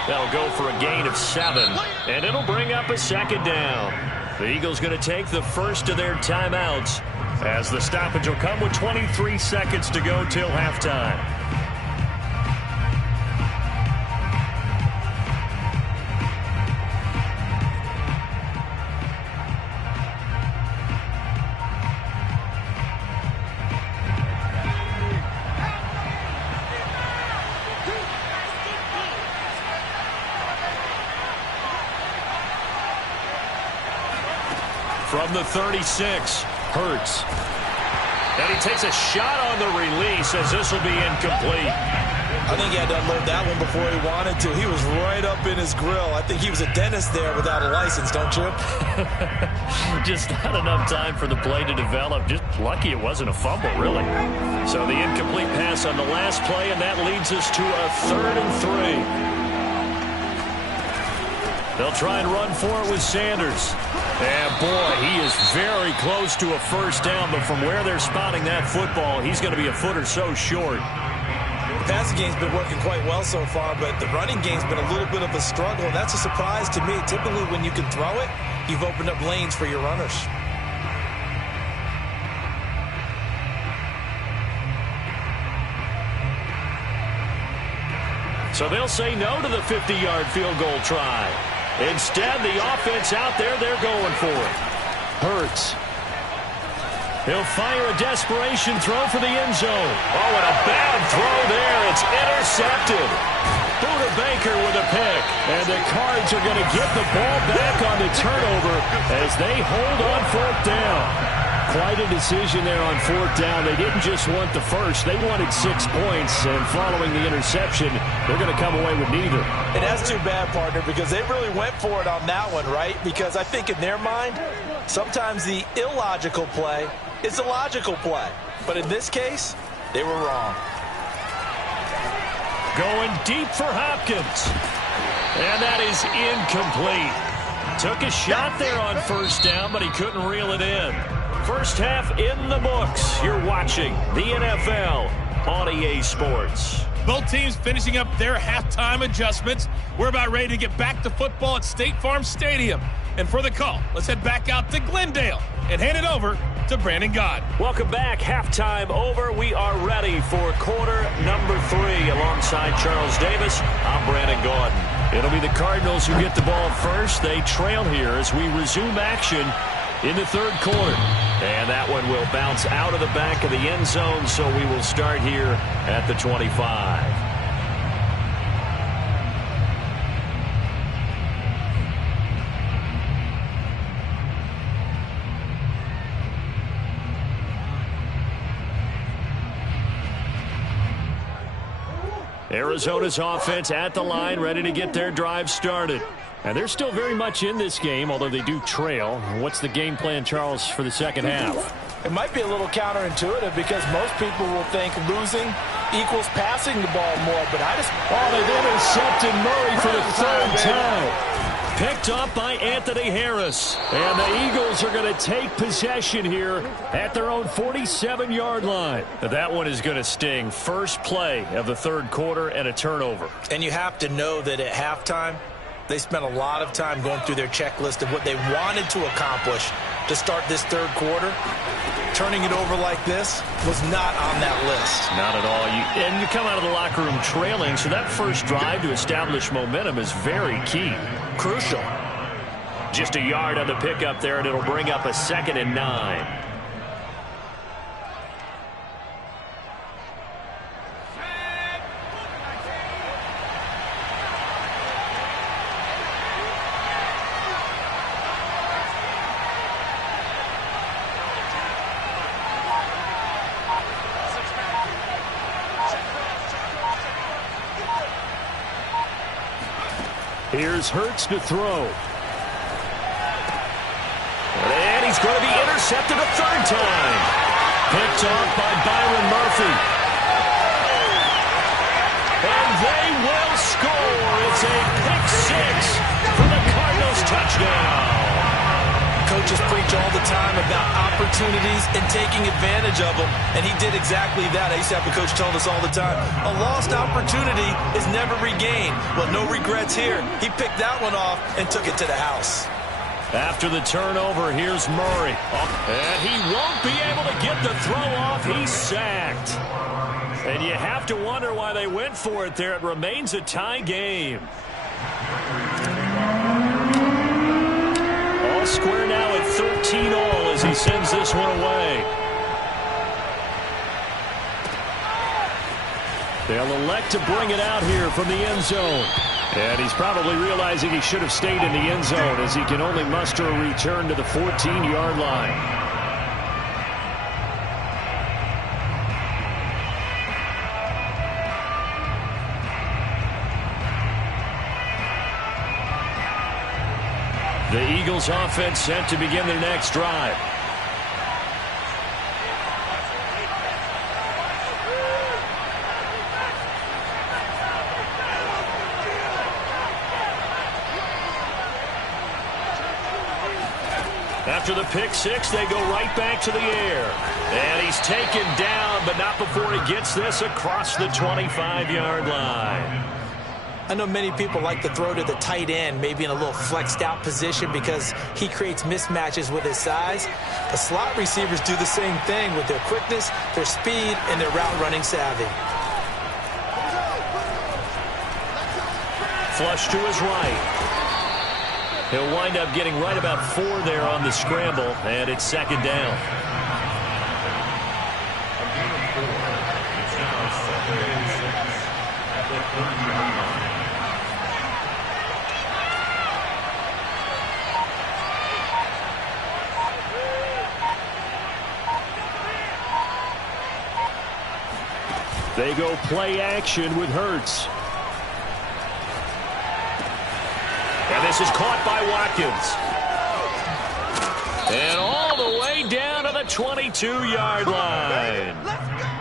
That'll go for a gain of 7, and it'll bring up a 2nd down. The Eagles going to take the first of their timeouts as the stoppage will come with 23 seconds to go till halftime. From the 36, Hurts. And he takes a shot on the release as this will be incomplete. I think he had to unload that one before he wanted to. He was right up in his grill. I think he was a dentist there without a license, don't you? Just not enough time for the play to develop. Just lucky it wasn't a fumble, really. So the incomplete pass on the last play, and that leads us to a 3rd and 3. They'll try and run for it with Sanders. And, boy, he is very close to a first down, but from where they're spotting that football, he's going to be a foot or so short. The passing game's been working quite well so far, but the running game's been a little bit of a struggle, and that's a surprise to me. Typically, when you can throw it, you've opened up lanes for your runners. So they'll say no to the 50-yard field goal try. Instead, the offense out there, they're going for it. Hurts. He'll fire a desperation throw for the end zone. Oh, and a bad throw there. It's intercepted. Buda Baker with a pick. And the Cards are going to get the ball back on the turnover as they hold on fourth down. Quite a decision there on fourth down. They didn't just want the first. They wanted 6 points. And following the interception, they're going to come away with neither. And that's too bad, partner, because they really went for it on that one, right? Because I think in their mind, sometimes the illogical play is a logical play. But in this case, they were wrong. Going deep for Hopkins. And that is incomplete. Took a shot there on first down, but he couldn't reel it in. First half in the books. You're watching the NFL on EA Sports. Both teams finishing up their halftime adjustments. We're about ready to get back to football at State Farm Stadium. And for the call, let's head back out to Glendale and hand it over to Brandon Gaudin. Welcome back. Halftime over. We are ready for quarter number 3. Alongside Charles Davis, I'm Brandon Gaudin. It'll be the Cardinals who get the ball first. They trail here as we resume action in the third quarter. And that one will bounce out of the back of the end zone, so we will start here at the 25. Arizona's offense at the line, ready to get their drive started. And they're still very much in this game, although they do trail. What's the game plan, Charles, for the second half? It might be a little counterintuitive because most people will think losing equals passing the ball more, but they've intercepted Murray for the third time. Picked up by Anthony Harris. And the Eagles are going to take possession here at their own 47-yard line. That one is going to sting. First play of the third quarter and a turnover. And you have to know that at halftime, they spent a lot of time going through their checklist of what they wanted to accomplish to start this third quarter. Turning it over like this was not on that list. Not at all. And you come out of the locker room trailing, so that first drive to establish momentum is very key. Crucial. Just a yard on the pickup there, and it'll bring up a 2nd and 9. Here's Hurts to throw. And he's going to be intercepted a third time. Picked off by Byron Murphy. And they will score. It's a pick 6 for the Cardinals touchdown. Coaches preach all the time about opportunities and taking advantage of them, and he did exactly that. I used to have a coach tell us all the time, a lost opportunity is never regained. Well, no regrets here. He picked that one off and took it to the house. After the turnover, here's Murray. And he won't be able to get the throw off. He's sacked. And you have to wonder why they went for it there. It remains a tie game. All square now at 13-all as he sends this one away. They'll elect to bring it out here from the end zone. And he's probably realizing he should have stayed in the end zone as he can only muster a return to the 14-yard line. The Eagles offense set to begin their next drive. After the pick 6, they go right back to the air. And he's taken down, but not before he gets this across the 25-yard line. I know many people like to throw to the tight end, maybe in a little flexed out position because he creates mismatches with his size. The slot receivers do the same thing with their quickness, their speed, and their route running savvy. Flush to his right. He'll wind up getting right about 4 there on the scramble, and it's second down. It's now 2nd and 6 at the 30-yard line. They go play action with Hurts. And this is caught by Watkins. And all the way down to the 22-yard line.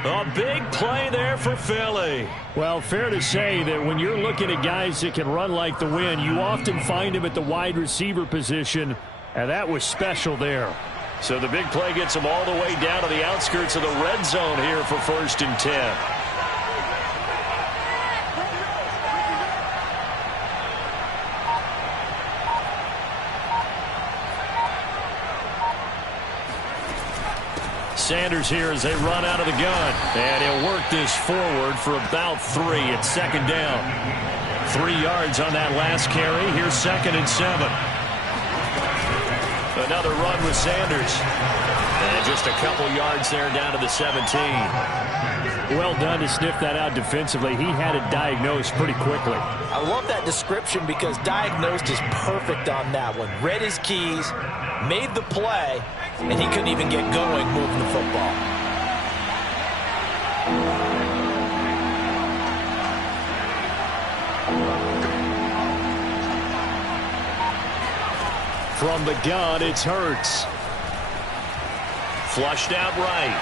A big play there for Philly. Well, fair to say that when you're looking at guys that can run like the wind, you often find them at the wide receiver position, and that was special there. So the big play gets them all the way down to the outskirts of the red zone here for 1st and 10. Sanders here as they run out of the gun. And he'll work this forward for about 3. It's second down. 3 yards on that last carry. Here's 2nd and 7. Another run with Sanders. And just a couple yards there down to the 17. Well done to sniff that out defensively. He had it diagnosed pretty quickly. I love that description because diagnosed is perfect on that one. Read his keys, made the play, and he couldn't even get going moving the football. From the gun, it's Hurts. Flushed out right.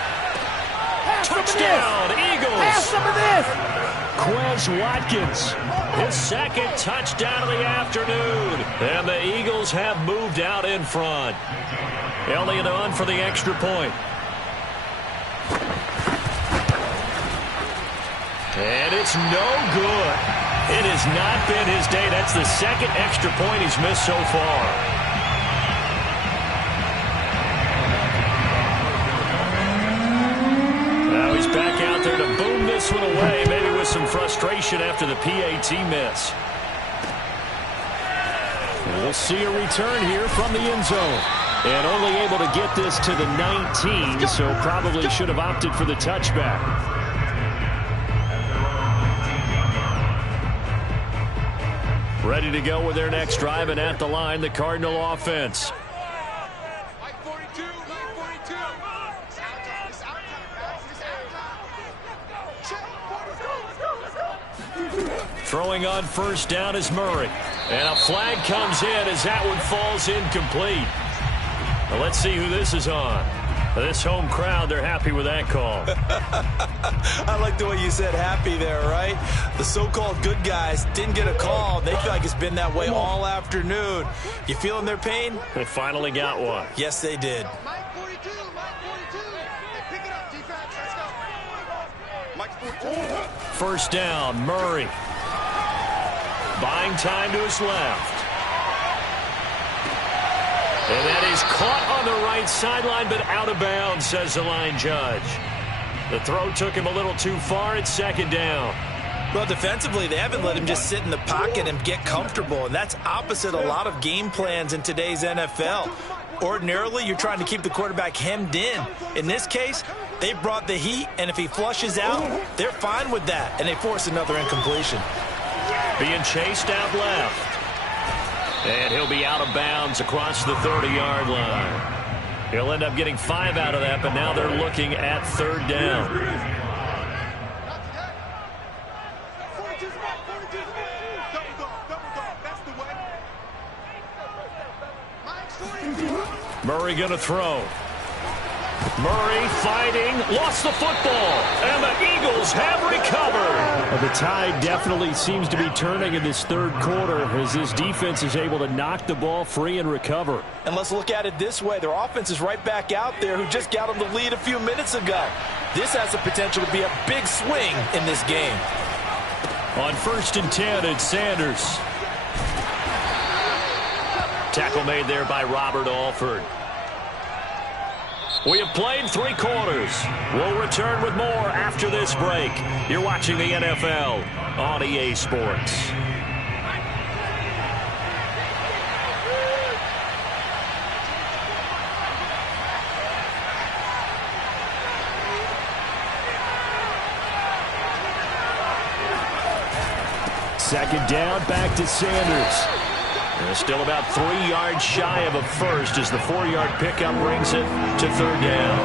Touchdown, Eagles. Have some of this. Quez Watkins, his 2nd touchdown of the afternoon. And the Eagles have moved out in front. Elliott on for the extra point. And it's no good. It has not been his day. That's the 2nd extra point he's missed so far. Now he's back out there to boom this one away, maybe with some frustration after the PAT miss. And we'll see a return here from the end zone. And only able to get this to the 19, so probably should have opted for the touchback. Ready to go with their next drive, and at the line, the Cardinal offense. Throwing on 1st down is Murray. And a flag comes in as that one falls incomplete. Well, let's see who this is on. This home crowd, they're happy with that call. I like the way you said happy there, right? The so-called good guys didn't get a call. They feel like it's been that way all afternoon. You feeling their pain? They finally got one. Yes, they did. Mike 42, Mike 42. Hey, pick it up, defense. Let's go. Mike 42. 1st down, Murray. Buying time to his left. And that is caught on the right sideline, but out of bounds, says the line judge. The throw took him a little too far. It's 2nd down. Well, defensively, they haven't let him just sit in the pocket and get comfortable, and that's opposite a lot of game plans in today's NFL. Ordinarily, you're trying to keep the quarterback hemmed in. In this case, they brought the heat, and if he flushes out, they're fine with that, and they force another incompletion. Being chased out left. And he'll be out of bounds across the 30-yard line. He'll end up getting 5 out of that, but now they're looking at 3rd down. Murray going to throw. Murray fighting, lost the football, and the Eagles have recovered. Well, the tide definitely seems to be turning in this 3rd quarter as this defense is able to knock the ball free and recover. And let's look at it this way. Their offense is right back out there who just got them the lead a few minutes ago. This has the potential to be a big swing in this game. On 1st and 10, it's Sanders. Tackle made there by Robert Alford. We have played 3 quarters. We'll return with more after this break. You're watching the NFL on EA Sports. Second down, back to Sanders. And still about 3 yards shy of a first as the 4-yard pickup brings it to third down.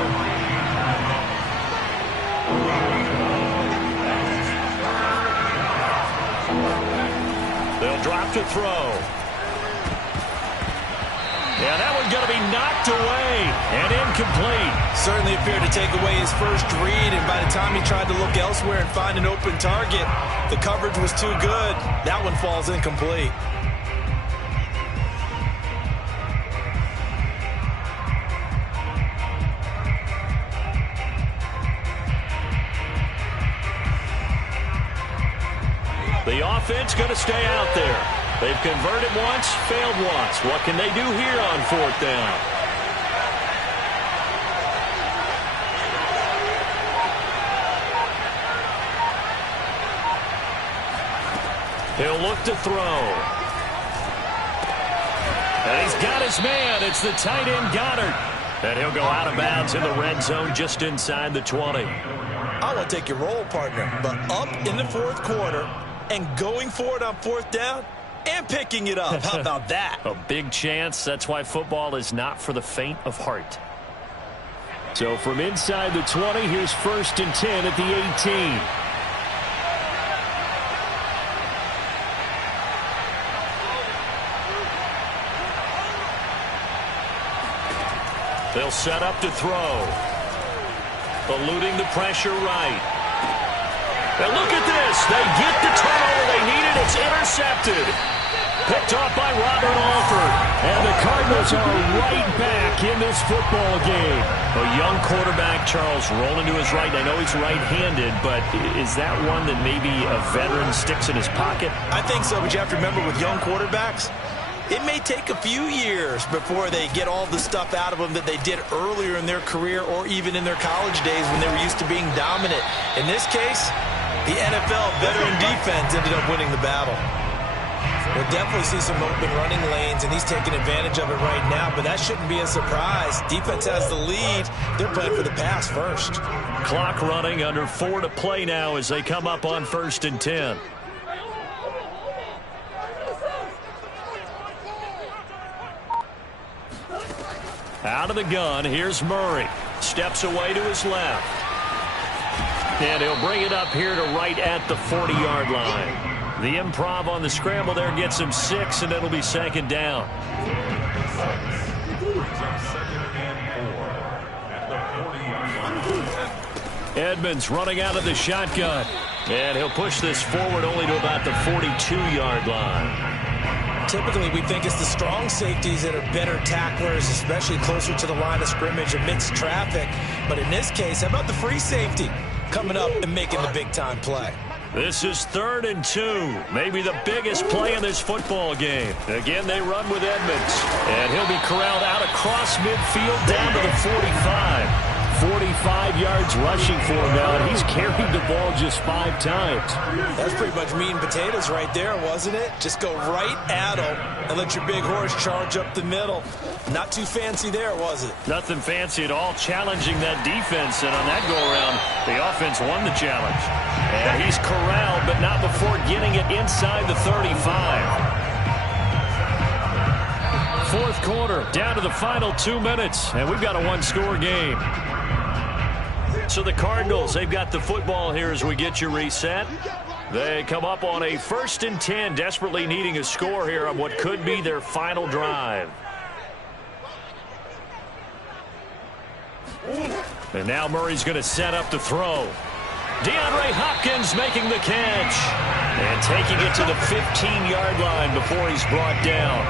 They'll drop to throw. Yeah, that one's going to be knocked away and incomplete. Certainly appeared to take away his first read, and by the time he tried to look elsewhere and find an open target, the coverage was too good. That one falls incomplete. The offense going to stay out there. They've converted once, failed once. What can they do here on fourth down? He'll look to throw. And he's got his man. It's the tight end Goddard. And he'll go out of bounds in the red zone just inside the 20. I want to take your role, partner, but up in the fourth quarter and going for it on fourth down and picking it up. How about that? A big chance. That's why football is not for the faint of heart. So from inside the 20, here's 1st and 10 at the 18. They'll set up to throw. Eluding the pressure right. Now look at this. They get the turnover they needed. It's intercepted. Picked off by Robert Alford. And the Cardinals are right back in this football game. A young quarterback, Charles, rolling to his right. I know he's right-handed, but is that one that maybe a veteran sticks in his pocket? I think so, but you have to remember with young quarterbacks, it may take a few years before they get all the stuff out of them that they did earlier in their career or even in their college days when they were used to being dominant. In this case, the NFL veteran defense ended up winning the battle. We'll definitely see some open running lanes, and he's taking advantage of it right now, but that shouldn't be a surprise. Defense has the lead. They're playing for the pass first. Clock running, under 4 to play now as they come up on 1st and 10. Out of the gun, here's Murray. Steps away to his left. And he'll bring it up here to right at the 40-yard line. The improv on the scramble there gets him 6, and it'll be 2nd down. Edmonds running out of the shotgun. And he'll push this forward only to about the 42-yard line. Typically, we think it's the strong safeties that are better tacklers, especially closer to the line of scrimmage amidst traffic. But in this case, how about the free safety coming up and making the big-time play? This is 3rd and 2. Maybe the biggest play in this football game. Again, they run with Edmonds. And he'll be corralled out across midfield down to the 45. 45 yards rushing for him now, and he's carried the ball just 5 times. That's pretty much meat and potatoes right there, wasn't it? Just go right at him and let your big horse charge up the middle. Not too fancy there, was it? Nothing fancy at all, challenging that defense, and on that go-around, the offense won the challenge. And he's corralled, but not before getting it inside the 35. 4th quarter, down to the final 2 minutes, and we've got a 1-score game. So the Cardinals, they've got the football here as we get you reset. They come up on a 1st and 10, desperately needing a score here on what could be their final drive. And now Murray's going to set up to throw. DeAndre Hopkins making the catch. And taking it to the 15-yard line before he's brought down.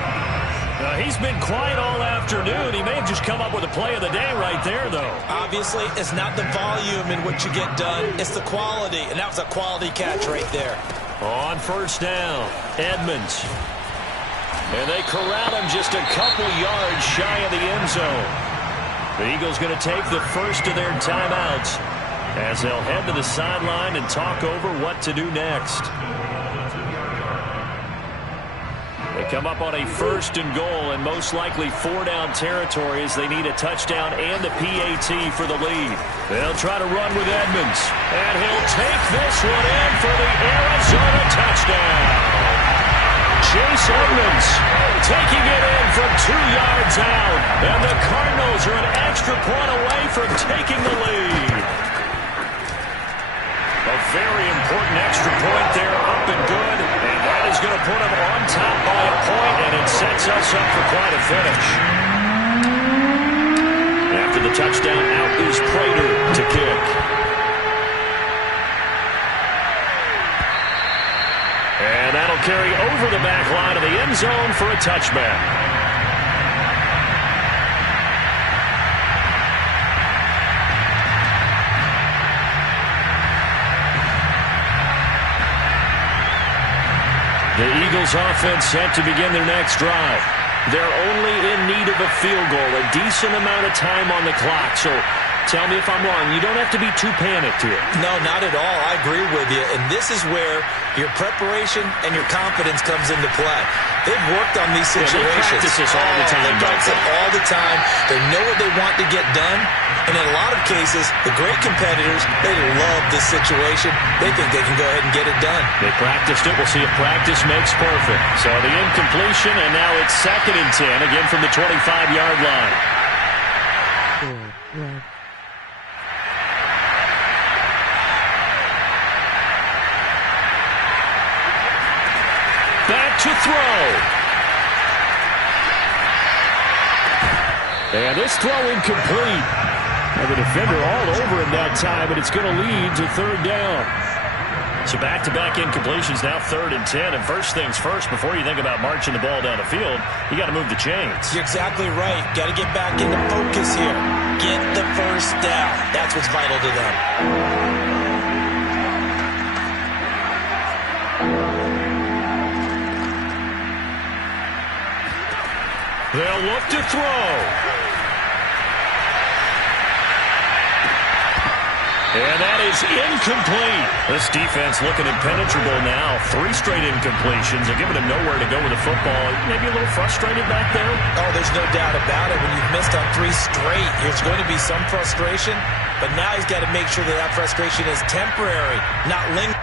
He's been quiet all afternoon. He may have just come up with a play of the day right there, though. Obviously, it's not the volume in what you get done. It's the quality, and that was a quality catch right there. On 1st down, Edmonds. And they corral him just a couple yards shy of the end zone. The Eagles going to take the first of their timeouts as they'll head to the sideline and talk over what to do next. They come up on a 1st and goal, and most likely 4-down territory as they need a touchdown and a PAT for the lead. They'll try to run with Edmonds, and he'll take this one in for the Arizona touchdown. Chase Edmonds taking it in from 2 yards out, and the Cardinals are an extra point away from taking the lead. A very important extra point there, up and good, and that is going to put them on top by a point, and it sets us up for quite a finish. After the touchdown, out is Prater to kick. And that'll carry over the back line of the end zone for a touchback. The Eagles offense set to begin their next drive. They're only in need of a field goal, a decent amount of time on the clock. So tell me if I'm wrong. You don't have to be too panicked here. No, not at all. I agree with you. And this is where your preparation and your confidence comes into play. They've worked on these situations. They practice this all the time. They practice it all the time. They know what they want to get done. And in a lot of cases, the great competitors, they love this situation. They think they can go ahead and get it done. They practiced it. We'll see if practice makes perfect. So the incompletion, and now it's 2nd and 10, again from the 25-yard line. Back to throw. And this throw incomplete. And the defender all over him that time, and it's going to lead to 3rd down. So back-to-back incompletions, now 3rd and 10. And first things first, before you think about marching the ball down the field, you got to move the chains. You're exactly right. Got to get back into focus here. Get the first down. That's what's vital to them. They'll look to throw. And that is incomplete. This defense looking impenetrable now. 3 straight incompletions. They're giving him nowhere to go with the football. Maybe a little frustrated back there. Oh, there's no doubt about it. When you've missed on 3 straight, there's going to be some frustration. But now he's got to make sure that that frustration is temporary, not lingering.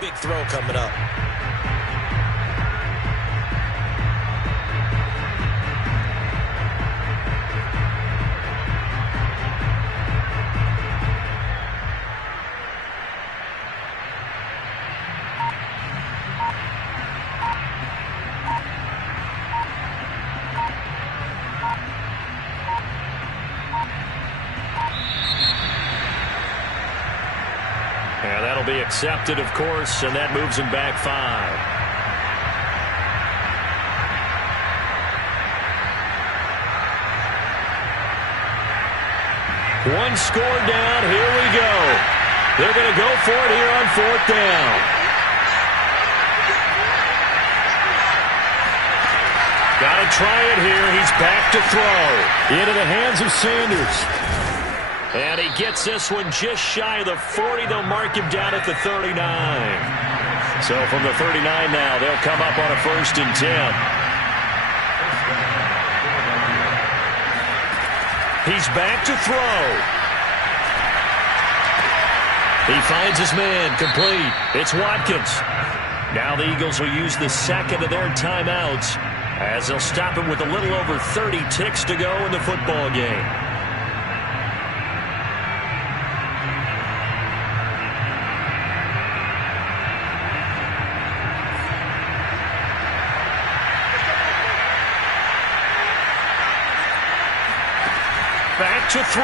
Big throw coming up. And that'll be accepted, of course, and that moves him back 5. One score down. Here we go. They're going to go for it here on 4th down. Got to try it here. He's back to throw. Into the hands of Sanders. And he gets this one just shy of the 40. They'll mark him down at the 39. So from the 39 now, they'll come up on a 1st and 10. He's back to throw. He finds his man, complete. It's Watkins. Now the Eagles will use the 2nd of their timeouts as they'll stop him with a little over 30 ticks to go in the football game. Back to throw.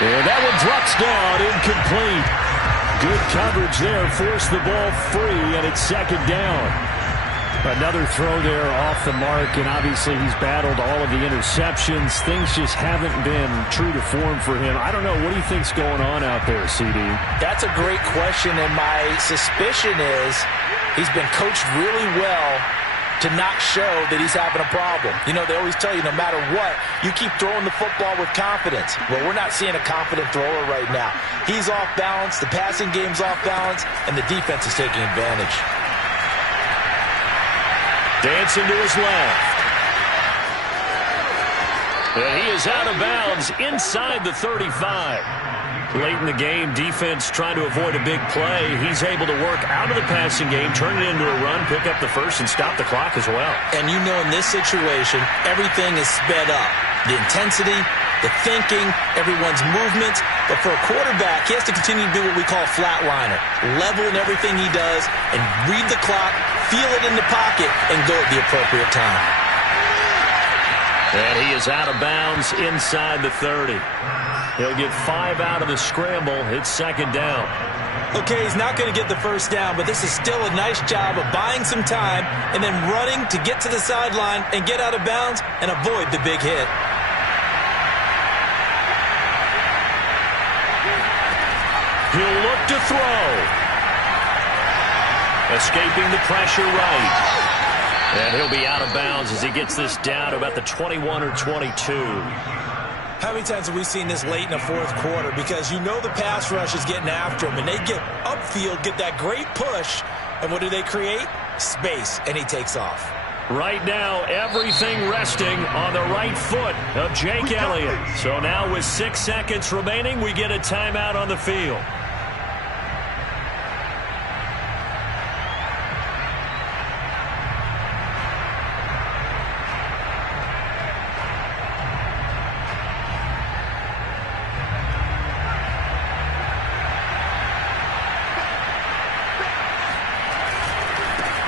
And that one drops down, incomplete. Good coverage there, forced the ball free, and it's second down. Another throw there off the mark, and obviously he's battled all of the interceptions. Things just haven't been true to form for him. I don't know. What do you think's going on out there, CD? That's a great question, and my suspicion is he's been coached really well to not show that he's having a problem. You know, they always tell you no matter what, you keep throwing the football with confidence. Well, we're not seeing a confident thrower right now. He's off balance, the passing game's off balance, and the defense is taking advantage. Dancing to his left. And he is out of bounds inside the 35. Late in the game, defense trying to avoid a big play. He's able to work out of the passing game, turn it into a run, pick up the first, and stop the clock as well. And you know in this situation, everything is sped up. The intensity, the thinking, everyone's movements. But for a quarterback, he has to continue to do what we call flatliner. Level in everything he does and read the clock, feel it in the pocket, and go at the appropriate time. And he is out of bounds inside the 30. He'll get 5 out of the scramble. It's second down. Okay, he's not going to get the first down, but this is still a nice job of buying some time and then running to get to the sideline and get out of bounds and avoid the big hit. He'll look to throw. Escaping the pressure right. And he'll be out of bounds as he gets this down to about the 21 or 22. How many times have we seen this late in the fourth quarter? Because you know the pass rush is getting after him, and they get upfield, get that great push, and what do they create? Space, and he takes off. Right now, everything resting on the right foot of Jake Elliott. So now with 6 seconds remaining, we get a timeout on the field.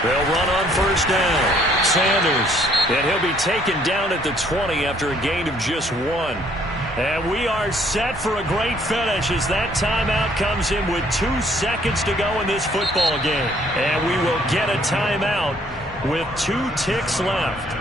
They'll run on first down. Sanders, and he'll be taken down at the 20 after a gain of just 1. And we are set for a great finish as that timeout comes in with 2 seconds to go in this football game. And we will get a timeout with 2 ticks left.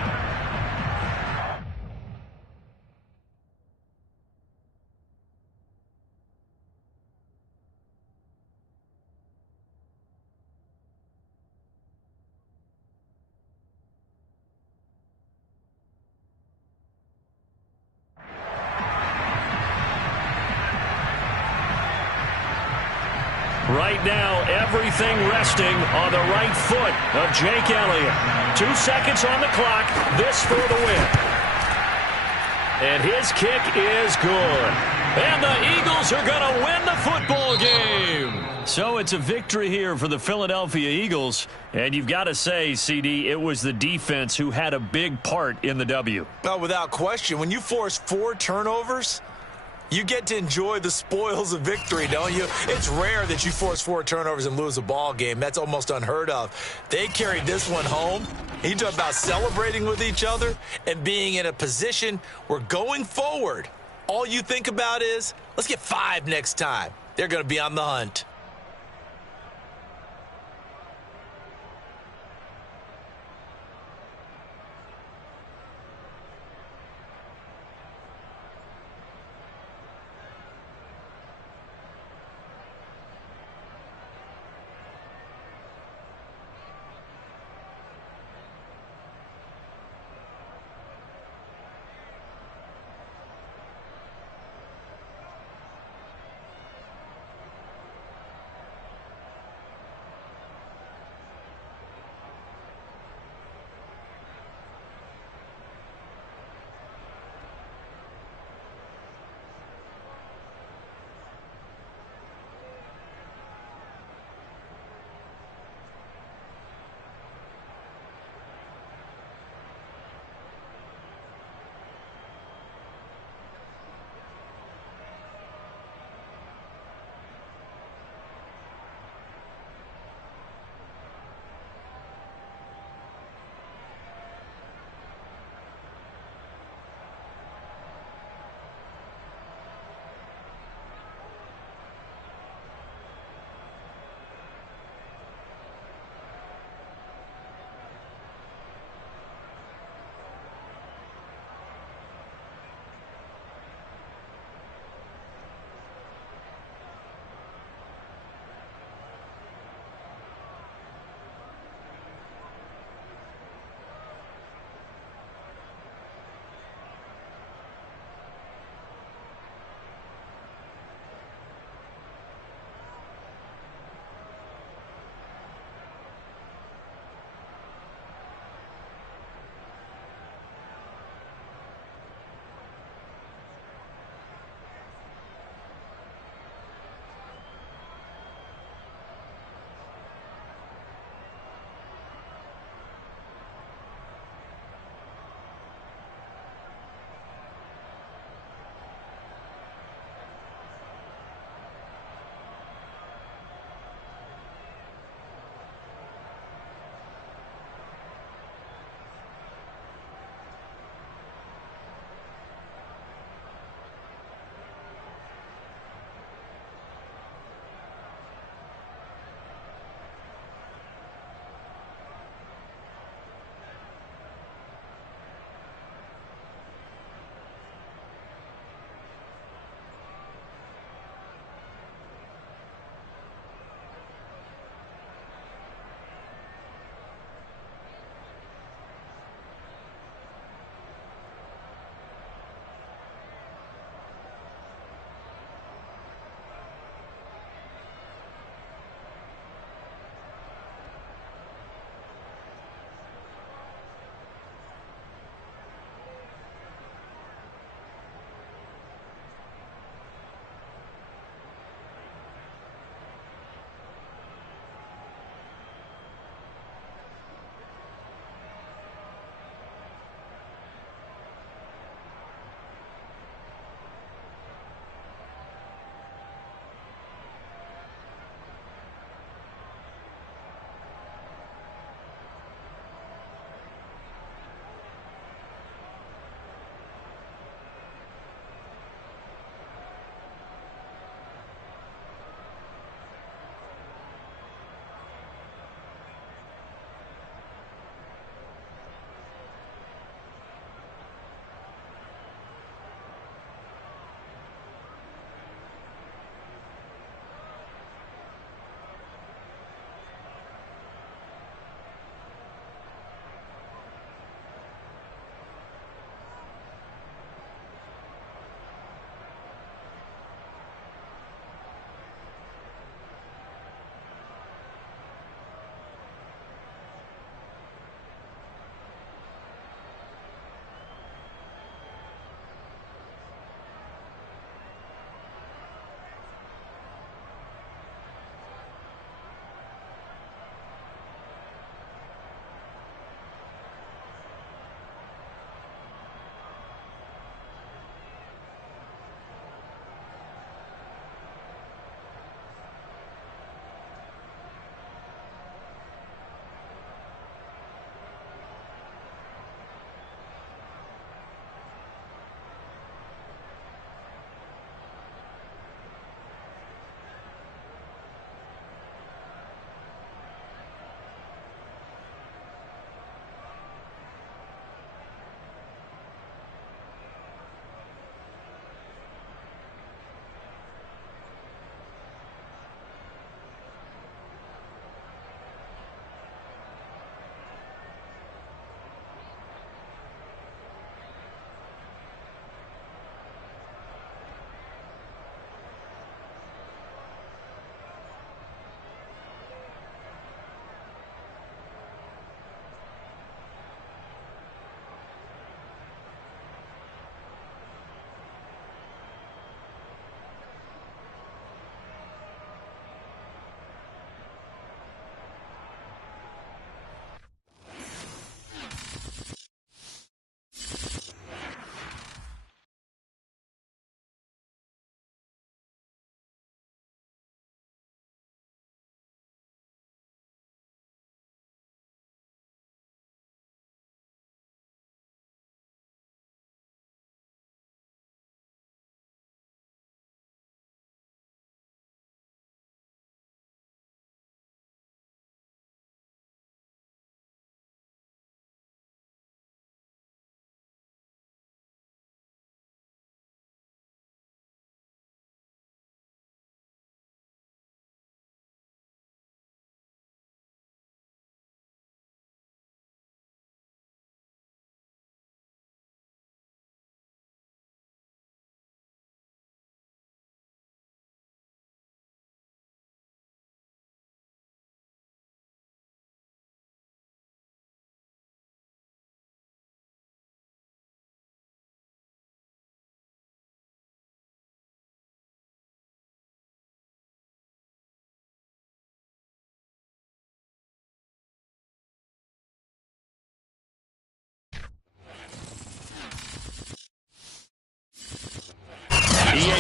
Right now, everything resting on the right foot of Jake Elliott. 2 seconds on the clock. This for the win. And his kick is good. And the Eagles are going to win the football game. So it's a victory here for the Philadelphia Eagles. And you've got to say, CD, it was the defense who had a big part in the W. Oh, without question. When you force 4 turnovers, you get to enjoy the spoils of victory, don't you? It's rare that you force 4 turnovers and lose a ball game. That's almost unheard of. They carried this one home. You talk about celebrating with each other and being in a position where going forward, all you think about is, let's get 5 next time. They're going to be on the hunt.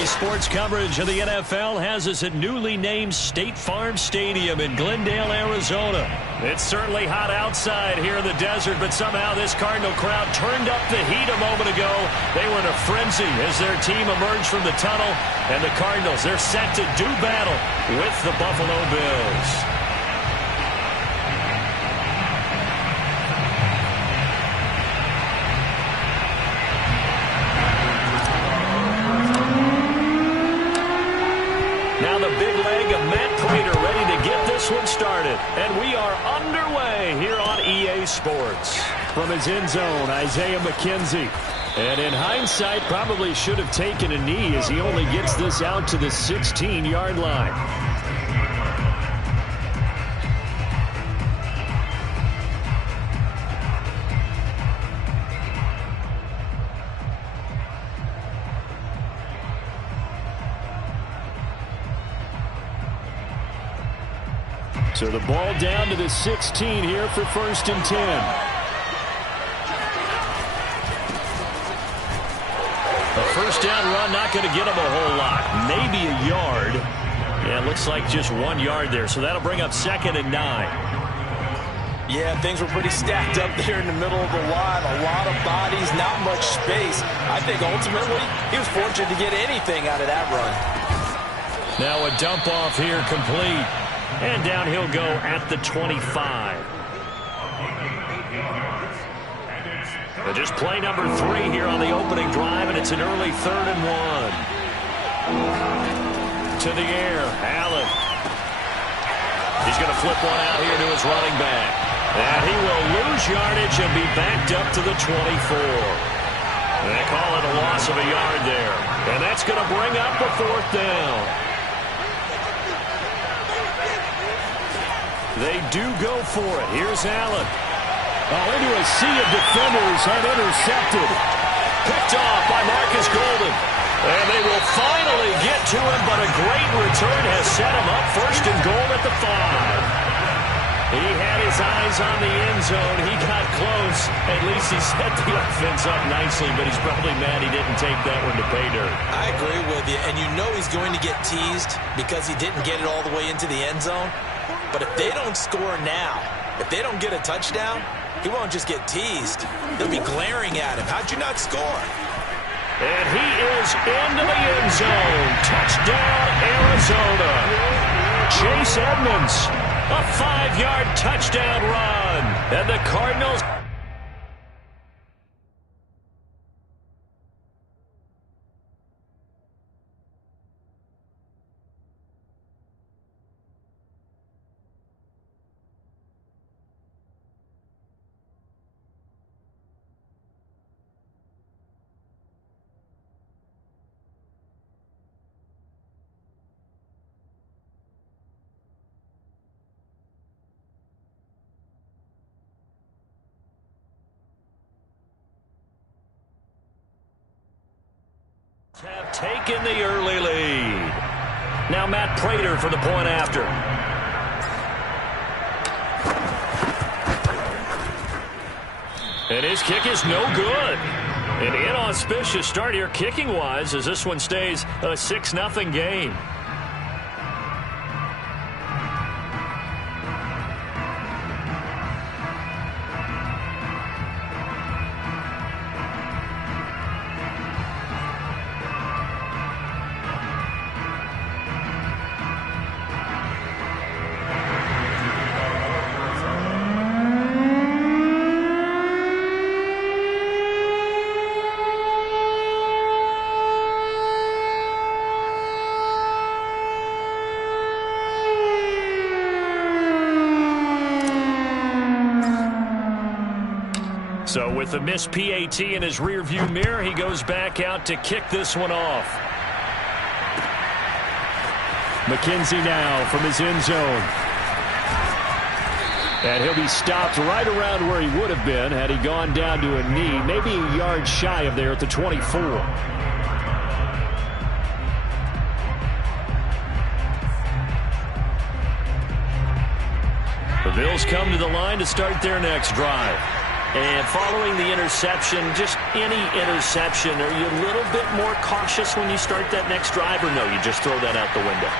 EA Sports coverage of the NFL has us at newly named State Farm Stadium in Glendale, Arizona. It's certainly hot outside here in the desert, but somehow this Cardinal crowd turned up the heat a moment ago. They were in a frenzy as their team emerged from the tunnel, and the Cardinals, they're set to do battle with the Buffalo Bills. Now the big leg of Matt Pratt ready to get this one started. And we are underway here on EA Sports. From his end zone, Isaiah McKenzie. And in hindsight, probably should have taken a knee as he only gets this out to the 16-yard line. So the ball down to the 16 here for 1st and 10. A first down run, not going to get him a whole lot. Maybe a yard. Yeah, it looks like just 1 yard there. So that'll bring up 2nd and 9. Yeah, things were pretty stacked up there in the middle of the line. A lot of bodies, not much space. I think ultimately he was fortunate to get anything out of that run. Now a dump off here complete. And down he'll go at the 25. But just play number 3 here on the opening drive, and it's an early 3rd and 1. To the air, Allen. He's going to flip one out here to his running back. And he will lose yardage and be backed up to the 24. They call it a loss of a yard there. And that's going to bring up a 4th down. They do go for it. Here's Allen. Oh, into a sea of defenders and intercepted. Picked off by Marcus Golden. And they will finally get to him, but a great return has set him up 1st and goal at the 5. He had his eyes on the end zone. He got close. At least he set the offense up nicely, but he's probably mad he didn't take that one to pay dirt. I agree with you, and you know he's going to get teased because he didn't get it all the way into the end zone. But if they don't score now, if they don't get a touchdown, he won't just get teased. They'll be glaring at him. How'd you not score? And he is into the end zone. Touchdown, Arizona. Chase Edmonds, a 5-yard touchdown run. And the Cardinals... have taken the early lead. Now Matt Pratt for the point after. And his kick is no good. An inauspicious start here kicking-wise as this one stays a 6-0 game. So with the missed PAT in his rearview mirror, he goes back out to kick this one off. McKenzie now from his end zone. And he'll be stopped right around where he would have been had he gone down to a knee, maybe a yard shy of there at the 24. The Bills come to the line to start their next drive. And following the interception, just any interception, are you a little bit more cautious when you start that next drive, or no, you just throw that out the window?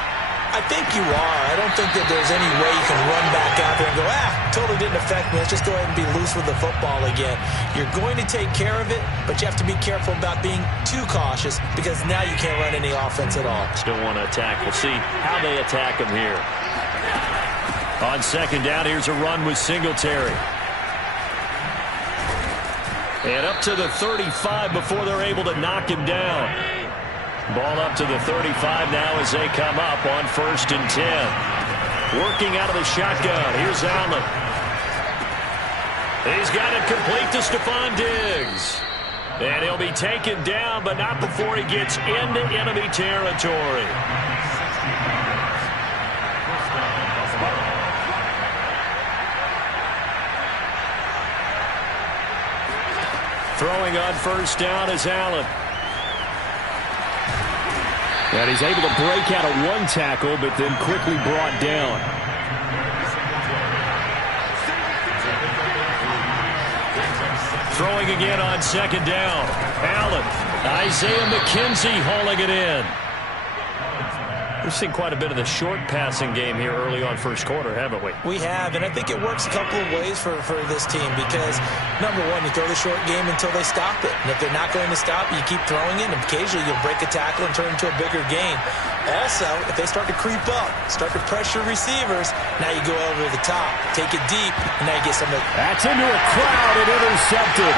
I think you are. I don't think that there's any way you can run back out there and go, totally didn't affect me. Let's just go ahead and be loose with the football again. You're going to take care of it, but you have to be careful about being too cautious because now you can't run any offense at all. Still want to attack. We'll see how they attack him here. On second down, here's a run with Singletary. And up to the 35 before they're able to knock him down. Ball up to the 35 now as they come up on 1st and 10. Working out of the shotgun. Here's Allen. He's got it complete to Stephon Diggs. And he'll be taken down, but not before he gets into enemy territory. Throwing on 1st down is Allen. And he's able to break out of one tackle, but then quickly brought down. Throwing again on 2nd down. Allen. Isaiah McKenzie hauling it in. We've seen quite a bit of the short passing game here early on 1st quarter, haven't we? We have, and I think it works a couple of ways for this team because, number one, you throw the short game until they stop it. And if they're not going to stop it, you keep throwing it, and occasionally you'll break a tackle and turn it into a bigger gain. Also, if they start to creep up, start to pressure receivers, now you go over the top, take it deep, and now you get some of That's into a crowd and intercepted.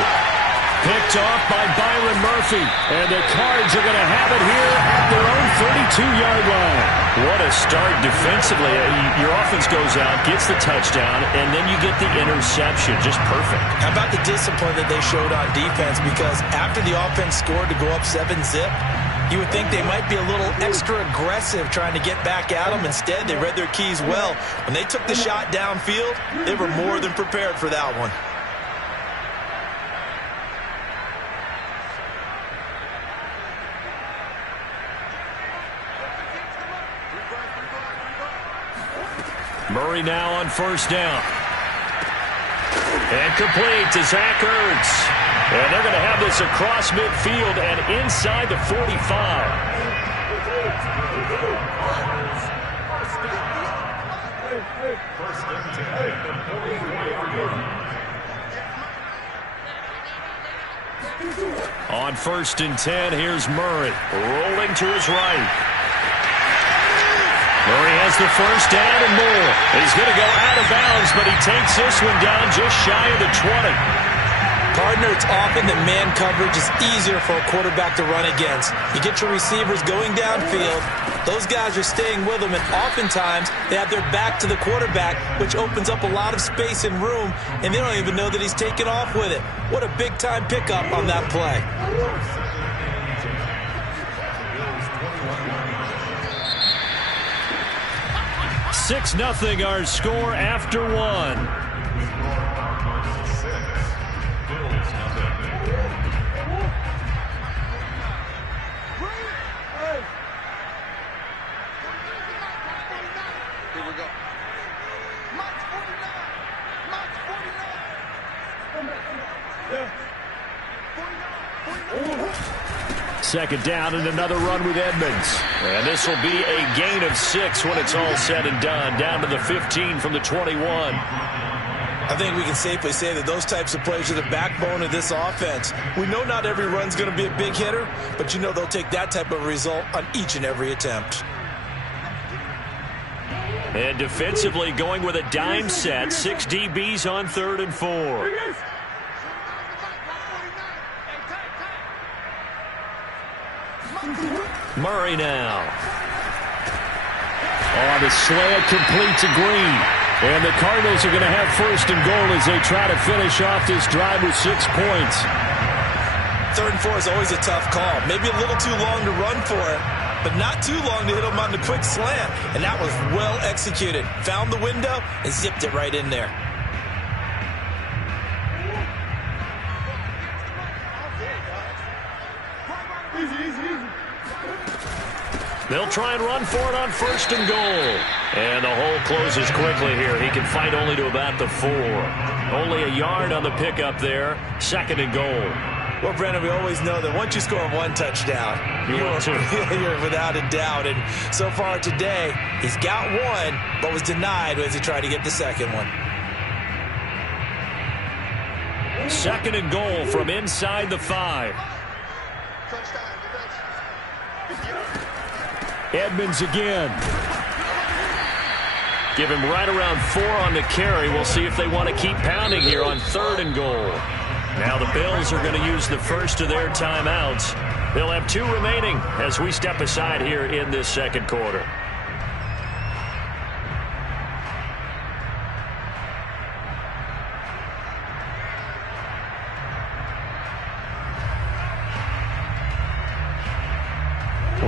Picked off by Byron Murphy. And the Cards are going to have it here at their own 32-yard line. What a start defensively. Your offense goes out, gets the touchdown, and then you get the interception. Just perfect. How about the discipline that they showed on defense? Because after the offense scored to go up 7-0, you would think they might be a little extra aggressive trying to get back at them. Instead, they read their keys well. When they took the shot downfield, they were more than prepared for that one. Murray now on 1st down. And complete to Zach Ertz. And they're going to have this across midfield and inside the 45. On 1st and 10, here's Murray. Rolling to his right. Murray has the 1st down and more. He's going to go out of bounds, but he takes this one down just shy of the 20. Partner, it's often that man coverage is easier for a quarterback to run against. You get your receivers going downfield. Those guys are staying with them, and oftentimes they have their back to the quarterback, which opens up a lot of space and room, and they don't even know that he's taken off with it. What a big-time pickup on that play. 6-0 our score after one. Here we go. March 49. March 49. 2nd down and another run with Edmonds. And this will be a gain of 6 when it's all said and done. Down to the 15 from the 21. I think we can safely say that those types of plays are the backbone of this offense. We know not every run's going to be a big hitter, but you know they'll take that type of result on each and every attempt. And defensively going with a dime set. 6 DBs on 3rd and 4. Murray now. On the slant, complete to Green. And the Cardinals are going to have 1st and goal as they try to finish off this drive with 6 points. 3rd and 4 is always a tough call. Maybe a little too long to run for it, but not too long to hit him on the quick slant. And that was well executed. Found the window and zipped it right in there. They'll try and run for it on 1st and goal. And the hole closes quickly here. He can fight only to about the 4. Only a yard on the pickup there. 2nd and goal. Well, Brandon, we always know that once you score one touchdown, you're without a doubt. And so far today, he's got one, but was denied as he tried to get the second one. 2nd and goal from inside the 5. Edmonds again. Give him right around 4 on the carry. We'll see if they want to keep pounding here on 3rd and goal. Now the Bills are going to use the first of their timeouts. They'll have 2 remaining as we step aside here in this 2nd quarter.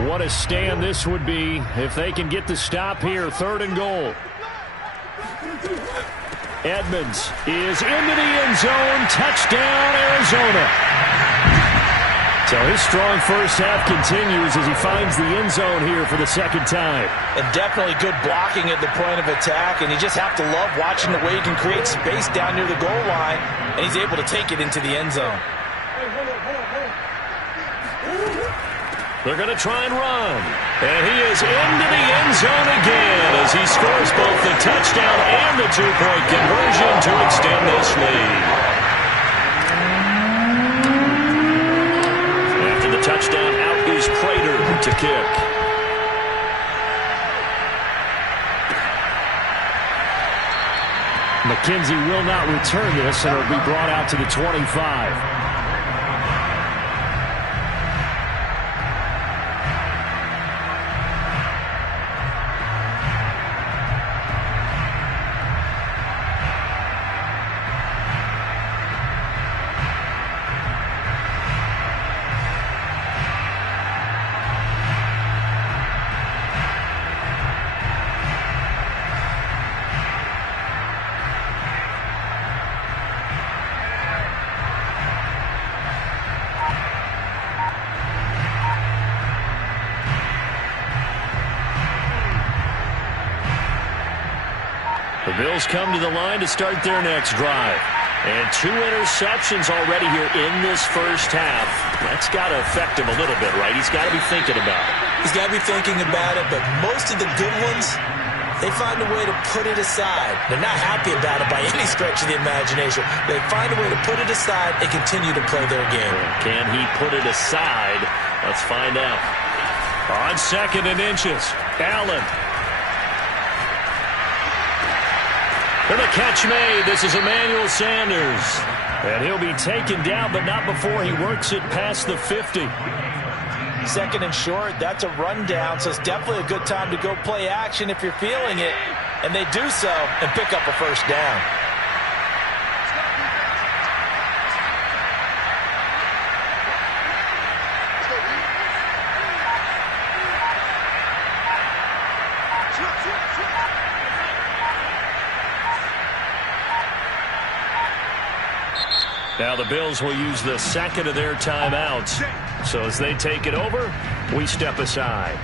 What a stand this would be if they can get the stop here. 3rd and goal. Edmonds is into the end zone. Touchdown, Arizona. So his strong first half continues as he finds the end zone here for the 2nd time. And definitely good blocking at the point of attack. And you just have to love watching the way he can create space down near the goal line. And he's able to take it into the end zone. They're going to try and run. And he is into the end zone again as he scores both the touchdown and the 2-point conversion to extend this lead. After the touchdown, out is Prater to kick. McKenzie will not return this, and it will be brought out to the 25. The Bills come to the line to start their next drive. And 2 interceptions already here in this first half. That's got to affect him a little bit, right? He's got to be thinking about it. He's got to be thinking about it, but most of the good ones, they find a way to put it aside. They're not happy about it by any stretch of the imagination. They find a way to put it aside and continue to play their game. Can he put it aside? Let's find out. On 2nd and inches, Allen. And the catch made. This is Emmanuel Sanders. And he'll be taken down, but not before he works it past the 50. 2nd and short, that's a rundown, so it's definitely a good time to go play action if you're feeling it. And they do so and pick up a first down. Now the Bills will use the 2nd of their timeouts. So as they take it over, we step aside.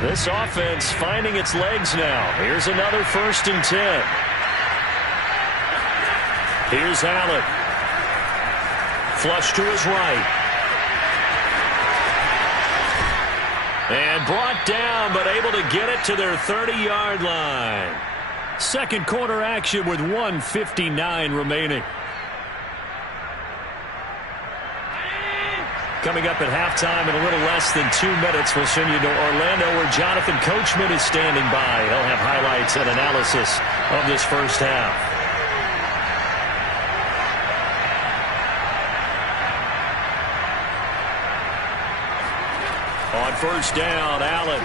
This offense finding its legs now. Here's another 1st and 10. Here's Allen. Flush to his right. And brought down, but able to get it to their 30-yard line. 2nd quarter action with 1:59 remaining. Coming up at halftime in a little less than 2 minutes, we'll send you to Orlando where Jonathan Coachman is standing by. He'll have highlights and analysis of this first half. On 1st down, Allen.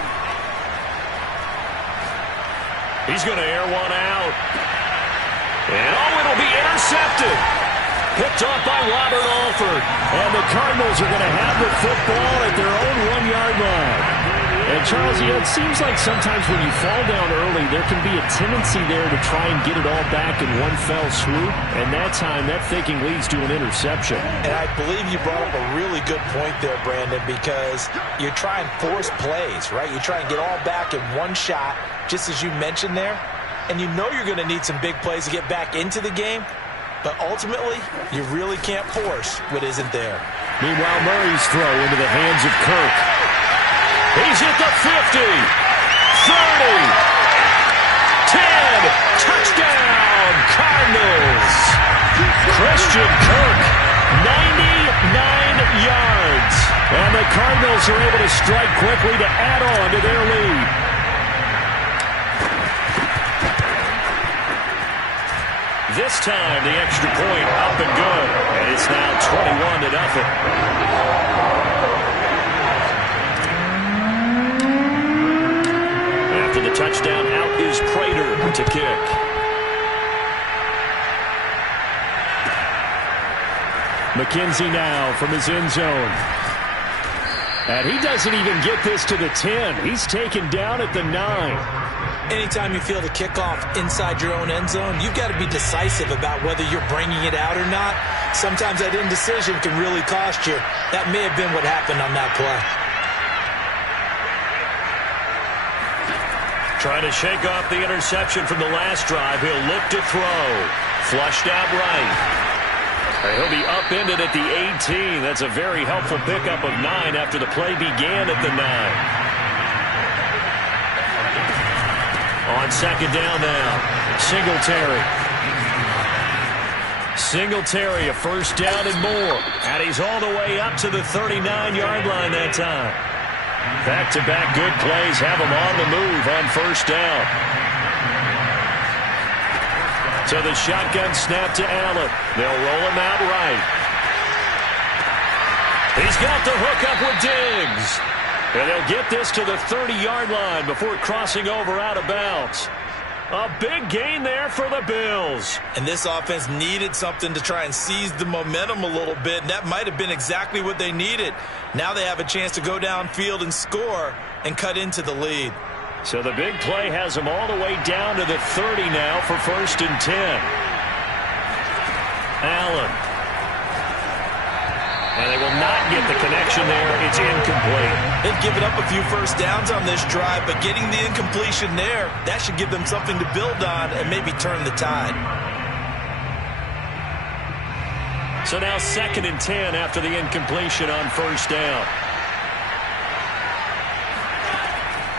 He's going to air one out. And it'll be intercepted. Picked off by Robert Alford. And the Cardinals are going to have the football at their own 1-yard line. And, Charles, it seems like sometimes when you fall down early, there can be a tendency there to try and get it all back in one fell swoop. And that time, that thinking leads to an interception. And I believe you brought up a really good point there, Brandon, because you try and force plays, right? You try and get all back in one shot, just as you mentioned there. and you know you're going to need some big plays to get back into the game, but ultimately, you really can't force what isn't there. Meanwhile, Murray's throw into the hands of Kirk. He's at the 50, 30, 10, touchdown, Cardinals. Christian Kirk, 99 yards. And the Cardinals are able to strike quickly to add on to their lead. This time, the extra point up and good. And it's now 21-0. After the touchdown, out is Prater to kick. McKenzie now from his end zone. And he doesn't even get this to the 10. He's taken down at the 9. Anytime you feel the kickoff inside your own end zone, you've got to be decisive about whether you're bringing it out or not. Sometimes that indecision can really cost you. That may have been what happened on that play. Trying to shake off the interception from the last drive. He'll look to throw. Flushed out right. He'll be upended at the 18. That's a very helpful pickup of 9 after the play began at the 9. On second down now, Singletary, a first down and more. And he's all the way up to the 39-yard line that time. Back-to-back good plays have him on the move on first down. So the shotgun snap to Allen. They'll roll him out right. He's got the hook up with Diggs. And they'll get this to the 30-yard line before crossing over out of bounds. A big gain there for the Bills. And this offense needed something to try and seize the momentum a little bit, and that might have been exactly what they needed. Now they have a chance to go downfield and score and cut into the lead. So the big play has them all the way down to the 30 now for first and 10. Allen. And they will not get the connection there. It's incomplete. They've given up a few first downs on this drive, but getting the incompletion there, that should give them something to build on and maybe turn the tide. So now second and 10 after the incompletion on first down.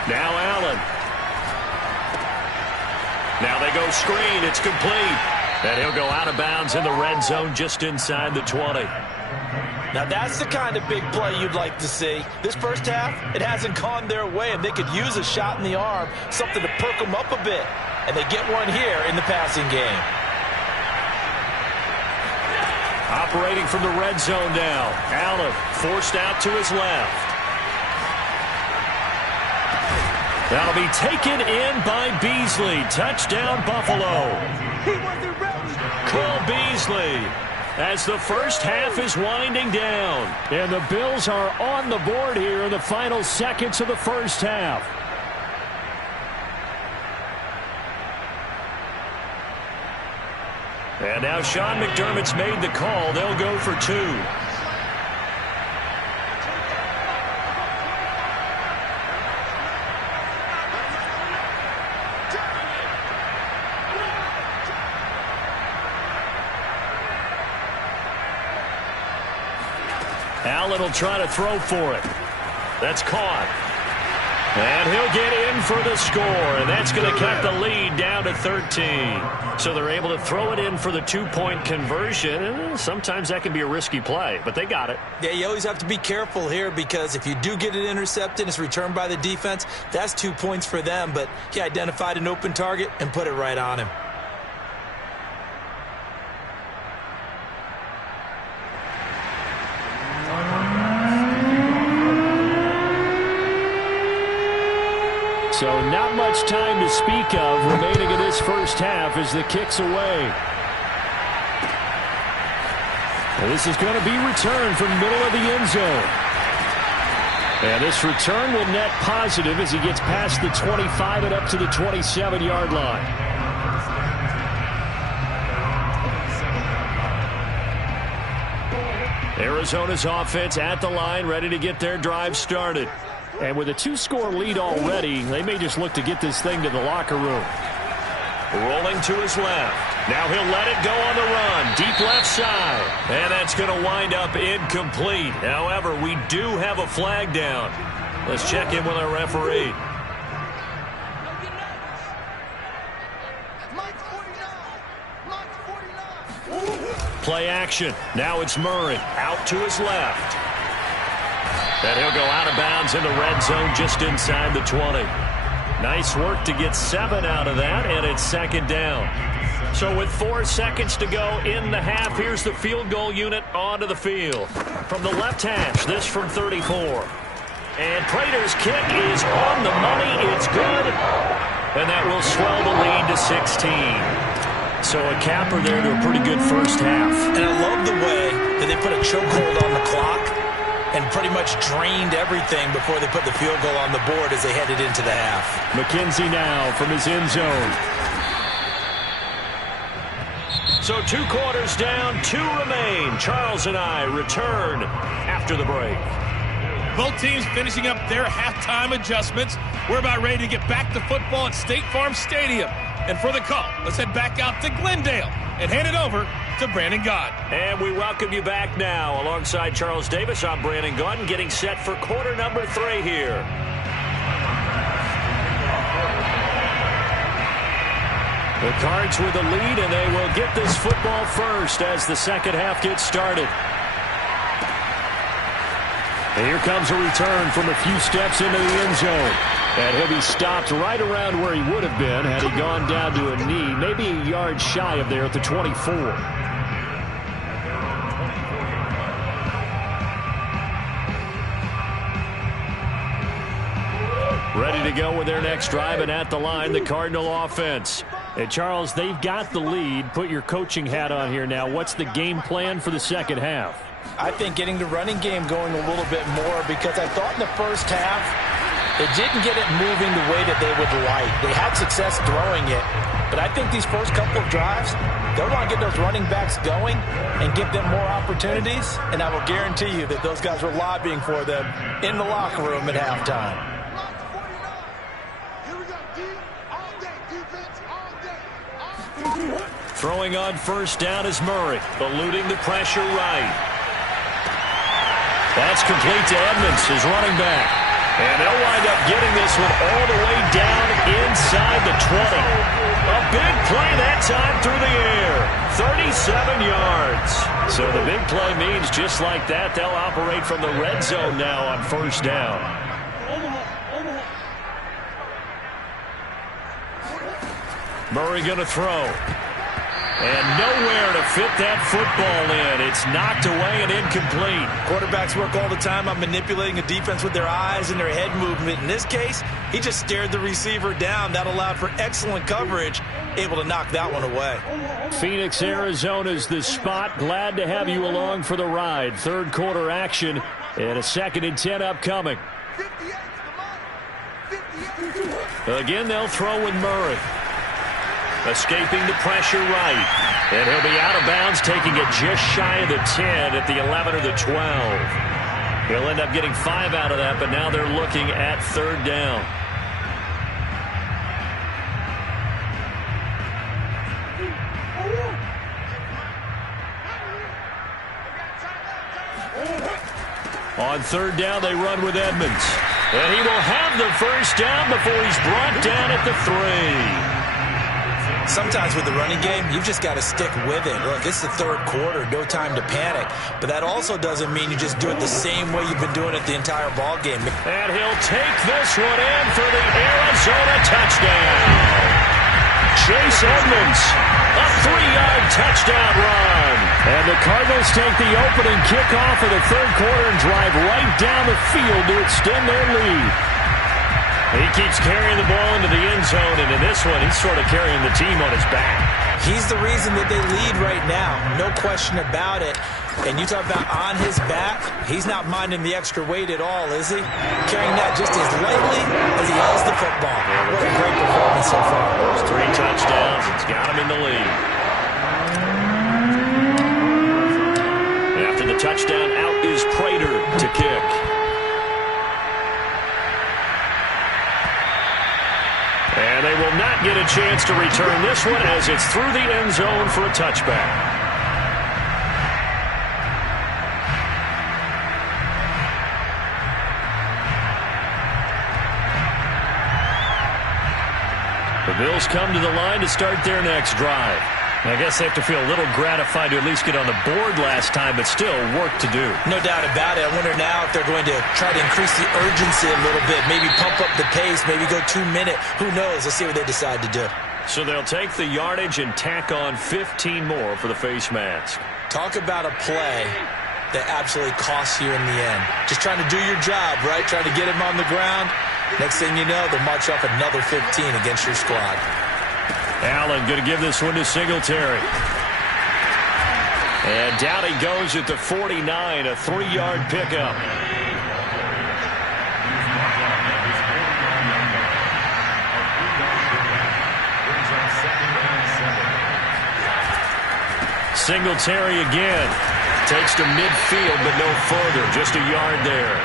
Now Allen. Now they go screen. It's complete. And he'll go out of bounds in the red zone just inside the 20. Now that's the kind of big play you'd like to see. This first half, it hasn't gone their way, and they could use a shot in the arm, something to perk them up a bit. And they get one here in the passing game. Operating from the red zone now. Allen forced out to his left. That'll be taken in by Beasley. Touchdown, Buffalo. Cole Beasley as the first half is winding down. And the Bills are on the board here in the final seconds of the first half. And now Sean McDermott's made the call. They'll go for 2. Allen will try to throw for it. That's caught. And he'll get in for the score, and that's going to cut the lead down to 13. So they're able to throw it in for the 2-point conversion, and sometimes that can be a risky play, but they got it. Yeah, you always have to be careful here because if you do get it intercepted, it's returned by the defense, that's 2 points for them, but he identified an open target and put it right on him. So not much time to speak of remaining in this first half as the kick's away. And this is going to be returned from middle of the end zone. And this return will net positive as he gets past the 25 and up to the 27-yard line. Arizona's offense at the line, ready to get their drive started. And with a 2-score lead already, they may just look to get this thing to the locker room. Rolling to his left. Now he'll let it go on the run. Deep left side. And that's going to wind up incomplete. However, we do have a flag down. Let's check in with our referee. Play action. Now it's Murray. Out to his left. And he'll go out of bounds in the red zone just inside the 20. Nice work to get 7 out of that, and it's second down. So with 4 seconds to go in the half, here's the field goal unit onto the field. From the left hash, this from 34. And Prater's kick is on the money. It's good. And that will swell the lead to 16. So a capper there to a pretty good first half. And I love the way that they put a chokehold on the clock and pretty much drained everything before they put the field goal on the board as they headed into the half. McKenzie now from his end zone. So 2 quarters down, 2 remain. Charles and I return after the break. Both teams finishing up their halftime adjustments. We're about ready to get back to football at State Farm Stadium. And for the call, let's head back out to Glendale and hand it over to Brandon Gaudin. And we welcome you back now. Alongside Charles Davis, I'm Brandon Gaudin, getting set for quarter number 3 here. The Cards with the lead, and they will get this football first as the second half gets started. And here comes a return from a few steps into the end zone. And he'll be stopped right around where he would have been had he gone down to a knee, maybe a yard shy of there at the 24. Ready to go with their next drive, and at the line, the Cardinal offense. And Charles, they've got the lead. Put your coaching hat on here now. What's the game plan for the second half? I think getting the running game going a little bit more, because I thought in the first half they didn't get it moving the way that they would like. They had success throwing it, but I think these first couple of drives, they want to get those running backs going and give them more opportunities, and I will guarantee you that those guys were lobbying for them in the locker room at halftime. Throwing on first down is Murray, eluding the pressure right. That's complete to Edmonds, his running back. And they'll wind up getting this one all the way down inside the 20. A big play that time through the air. 37 yards. So the big play means just like that, they'll operate from the red zone now on first down. Murray going to throw. And nowhere to fit that football in. It's knocked away and incomplete. Quarterbacks work all the time on manipulating a defense with their eyes and their head movement. In this case, he just stared the receiver down. That allowed for excellent coverage, able to knock that one away. Phoenix, Arizona's the spot. Glad to have you along for the ride. Third quarter action and a 2nd and 10 upcoming. Again, they'll throw with Murray. Escaping the pressure right. And he'll be out of bounds, taking it just shy of the 10 at the 11 or the 12. He'll end up getting 5 out of that, but now they're looking at third down. On third down, they run with Edmonds. And he will have the first down before he's brought down at the 3. Sometimes with the running game, you've just got to stick with it. Look, it's the third quarter, no time to panic. But that also doesn't mean you just do it the same way you've been doing it the entire ball game. And he'll take this one in for the Arizona touchdown. Chase Edmonds, a 3-yard touchdown run. And the Cardinals take the opening kickoff of the third quarter and drive right down the field to extend their lead. He keeps carrying the ball into the end zone, and in this one, he's sort of carrying the team on his back. He's the reason that they lead right now, no question about it. And you talk about on his back, he's not minding the extra weight at all, is he? Carrying that just as lightly as he has the football. What a great performance so far. Those 3 touchdowns, it's got him in the lead. After the touchdown, out is Prater to kick. And they will will not get a chance to return this one as it's through the end zone for a touchback. The Bills come to the line to start their next drive. I guess they have to feel a little gratified to at least get on the board last time, but still work to do. No doubt about it. I wonder now if they're going to try to increase the urgency a little bit, maybe pump up the pace, maybe go 2 minute. Who knows? Let's see what they decide to do. So they'll take the yardage and tack on 15 more for the face mask. Talk about a play that absolutely costs you in the end. Just trying to do your job, right? Trying to get him on the ground. Next thing you know, they'll march off another 15 against your squad. Allen going to give this one to Singletary. And down he goes at the 49, a 3-yard pickup. Singletary again. Takes to midfield, but no further. Just a yard there.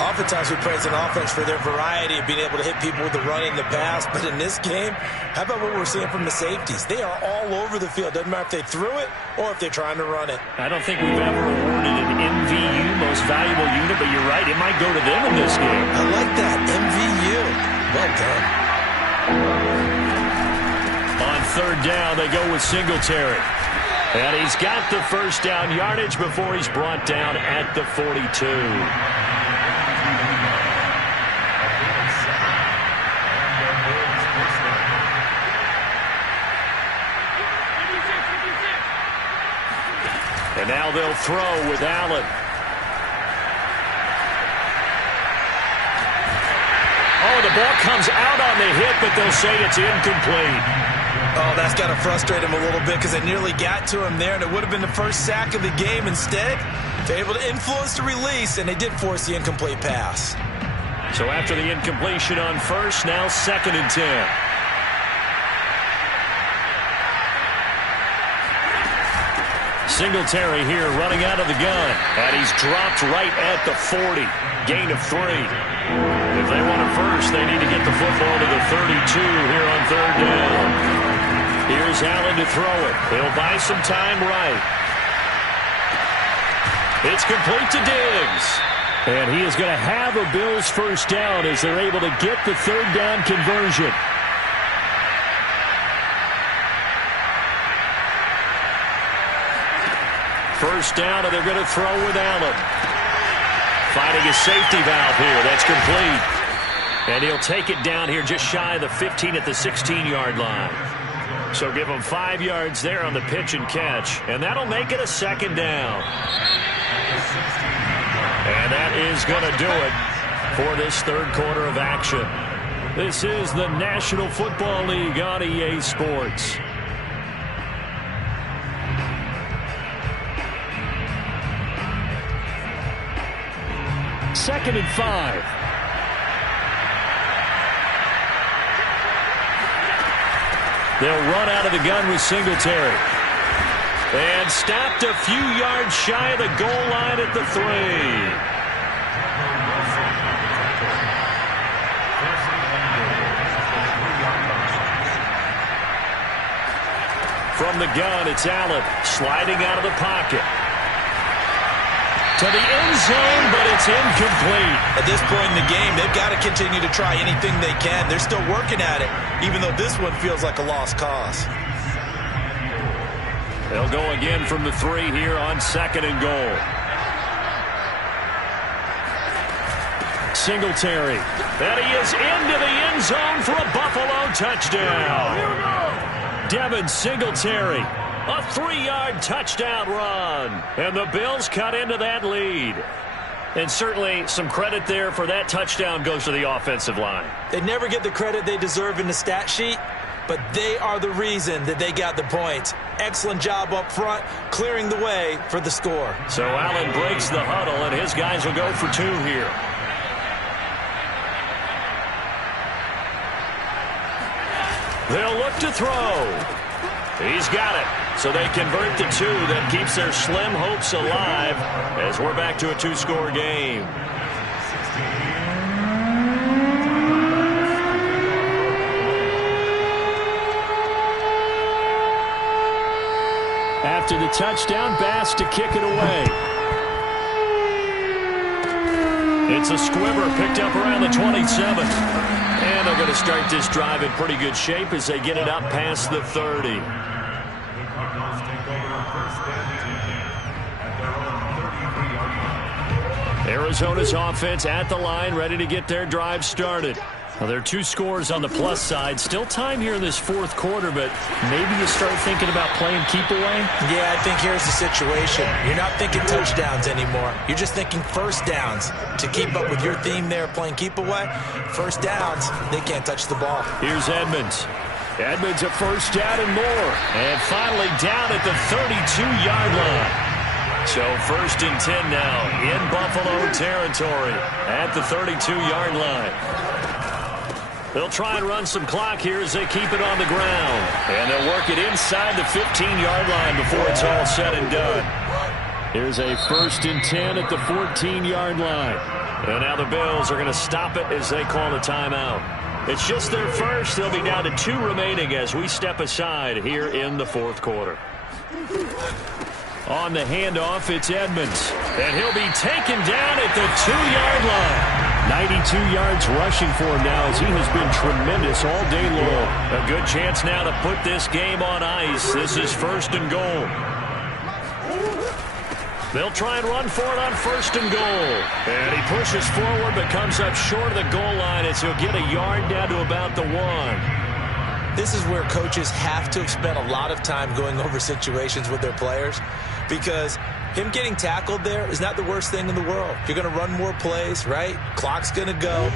Oftentimes we praise an offense for their variety of being able to hit people with the run and the pass. But in this game, how about what we're seeing from the safeties? They are all over the field. Doesn't matter if they threw it or if they're trying to run it. I don't think we've ever awarded an MVU, most valuable unit, but you're right. It might go to them in this game. I like that. MVU. Well done. On third down, they go with Singletary. And he's got the first down yardage before he's brought down at the 42. And now they'll throw with Allen. Oh, the ball comes out on the hit, but they'll say it's incomplete. Oh, that's got to frustrate him a little bit because they nearly got to him there, and it would have been the first sack of the game. Instead, they're able to influence the release, and they did force the incomplete pass. So after the incompletion on first, now 2nd and 10. Singletary here running out of the gun. And he's dropped right at the 40. Gain of 3. If they want a first, they need to get the football to the 32 here on third down. Here's Allen to throw it. He'll buy some time right. It's complete to Diggs. And he is going to have a Bills first down as they're able to get the third down conversion. First down, and they're going to throw with Allen. Finding a safety valve here. That's complete. And he'll take it down here just shy of the 15 at the 16-yard line. So give him 5 yards there on the pitch and catch. And that'll make it a 2nd down. And that is going to do it for this third quarter of action. This is the National Football League on EA Sports. Second and 5. They'll run out of the gun with Singletary. And stopped a few yards shy of the goal line at the 3. From the gun, it's Allen sliding out of the pocket. To the end zone, but it's incomplete. At this point in the game, they've got to continue to try anything they can. They're still working at it, even though this one feels like a lost cause. They'll go again from the 3 here on 2nd and goal. Singletary. And he is into the end zone for a Buffalo touchdown. Devin Singletary. A 3-yard touchdown run. And the Bills cut into that lead. And certainly some credit there for that touchdown goes to the offensive line. They never get the credit they deserve in the stat sheet, but they are the reason that they got the points. Excellent job up front, clearing the way for the score. So Allen breaks the huddle, and his guys will go for 2 here. They'll look to throw. He's got it. So they convert the 2. That keeps their slim hopes alive as we're back to a 2-score game. touchdown. Bass to kick it away. It's a squibber picked up around the 27. And they're going to start this drive in pretty good shape as they get it up past the 30. Arizona's offense at the line, ready to get their drive started. Well, there are 2 scores on the plus side. Still time here in this fourth quarter, but maybe you start thinking about playing keep away? Yeah, I think here's the situation. You're not thinking touchdowns anymore. You're just thinking first downs. To keep up with your theme there, playing keep away, first downs, they can't touch the ball. Here's Edmonds. Edmonds a first down and more. And finally down at the 32-yard line. So first and 10 now in Buffalo territory at the 32-yard line. They'll try and run some clock here as they keep it on the ground. And they'll work it inside the 15-yard line before it's all said and done. Here's a first and 10 at the 14-yard line. And now the Bills are going to stop it as they call a timeout. It's just their first. They'll be down to 2 remaining as we step aside here in the fourth quarter. On the handoff, it's Edmonds. And he'll be taken down at the 2-yard line. 92 yards rushing for him now as he has been tremendous all day long. A good chance now to put this game on ice. This is first and goal. They'll try and run for it on first and goal. And he pushes forward but comes up short of the goal line as he'll get a yard down to about the 1. This is where coaches have to have spent a lot of time going over situations with their players, because him getting tackled there is not the worst thing in the world. You're going to run more plays, right? Clock's going to go.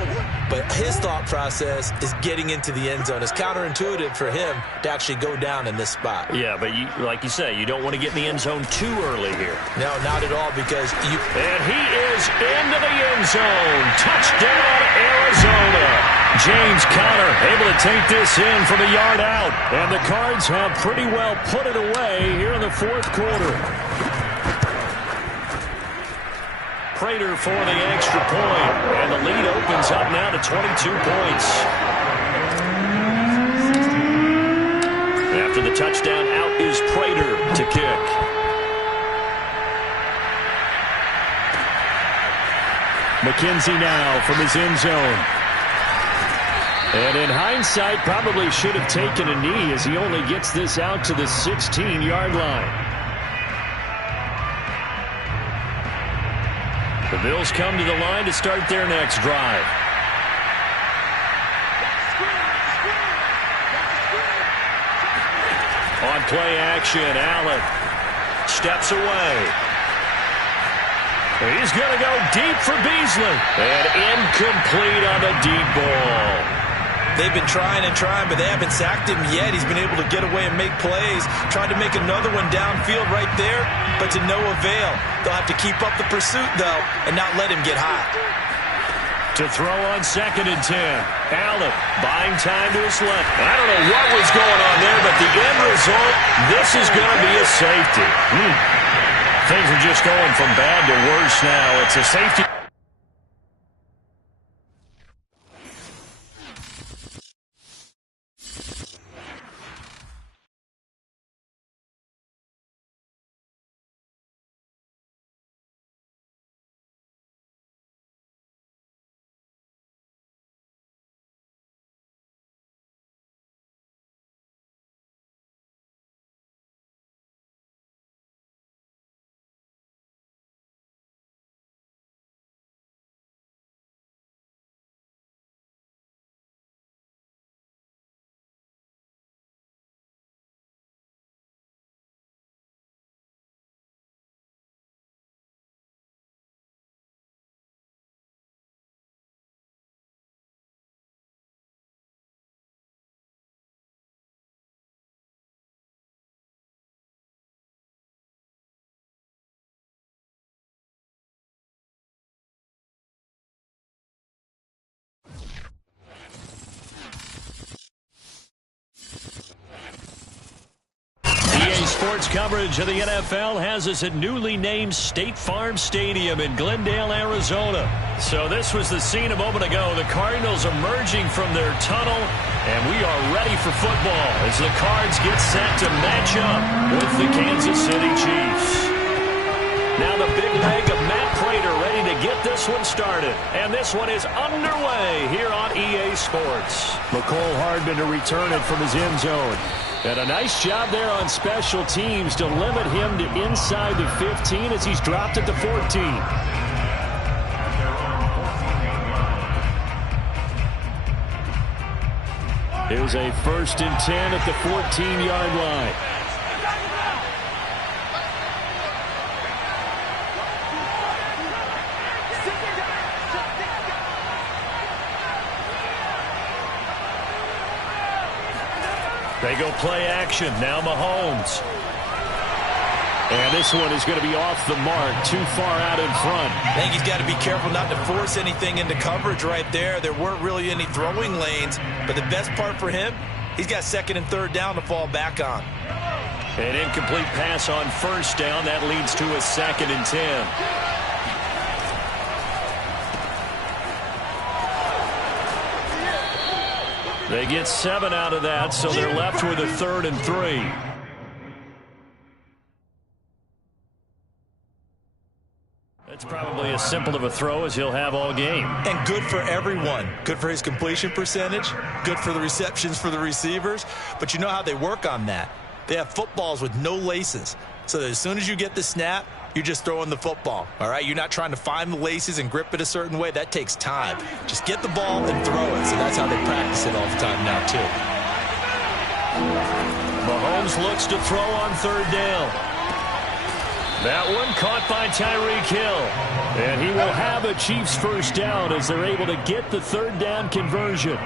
But his thought process is getting into the end zone. It's counterintuitive for him to actually go down in this spot. Yeah, but like you say, you don't want to get in the end zone too early here. No, not at all, because you... And he is into the end zone. Touchdown, Arizona. James Conner able to take this in from a yard out. And the Cards have pretty well put it away here in the fourth quarter. Prater for the extra point. And the lead opens up now to 22 points. After the touchdown, out is Prater to kick. McKenzie now from his end zone. And in hindsight, probably should have taken a knee as he only gets this out to the 16-yard line. The Bills come to the line to start their next drive. On play action, Allen steps away. He's going to go deep for Beasley. And incomplete on the deep ball. They've been trying and trying, but they haven't sacked him yet. He's been able to get away and make plays. Tried to make another one downfield right there, but to no avail. They'll have to keep up the pursuit, though, and not let him get hot. To throw on second and 10. Allen buying time to his left. I don't know what was going on there, but the end result, this is going to be a safety. Things are just going from bad to worse now. It's a safety. Sports coverage of the NFL has us at newly named State Farm Stadium in Glendale, Arizona. So this was the scene a moment ago. The Cardinals emerging from their tunnel, and we are ready for football as the Cards get set to match up with the Kansas City Chiefs. Now the big leg of Matt Pratt ready to get this one started. And this one is underway here on EA Sports. McCole Hardman to return it from his end zone. And a nice job there on special teams to limit him to inside the 15 as he's dropped at the 14. Here's a 1st and 10 at the 14-yard line. They go play action. Now Mahomes. And this one is going to be off the mark, too far out in front. I think he's got to be careful not to force anything into coverage right there. There weren't really any throwing lanes, but the best part for him, he's got 2nd and 3rd down to fall back on. An incomplete pass on 1st down. That leads to a 2nd and 10. They get 7 out of that, so they're left with a 3rd and 3. That's probably as simple of a throw as he'll have all game. And good for everyone. Good for his completion percentage. Good for the receptions for the receivers. But you know how they work on that. They have footballs with no laces. So that as soon as you get the snap, you're just throwing the football, all right? You're not trying to find the laces and grip it a certain way. That takes time. Just get the ball and throw it. So that's how they practice it all the time now, too. Mahomes looks to throw on 3rd down. That one caught by Tyreek Hill. And he will have a Chiefs 1st down as they're able to get the 3rd down conversion.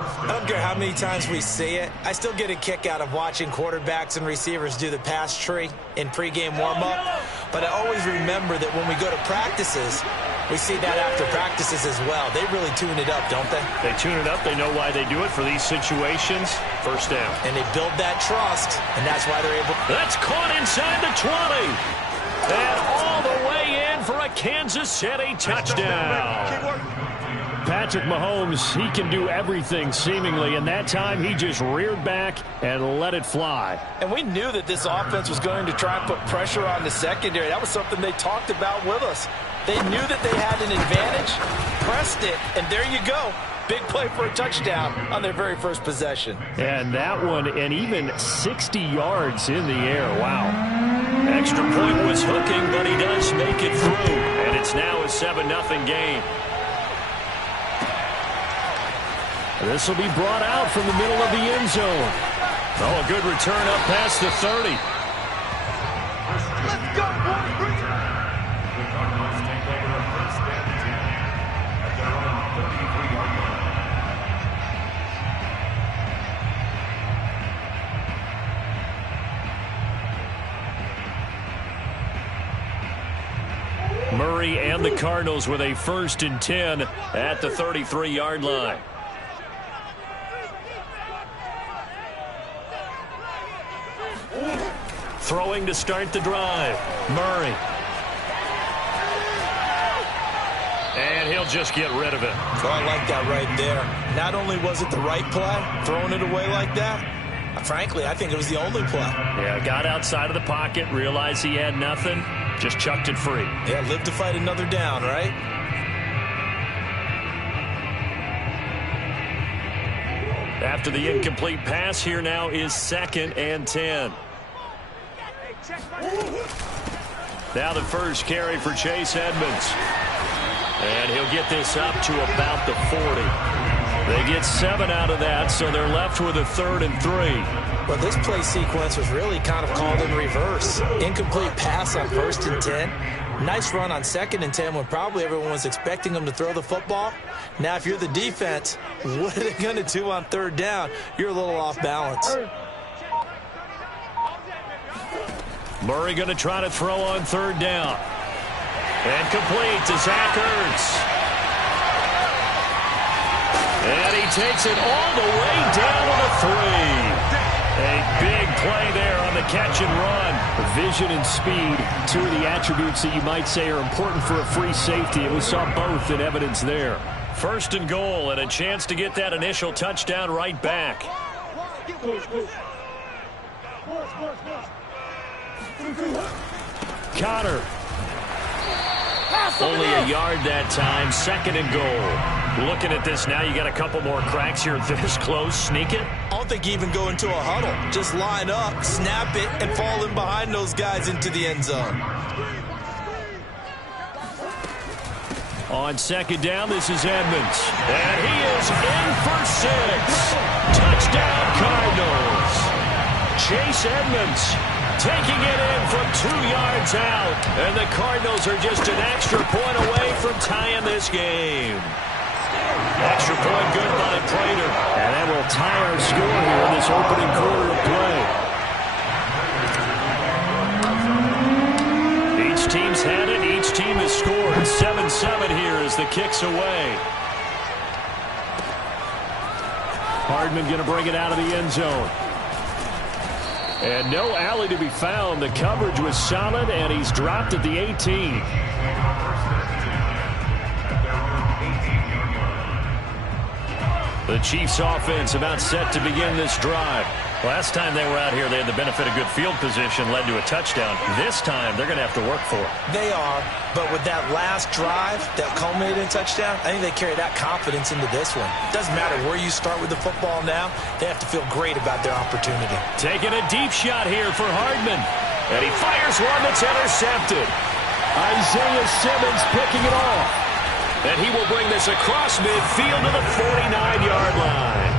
I don't care how many times we see it. I still get a kick out of watching quarterbacks and receivers do the pass tree in pregame warm-up. But I always remember that when we go to practices, we see that after practices as well. They really tune it up, don't they? They tune it up. They know why they do it for these situations. 1st down. And they build that trust, and that's why they're able. That's caught inside the 20. And all the way in for a Kansas City touchdown. Patrick Mahomes, he can do everything seemingly, and that time he just reared back and let it fly. And we knew that this offense was going to try and put pressure on the secondary. That was something they talked about with us. They knew that they had an advantage, pressed it, and there you go. Big play for a touchdown on their very first possession. And that one, and even 60 yards in the air. Wow. Extra point was hooking, but he does make it through. And it's now a 7-0 game. This will be brought out from the middle of the end zone. Oh, a good return up past the 30. Let's go, boys. Bring it. The Cardinals take over 1st and 10 at their own 33-yard line. Murray and the Cardinals with a 1st and 10 at the 33-yard line. Throwing to start the drive. Murray. And he'll just get rid of it. Oh, I like that right there. Not only was it the right play, throwing it away like that, frankly, I think it was the only play. Yeah, got outside of the pocket, realized he had nothing, just chucked it free. Yeah, live to fight another down, right? After the incomplete pass, here now is 2nd and 10. Now the first carry for Chase Edmonds. And he'll get this up to about the 40. They get 7 out of that, so they're left with a 3rd and 3. Well, this play sequence was really kind of called in reverse. Incomplete pass on 1st and 10. Nice run on 2nd and 10 when probably everyone was expecting them to throw the football. Now, if you're the defense, what are they going to do on 3rd down? You're a little off balance. Murray going to try to throw on 3rd down. And complete to Zach Ertz. And he takes it all the way down to the 3. A big play there on the catch and run. Vision and speed, two of the attributes that you might say are important for a free safety, and we saw both in evidence there. First and goal, and a chance to get that initial touchdown right back. Connor. Only a yard that time, second and goal. Looking at this now, you got a couple more cracks here this close. Sneak it. I don't think you even go into a huddle. Just line up, snap it, and fall in behind those guys into the end zone. On second down, this is Edmonds. And he is in for 6. Touchdown, Cardinals. Chase Edmonds taking it in from 2 yards out. And the Cardinals are just an extra point away from tying this game. Extra point good by Prater. And that will tie our score here in this opening quarter of play. Each team's had it. Each team has scored. 7-7 here as the kick's away. Hardman going to bring it out of the end zone. And no alley to be found. The coverage was solid, and he's dropped at the 18. The Chiefs offense about set to begin this drive. Last time they were out here, they had the benefit of good field position, led to a touchdown. This time, they're going to have to work for it. They are, but with that last drive that culminated in touchdown, I think they carry that confidence into this one. Doesn't matter where you start with the football now, they have to feel great about their opportunity. Taking a deep shot here for Hardman. And he fires one that's intercepted. Isaiah Simmons picking it off. And he will bring this across midfield to the 49-yard line.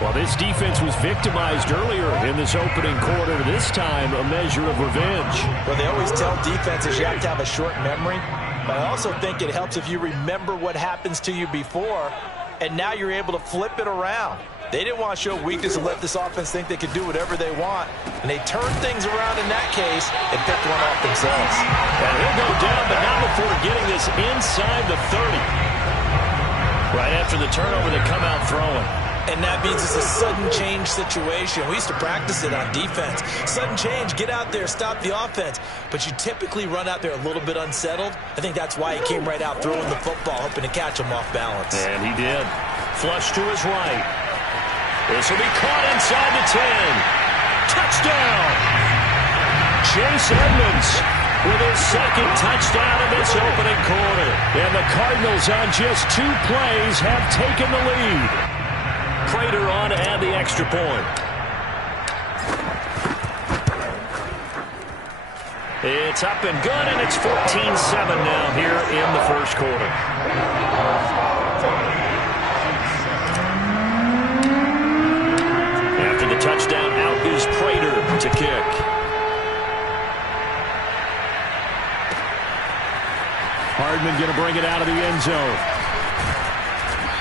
Well, this defense was victimized earlier in this opening quarter. This time, a measure of revenge. Well, they always tell defenses you have to have a short memory. But I also think it helps if you remember what happens to you before, and now you're able to flip it around. They didn't want to show weakness and let this offense think they could do whatever they want. And they turned things around in that case and picked one off themselves. And he'll go down, but not before getting this inside the 30. Right after the turnover, they come out throwing. And that means it's a sudden change situation. We used to practice it on defense. Sudden change, get out there, stop the offense. But you typically run out there a little bit unsettled. I think that's why he came right out throwing the football, hoping to catch him off balance. And he did. Flush to his right. This will be caught inside the 10. Touchdown! Chase Edmonds with his second touchdown in this opening quarter. And the Cardinals on just 2 plays have taken the lead. Prater on to add the extra point. It's up and good, and it's 14-7 now here in the first quarter. After the touchdown, out is Prater to kick. Hardman going to bring it out of the end zone.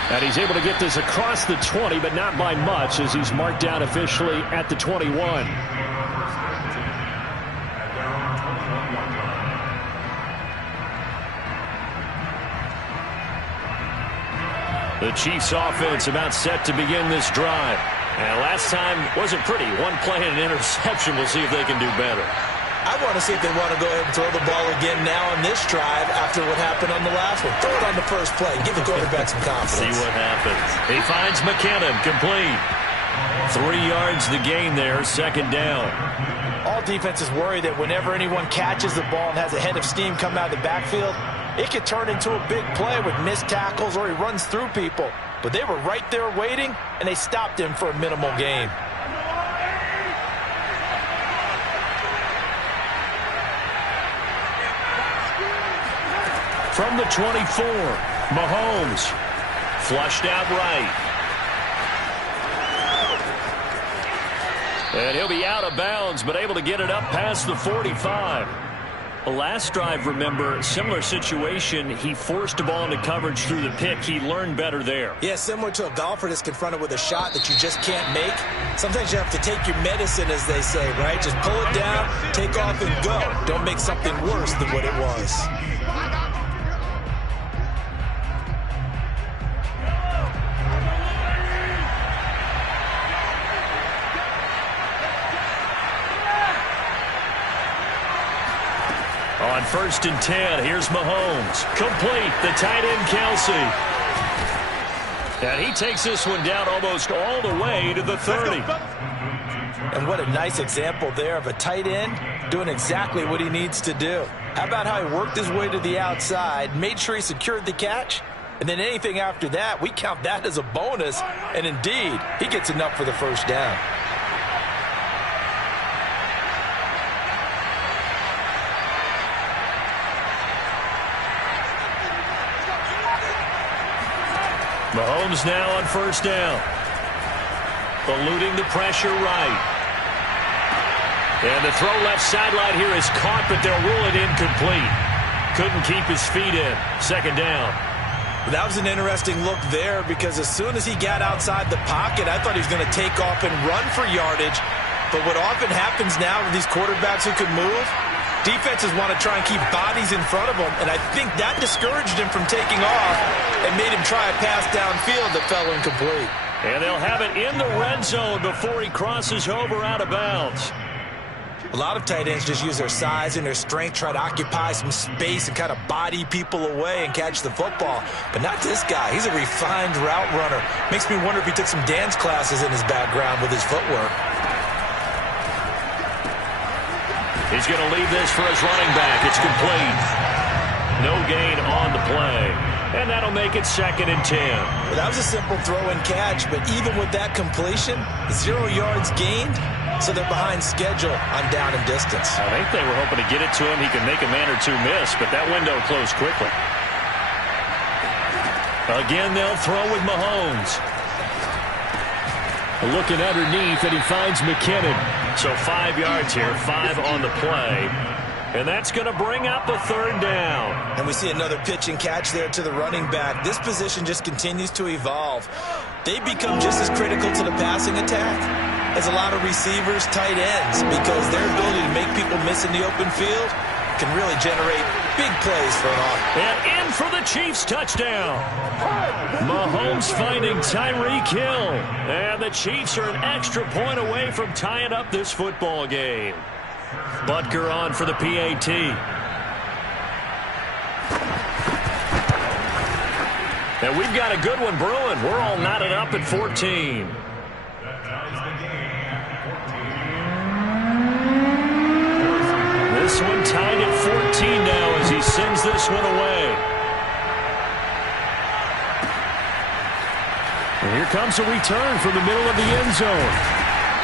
And he's able to get this across the 20, but not by much, as he's marked down officially at the 21. The Chiefs offense about set to begin this drive. And last time wasn't pretty. One play and an interception. We'll see if they can do better. I want to see if they want to go ahead and throw the ball again now on this drive after what happened on the last one. Throw it on the first play. Give the quarterback some confidence. See what happens. He finds McKinnon complete. 3 yards the gain there, second down. All defenses worry that whenever anyone catches the ball and has a head of steam come out of the backfield, it could turn into a big play with missed tackles or he runs through people. But they were right there waiting, and they stopped him for a minimal gain. From the 24, Mahomes flushed out right. And he'll be out of bounds, but able to get it up past the 45. The last drive, remember, similar situation. He forced the ball into coverage through the pick. He learned better there. Yeah, similar to a golfer that's confronted with a shot that you just can't make. Sometimes you have to take your medicine, as they say, right? Just pull it down, take off, and go. Don't make something worse than what it was. 1st and 10. Here's Mahomes. Complete. The tight end, Kelsey. And he takes this one down almost all the way to the 30. And what a nice example there of a tight end doing exactly what he needs to do. How about how he worked his way to the outside, made sure he secured the catch, and then anything after that, we count that as a bonus. And indeed, he gets enough for the first down. Mahomes now on 1st down. Eluding the pressure right. And the throw left sideline here is caught, but they'll rule it incomplete. Couldn't keep his feet in. 2nd down. That was an interesting look there because as soon as he got outside the pocket, I thought he was going to take off and run for yardage. But what often happens now with these quarterbacks who can move, defenses want to try and keep bodies in front of them, and I think that discouraged him from taking off and made him try a pass downfield that fell incomplete. And they'll have it in the red zone before he crosses over out of bounds. A lot of tight ends just use their size and their strength, try to occupy some space and kind of body people away and catch the football. But not this guy. He's a refined route runner. Makes me wonder if he took some dance classes in his background with his footwork. He's going to leave this for his running back. It's complete. No gain on the play. And that'll make it 2nd and 10. Well, that was a simple throw and catch, but even with that completion, 0 yards gained, so they're behind schedule on down and distance. I think they were hoping to get it to him. He could make a man or two miss, but that window closed quickly. Again, they'll throw with Mahomes. Looking underneath, and he finds McKinnon. So 5 yards here, 5 on the play. And that's going to bring up a 3rd down. And we see another pitch and catch there to the running back. This position just continues to evolve. They become just as critical to the passing attack as a lot of receivers, tight ends, because their ability to make people miss in the open field can really generate big plays for an offense. And in for the Chiefs touchdown. Mahomes finding Tyreek Hill. And the Chiefs are an extra point away from tying up this football game. Butker on for the PAT. And we've got a good one brewing. We're all knotted up at 14. This one tied at 14 now as he sends this one away. And here comes a return from the middle of the end zone.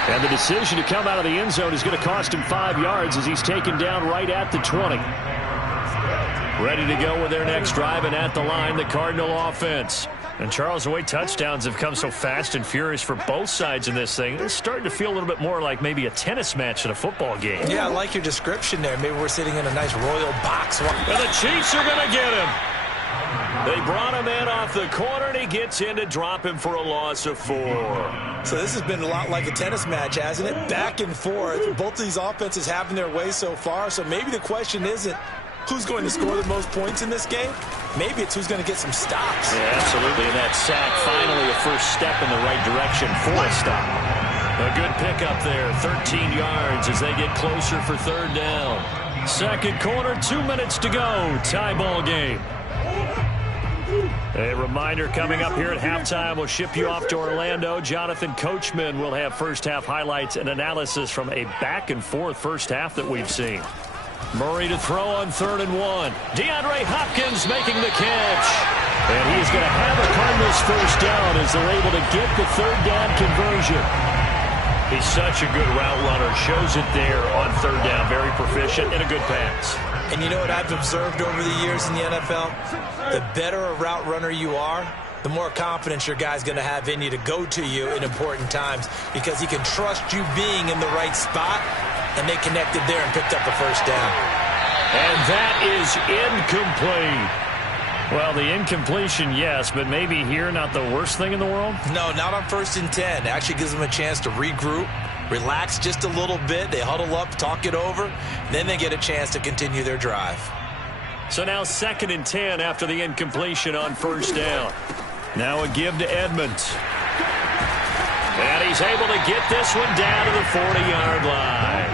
And the decision to come out of the end zone is going to cost him 5 yards as he's taken down right at the 20. Ready to go with their next drive, and at the line, the Cardinal offense. And Charles, the way touchdowns have come so fast and furious for both sides in this thing, it's starting to feel a little bit more like maybe a tennis match in a football game. Yeah, I like your description there. Maybe we're sitting in a nice royal box. And the Chiefs are going to get him. They brought him in off the corner, and he gets in to drop him for a loss of 4. So this has been a lot like a tennis match, hasn't it? Back and forth. Both of these offenses having their way so far. So maybe the question isn't who's going to score the most points in this game. Maybe it's who's going to get some stops. Yeah, absolutely. And that sack, finally a first step in the right direction for a stop. A good pickup there, 13 yards as they get closer for 3rd down. 2nd quarter, 2 minutes to go. Tie ball game. A reminder coming up here at halftime, we'll ship you off to Orlando. Jonathan Coachman will have first-half highlights and analysis from a back-and-forth first half that we've seen. Murray to throw on 3rd and 1. DeAndre Hopkins making the catch. And he is going to have a Cardinals first down as they're able to get the 3rd down conversion. He's such a good route runner. Shows it there on 3rd down. Very proficient and a good pass. And you know what I've observed over the years in the NFL? The better a route runner you are, the more confidence your guy's going to have in you to go to you in important times because he can trust you being in the right spot, and they connected there and picked up a first down. And that is incomplete. Well, the incompletion, yes, but maybe here not the worst thing in the world? No, not on 1st and 10. It actually gives them a chance to regroup, relax just a little bit. They huddle up, talk it over. Then they get a chance to continue their drive. So now 2nd and 10 after the incompletion on 1st down. Now a give to Edmonds. And he's able to get this one down to the 40-yard line.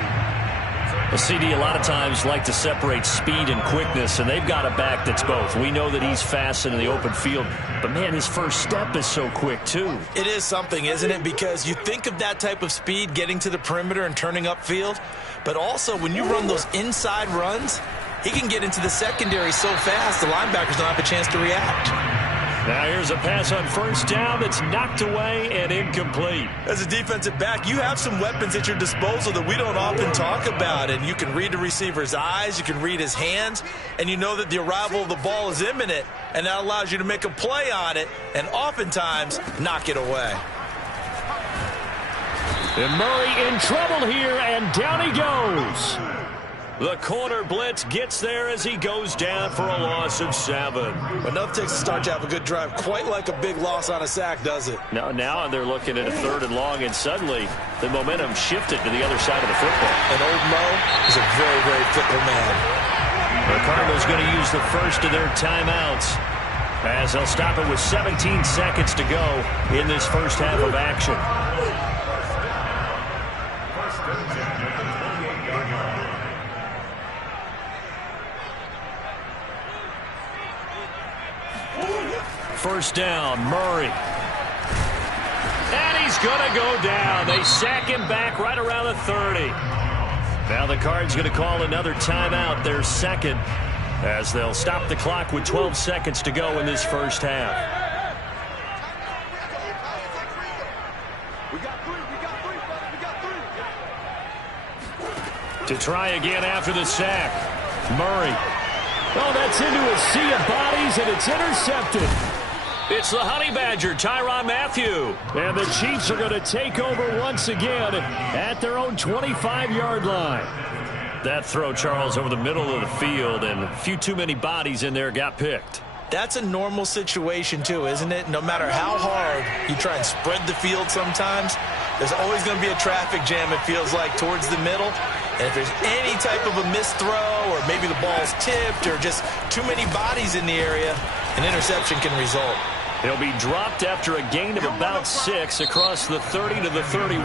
Well, CD a lot of times like to separate speed and quickness, and they've got a back that's both. We know that he's fast in the open field, but, man, his first step is so quick, too. It is something, isn't it? Because you think of that type of speed getting to the perimeter and turning upfield, but also when you run those inside runs, he can get into the secondary so fast the linebackers don't have a chance to react. Now here's a pass on first down that's knocked away and incomplete. As a defensive back, you have some weapons at your disposal that we don't often talk about. And you can read the receiver's eyes, you can read his hands, and you know that the arrival of the ball is imminent. And that allows you to make a play on it and oftentimes knock it away. And Murray in trouble here, and down he goes. The corner blitz gets there as he goes down for a loss of 7. Enough takes to start to have a good drive, quite like a big loss on a sack, does it? Now they're looking at a 3rd and long, and suddenly the momentum shifted to the other side of the football. And old Mo is a very, very fickle man. The Cardinals going to use the first of their timeouts as they'll stop it with 17 seconds to go in this first half of action. First down, Murray. And he's going to go down. They sack him back right around the 30. Now the Cards going to call another timeout, their second, as they'll stop the clock with 12 seconds to go in this first half. We got three, brother. We got three. To try again after the sack, Murray. Oh, that's into a sea of bodies, and it's intercepted. It's the Honey Badger, Tyrann Mathieu. And the Chiefs are going to take over once again at their own 25-yard line. That throw, Charles, over the middle of the field, and a few too many bodies in there got picked. That's a normal situation, too, isn't it? No matter how hard you try and spread the field sometimes, there's always going to be a traffic jam, it feels like, towards the middle. And if there's any type of a missed throw or maybe the ball's tipped or just too many bodies in the area, an interception can result. He'll be dropped after a gain of about 6 across the 30 to the 31.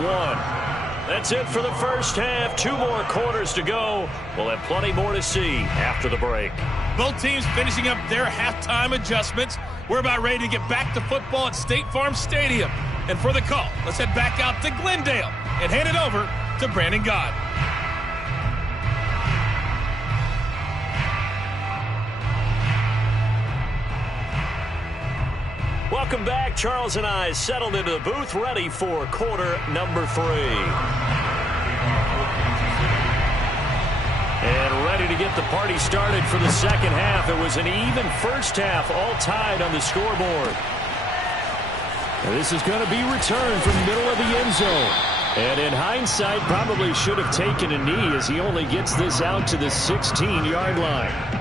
That's it for the first half. 2 more quarters to go. We'll have plenty more to see after the break. Both teams finishing up their halftime adjustments. We're about ready to get back to football at State Farm Stadium. And for the call, let's head back out to Glendale and hand it over to Brandon Gott. Welcome back. Charles and I settled into the booth, ready for quarter number 3. And ready to get the party started for the second half. It was an even first half, all tied on the scoreboard. And this is going to be returned from the middle of the end zone. And in hindsight, probably should have taken a knee as he only gets this out to the 16-yard line.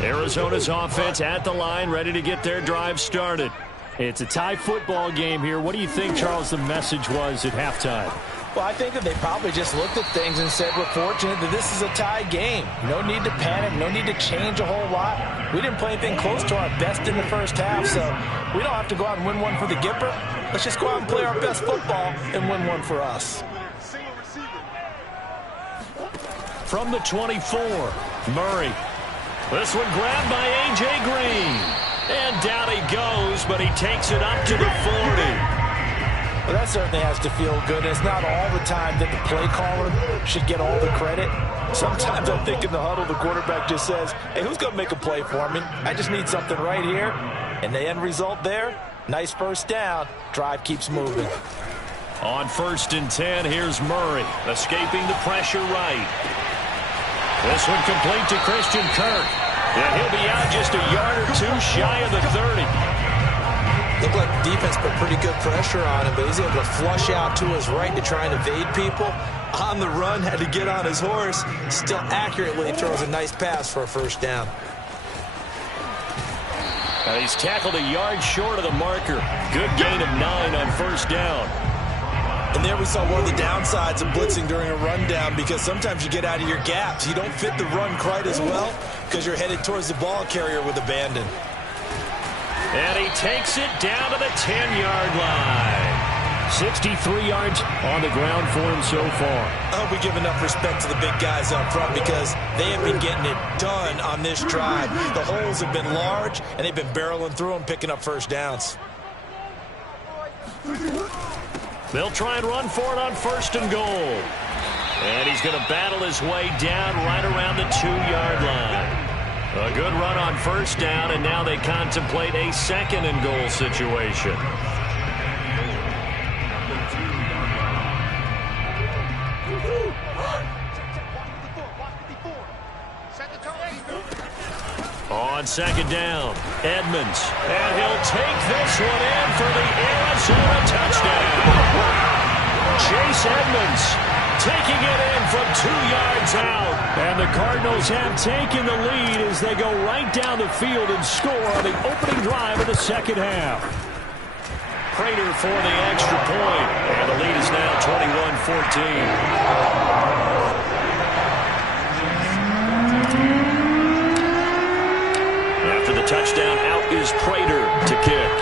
Arizona's offense at the line, ready to get their drive started. It's a tie football game here. What do you think, Charles, the message was at halftime? Well, I think that they probably just looked at things and said, we're fortunate that this is a tie game. No need to panic, no need to change a whole lot. We didn't play anything close to our best in the first half, so we don't have to go out and win one for the Gipper. Let's just go out and play our best football and win one for us. From the 24, Murray. This one grabbed by A.J. Green. And down he goes, but he takes it up to the 40. Well, that certainly has to feel good. It's not all the time that the play caller should get all the credit. Sometimes I think in the huddle, the quarterback just says, hey, who's going to make a play for me? I just need something right here. And the end result there, nice first down. Drive keeps moving. On 1st and 10, here's Murray, escaping the pressure right. This one complete to Christian Kirk. And he'll be out just a yard or 2 shy of the 30. Looked like the defense put pretty good pressure on him, but he's able to flush out to his right to try and evade people. On the run, had to get on his horse. Still accurately throws a nice pass for a first down. He's tackled a yard short of the marker. Good gain of 9 on first down. And there we saw one of the downsides of blitzing during a rundown, because sometimes you get out of your gaps. You don't fit the run quite as well because you're headed towards the ball carrier with abandon. And he takes it down to the 10-yard line. 63 yards on the ground for him so far. I hope we give enough respect to the big guys up front because they have been getting it done on this drive. The holes have been large, and they've been barreling through them, picking up first downs. They'll try and run for it on 1st and goal. And he's going to battle his way down right around the 2-yard line. A good run on 1st down, and now they contemplate a 2nd and goal situation. On 2nd down, Edmonds. And he'll take this one in for the Arizona touchdown. Chase Edmonds taking it in from 2 yards out. And the Cardinals have taken the lead as they go right down the field and score on the opening drive of the 2nd half. Prater for the extra point. And the lead is now 21-14. After the touchdown, out is Prater to kick.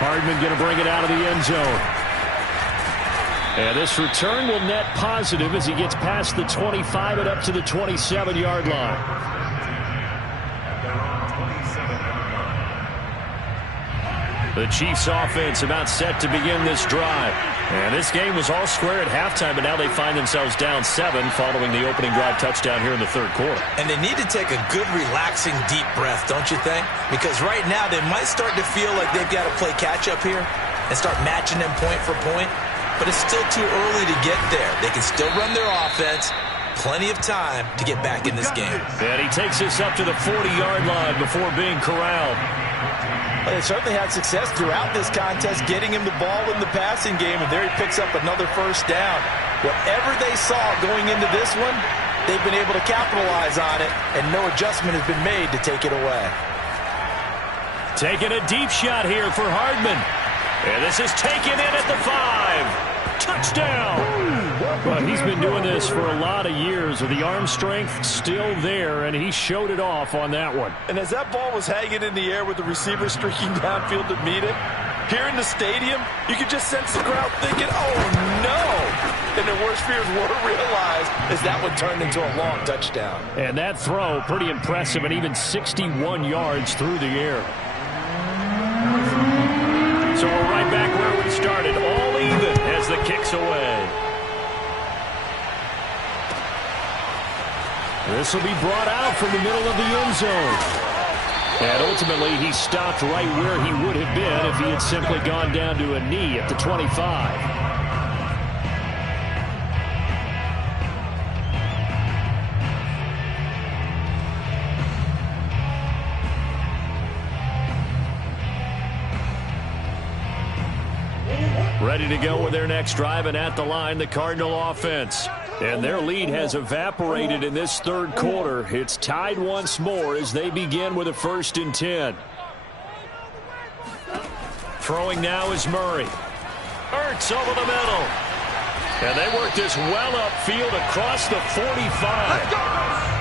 Hardman going to bring it out of the end zone. And this return will net positive as he gets past the 25 and up to the 27-yard line. The Chiefs offense about set to begin this drive. And this game was all square at halftime, but now they find themselves down 7 following the opening drive touchdown here in the 3rd quarter. And they need to take a good, relaxing, deep breath, don't you think? Because right now they might start to feel like they've got to play catch-up here and start matching them point for point. But it's still too early to get there. They can still run their offense. Plenty of time to get back in this game. And he takes us up to the 40-yard line before being corralled. They certainly had success throughout this contest, getting him the ball in the passing game, and there he picks up another 1st down. Whatever they saw going into this one, they've been able to capitalize on it, and no adjustment has been made to take it away. Taking a deep shot here for Hardman. And this is taken in at the 5. Touchdown! Well, he's been doing this for a lot of years with the arm strength still there, and he showed it off on that one. And as that ball was hanging in the air with the receiver streaking downfield to meet it, here in the stadium, you could just sense the crowd thinking, oh, no! And their worst fears were realized as that one turned into a long touchdown. And that throw, pretty impressive, and even 61 yards through the air. So we're right back where we started, all even as the kick's away. This will be brought out from the middle of the end zone. And ultimately, he stopped right where he would have been if he had simply gone down to a knee at the 25. Ready to go with their next drive, and at the line, the Cardinal offense. And their lead has evaporated in this 3rd quarter. It's tied once more as they begin with a 1st and 10. Throwing now is Murray. Ertz over the middle. And they work this well upfield across the 45.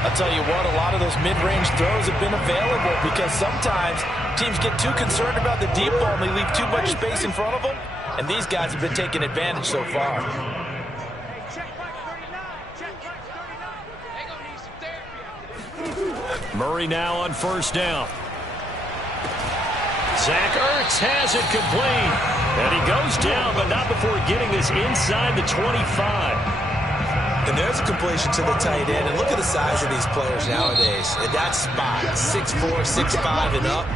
I'll tell you what, a lot of those mid-range throws have been available because sometimes teams get too concerned about the deep ball and they leave too much space in front of them. And these guys have been taking advantage so far. Murray now on 1st down. Zach Ertz has it complete. And he goes down, but not before getting this inside the 25. And there's a completion to the tight end. And look at the size of these players nowadays. At that spot, 6'4", 6'5", and up.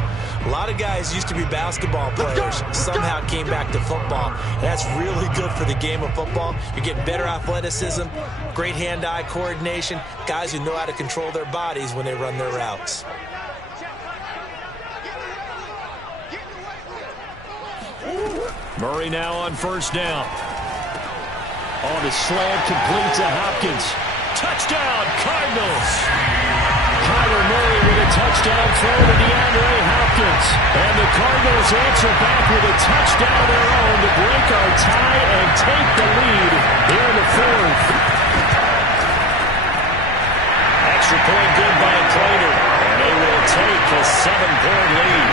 A lot of guys used to be basketball players, somehow came back to football. And that's really good for the game of football. You're getting better athleticism, great hand-eye coordination, guys who know how to control their bodies when they run their routes. Murray now on 1st down. On the slant, complete to Hopkins. Touchdown, Cardinals! Kyler Murray with a touchdown throw to DeAndre Hopkins. And the Cardinals answer back with a touchdown of their own to break our tie and take the lead here in the 4th. Extra point good by Prater. And they will take a 7-point lead.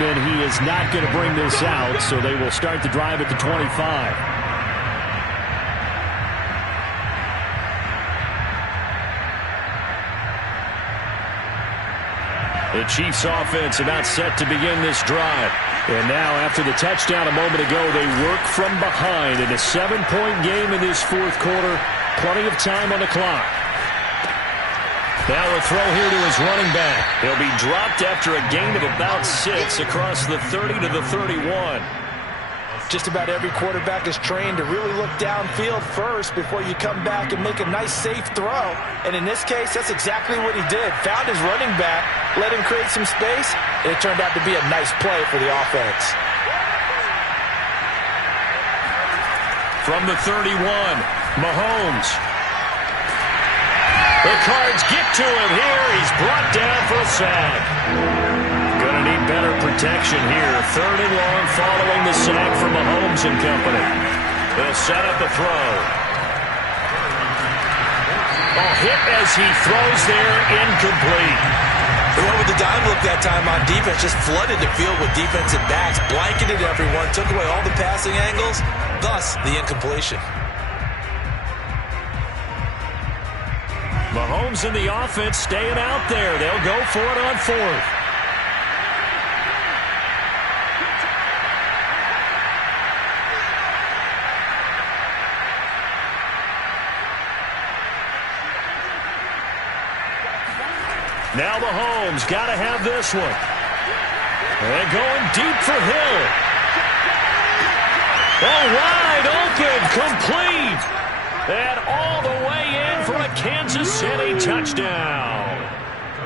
Edmond, he is not going to bring this out, so they will start the drive at the 25. The Chiefs offense about set to begin this drive. And now after the touchdown a moment ago, they work from behind in a 7-point game in this fourth quarter. Plenty of time on the clock. Now a throw here to his running back. He'll be dropped after a gain of about 6 across the 30 to the 31. Just about every quarterback is trained to really look downfield first before you come back and make a nice, safe throw. And in this case, that's exactly what he did. Found his running back, let him create some space, and it turned out to be a nice play for the offense. From the 31, Mahomes. The Cards get to him here. He's brought down for a sack. Going to need better protection here. 3rd and long following the sack from Mahomes and company. They'll set up a throw. Hit as he throws there, incomplete. Whoever with the dime look that time on defense just flooded the field with defensive backs, blanketed everyone, took away all the passing angles, thus the incompletion. Mahomes and the offense staying out there. They'll go for it on 4th. Now Mahomes got to have this one. And going deep for Hill. Wide open, complete. And all the way in for a Kansas City touchdown.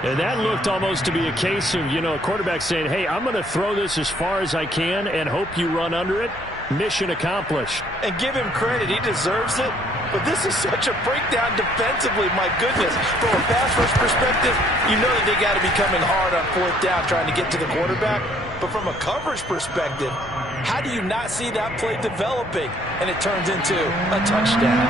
And that looked almost to be a case of, a quarterback saying, hey, I'm going to throw this as far as I can and hope you run under it. Mission accomplished. And give him credit. He deserves it. But this is such a breakdown defensively. My goodness. From a pass rush perspective, you know that they got to be coming hard on 4th down trying to get to the quarterback. But from a coverage perspective, how do you not see that play developing? And it turns into a touchdown.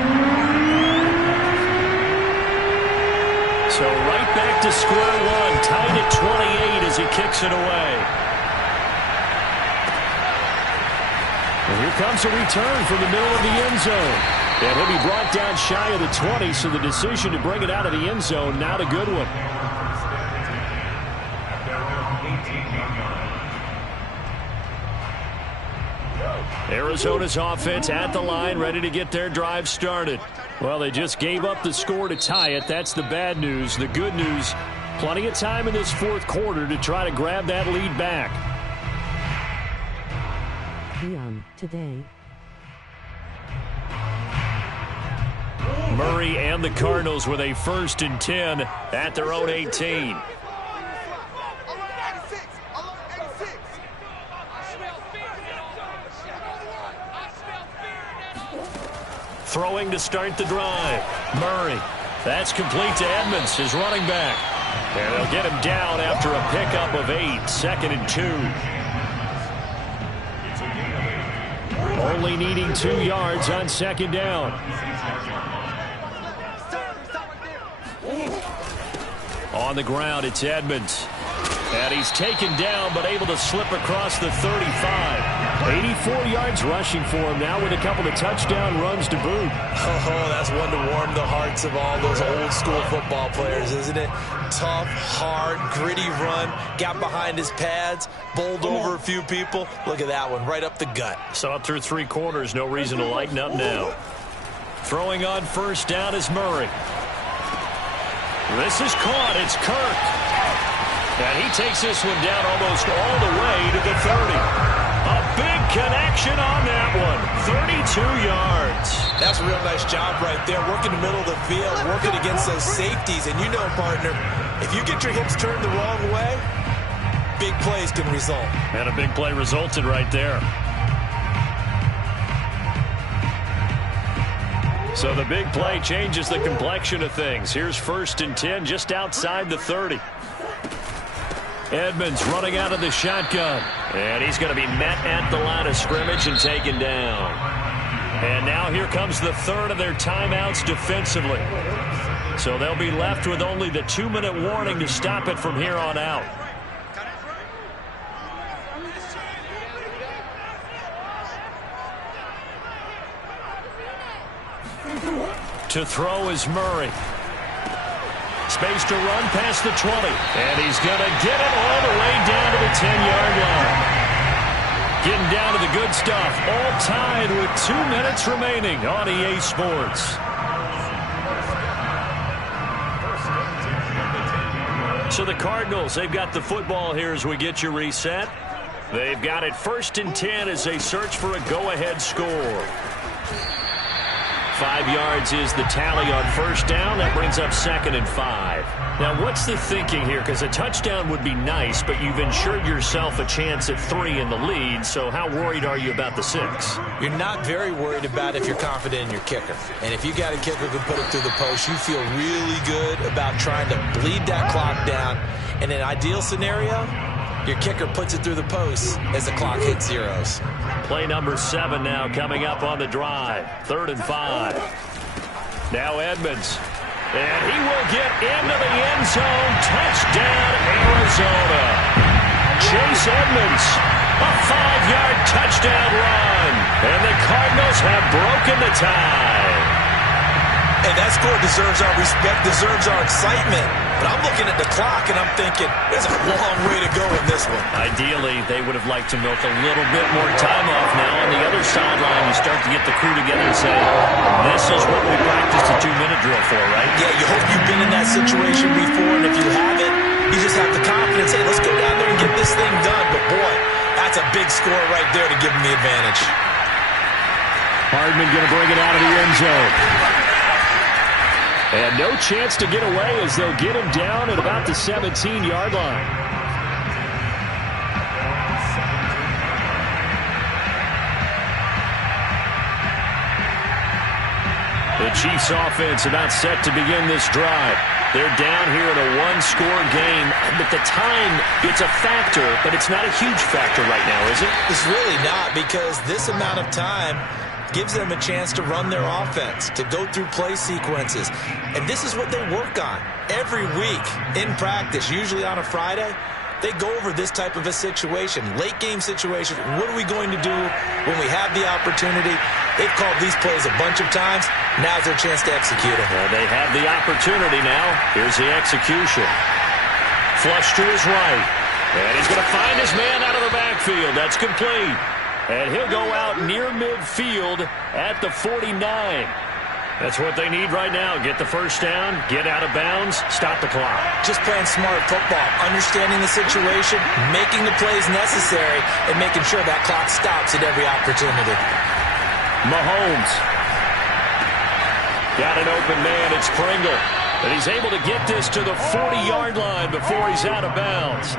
So right back to square one. Tied at 28 as he kicks it away. And here comes a return from the middle of the end zone. And he'll be brought down shy of the 20, so the decision to bring it out of the end zone, not a good one. Arizona's offense at the line, ready to get their drive started. Well, they just gave up the score to tie it. That's the bad news. The good news, plenty of time in this fourth quarter to try to grab that lead back. Today. Murray and the Cardinals with a 1st and 10 at their own 18. Throwing to start the drive. Murray. That's complete to Edmonds, his running back. And they'll get him down after a pickup of 8. 2nd and 2. Only needing 2 yards on 2nd down. On the ground, it's Edmonds. And he's taken down, but able to slip across the 35. 84 yards rushing for him now with a couple of touchdown runs to boot. Oh, that's one to warm the hearts of all those old school football players, isn't it? Tough, hard, gritty run. Got behind his pads, bowled over a few people. Look at that one, right up the gut. Saw it through 3 quarters, no reason to lighten up now. Throwing on 1st down is Murray. This is caught, it's Kirk. And he takes this one down almost all the way to the 30. A big connection on that one. 32 yards. That's a real nice job right there. Working the middle of the field, working against those safeties. And you know, partner, if you get your hips turned the wrong way, big plays can result. And a big play resulted right there. So the big play changes the complexion of things. Here's 1st and 10 just outside the 30. Edmonds running out of the shotgun. And he's going to be met at the line of scrimmage and taken down. And now here comes the 3rd of their timeouts defensively. So they'll be left with only the 2-minute warning to stop it from here on out. To throw is Murray. Space to run past the 20. And he's going to get it all the way down to the 10-yard line. Getting down to the good stuff. All tied with 2 minutes remaining on EA Sports. So the Cardinals, they've got the football here as we get you reset. They've got it 1st and 10 as they search for a go-ahead score. 5 yards is the tally on 1st down. That brings up 2nd and 5. Now, what's the thinking here? Because a touchdown would be nice, but you've ensured yourself a chance at 3 in the lead, so how worried are you about the 6? You're not very worried about it if you're confident in your kicker. And if you got a kicker who can put it through the post, you feel really good about trying to bleed that clock down. In an ideal scenario, your kicker puts it through the post as the clock hits zeros. Play number 7 now coming up on the drive. 3rd and 5. Now Edmonds. And he will get into the end zone. Touchdown, Arizona. Chase Edmonds. A 5-yard touchdown run. And the Cardinals have broken the tie. And that score deserves our respect, deserves our excitement. But I'm looking at the clock, and I'm thinking, there's a long way to go in this one. Ideally, they would have liked to milk a little bit more time off now. On the other sideline, you start to get the crew together and say, this is what we practiced a 2-minute drill for, right? Yeah, you hope you've been in that situation before, and if you haven't, you just have the confidence, hey, let's go down there and get this thing done. But, boy, that's a big score right there to give them the advantage. Hardman going to bring it out of the end zone. And no chance to get away as they'll get him down at about the 17-yard line. The Chiefs offense about set to begin this drive. They're down here in a one-score game, but the time, it's a factor, but it's not a huge factor right now, is it? It's really not, because this amount of time gives them a chance to run their offense, to go through play sequences. And this is what they work on every week in practice, usually on a Friday. They go over this type of a situation, late game situation. What are we going to do when we have the opportunity? They've called these plays a bunch of times. Now's their chance to execute them. Well, they have the opportunity now. Here's the execution. Flush to his right. And he's going to find his man out of the backfield. That's complete. And he'll go out near midfield at the 49. That's what they need right now. Get the first down, get out of bounds, stop the clock. Just playing smart football, understanding the situation, making the plays necessary, and making sure that clock stops at every opportunity. Mahomes. Got an open man. It's Pringle. And he's able to get this to the 40-yard line before he's out of bounds.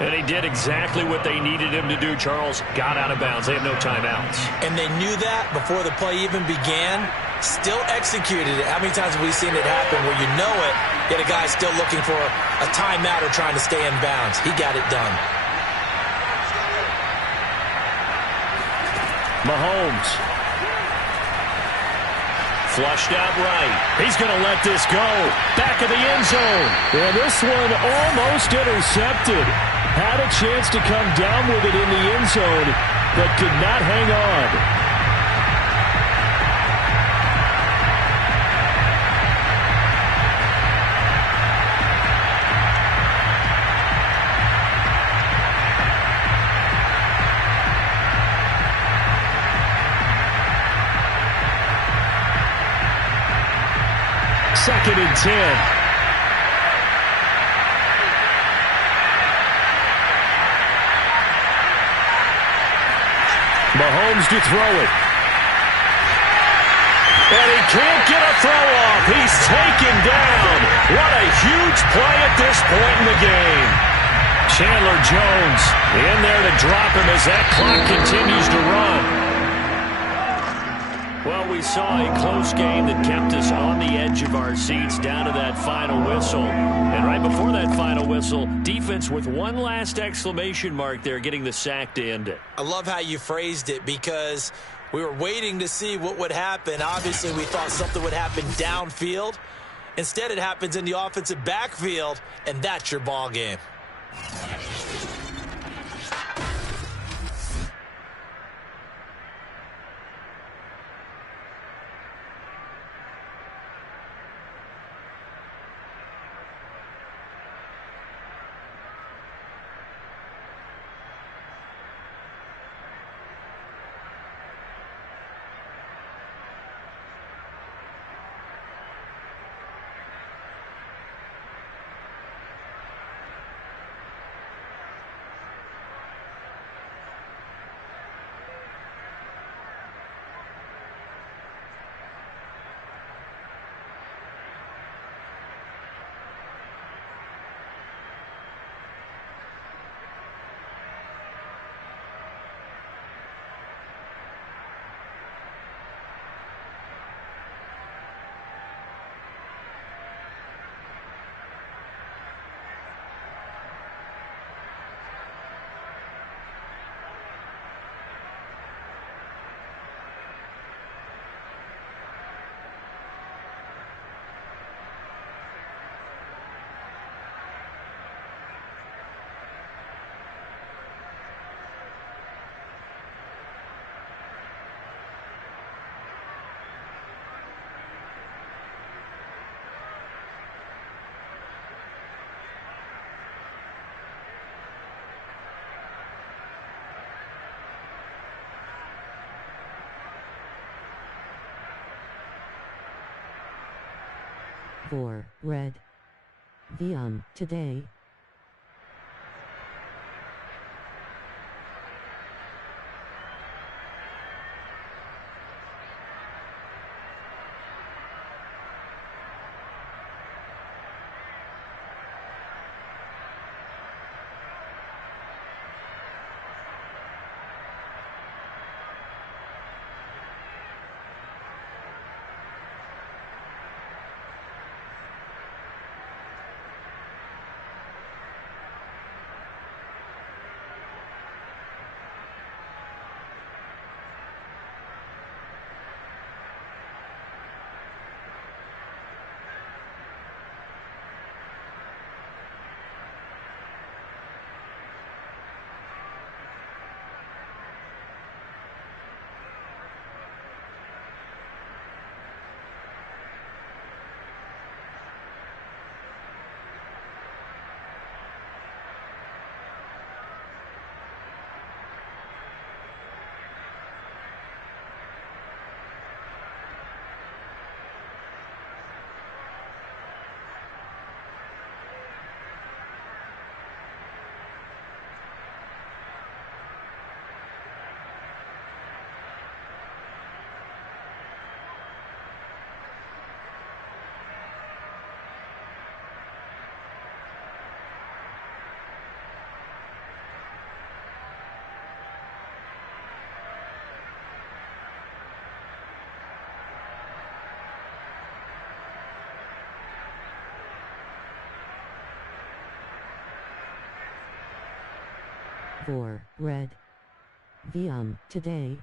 And he did exactly what they needed him to do, Charles. Got out of bounds. They have no timeouts. And they knew that before the play even began. Still executed it. How many times have we seen it happen where you know it, yet a guy still looking for a timeout or trying to stay in bounds? He got it done. Mahomes. Flushed out right. He's going to let this go. Back of the end zone. And this one almost intercepted. Had a chance to come down with it in the end zone, but could not hang on. Second and 10. Mahomes to throw it. And he can't get a throw off. He's taken down. What a huge play at this point in the game. Chandler Jones in there to drop him as that clock continues to run. Well, we saw a close game that kept us on the edge of our seats down to that final whistle. And right before that final whistle, defense with one last exclamation mark there, getting the sack to end it. I love how you phrased it, because we were waiting to see what would happen. Obviously, we thought something would happen downfield. Instead, it happens in the offensive backfield, and that's your ball game. For red. Today. For red. Today.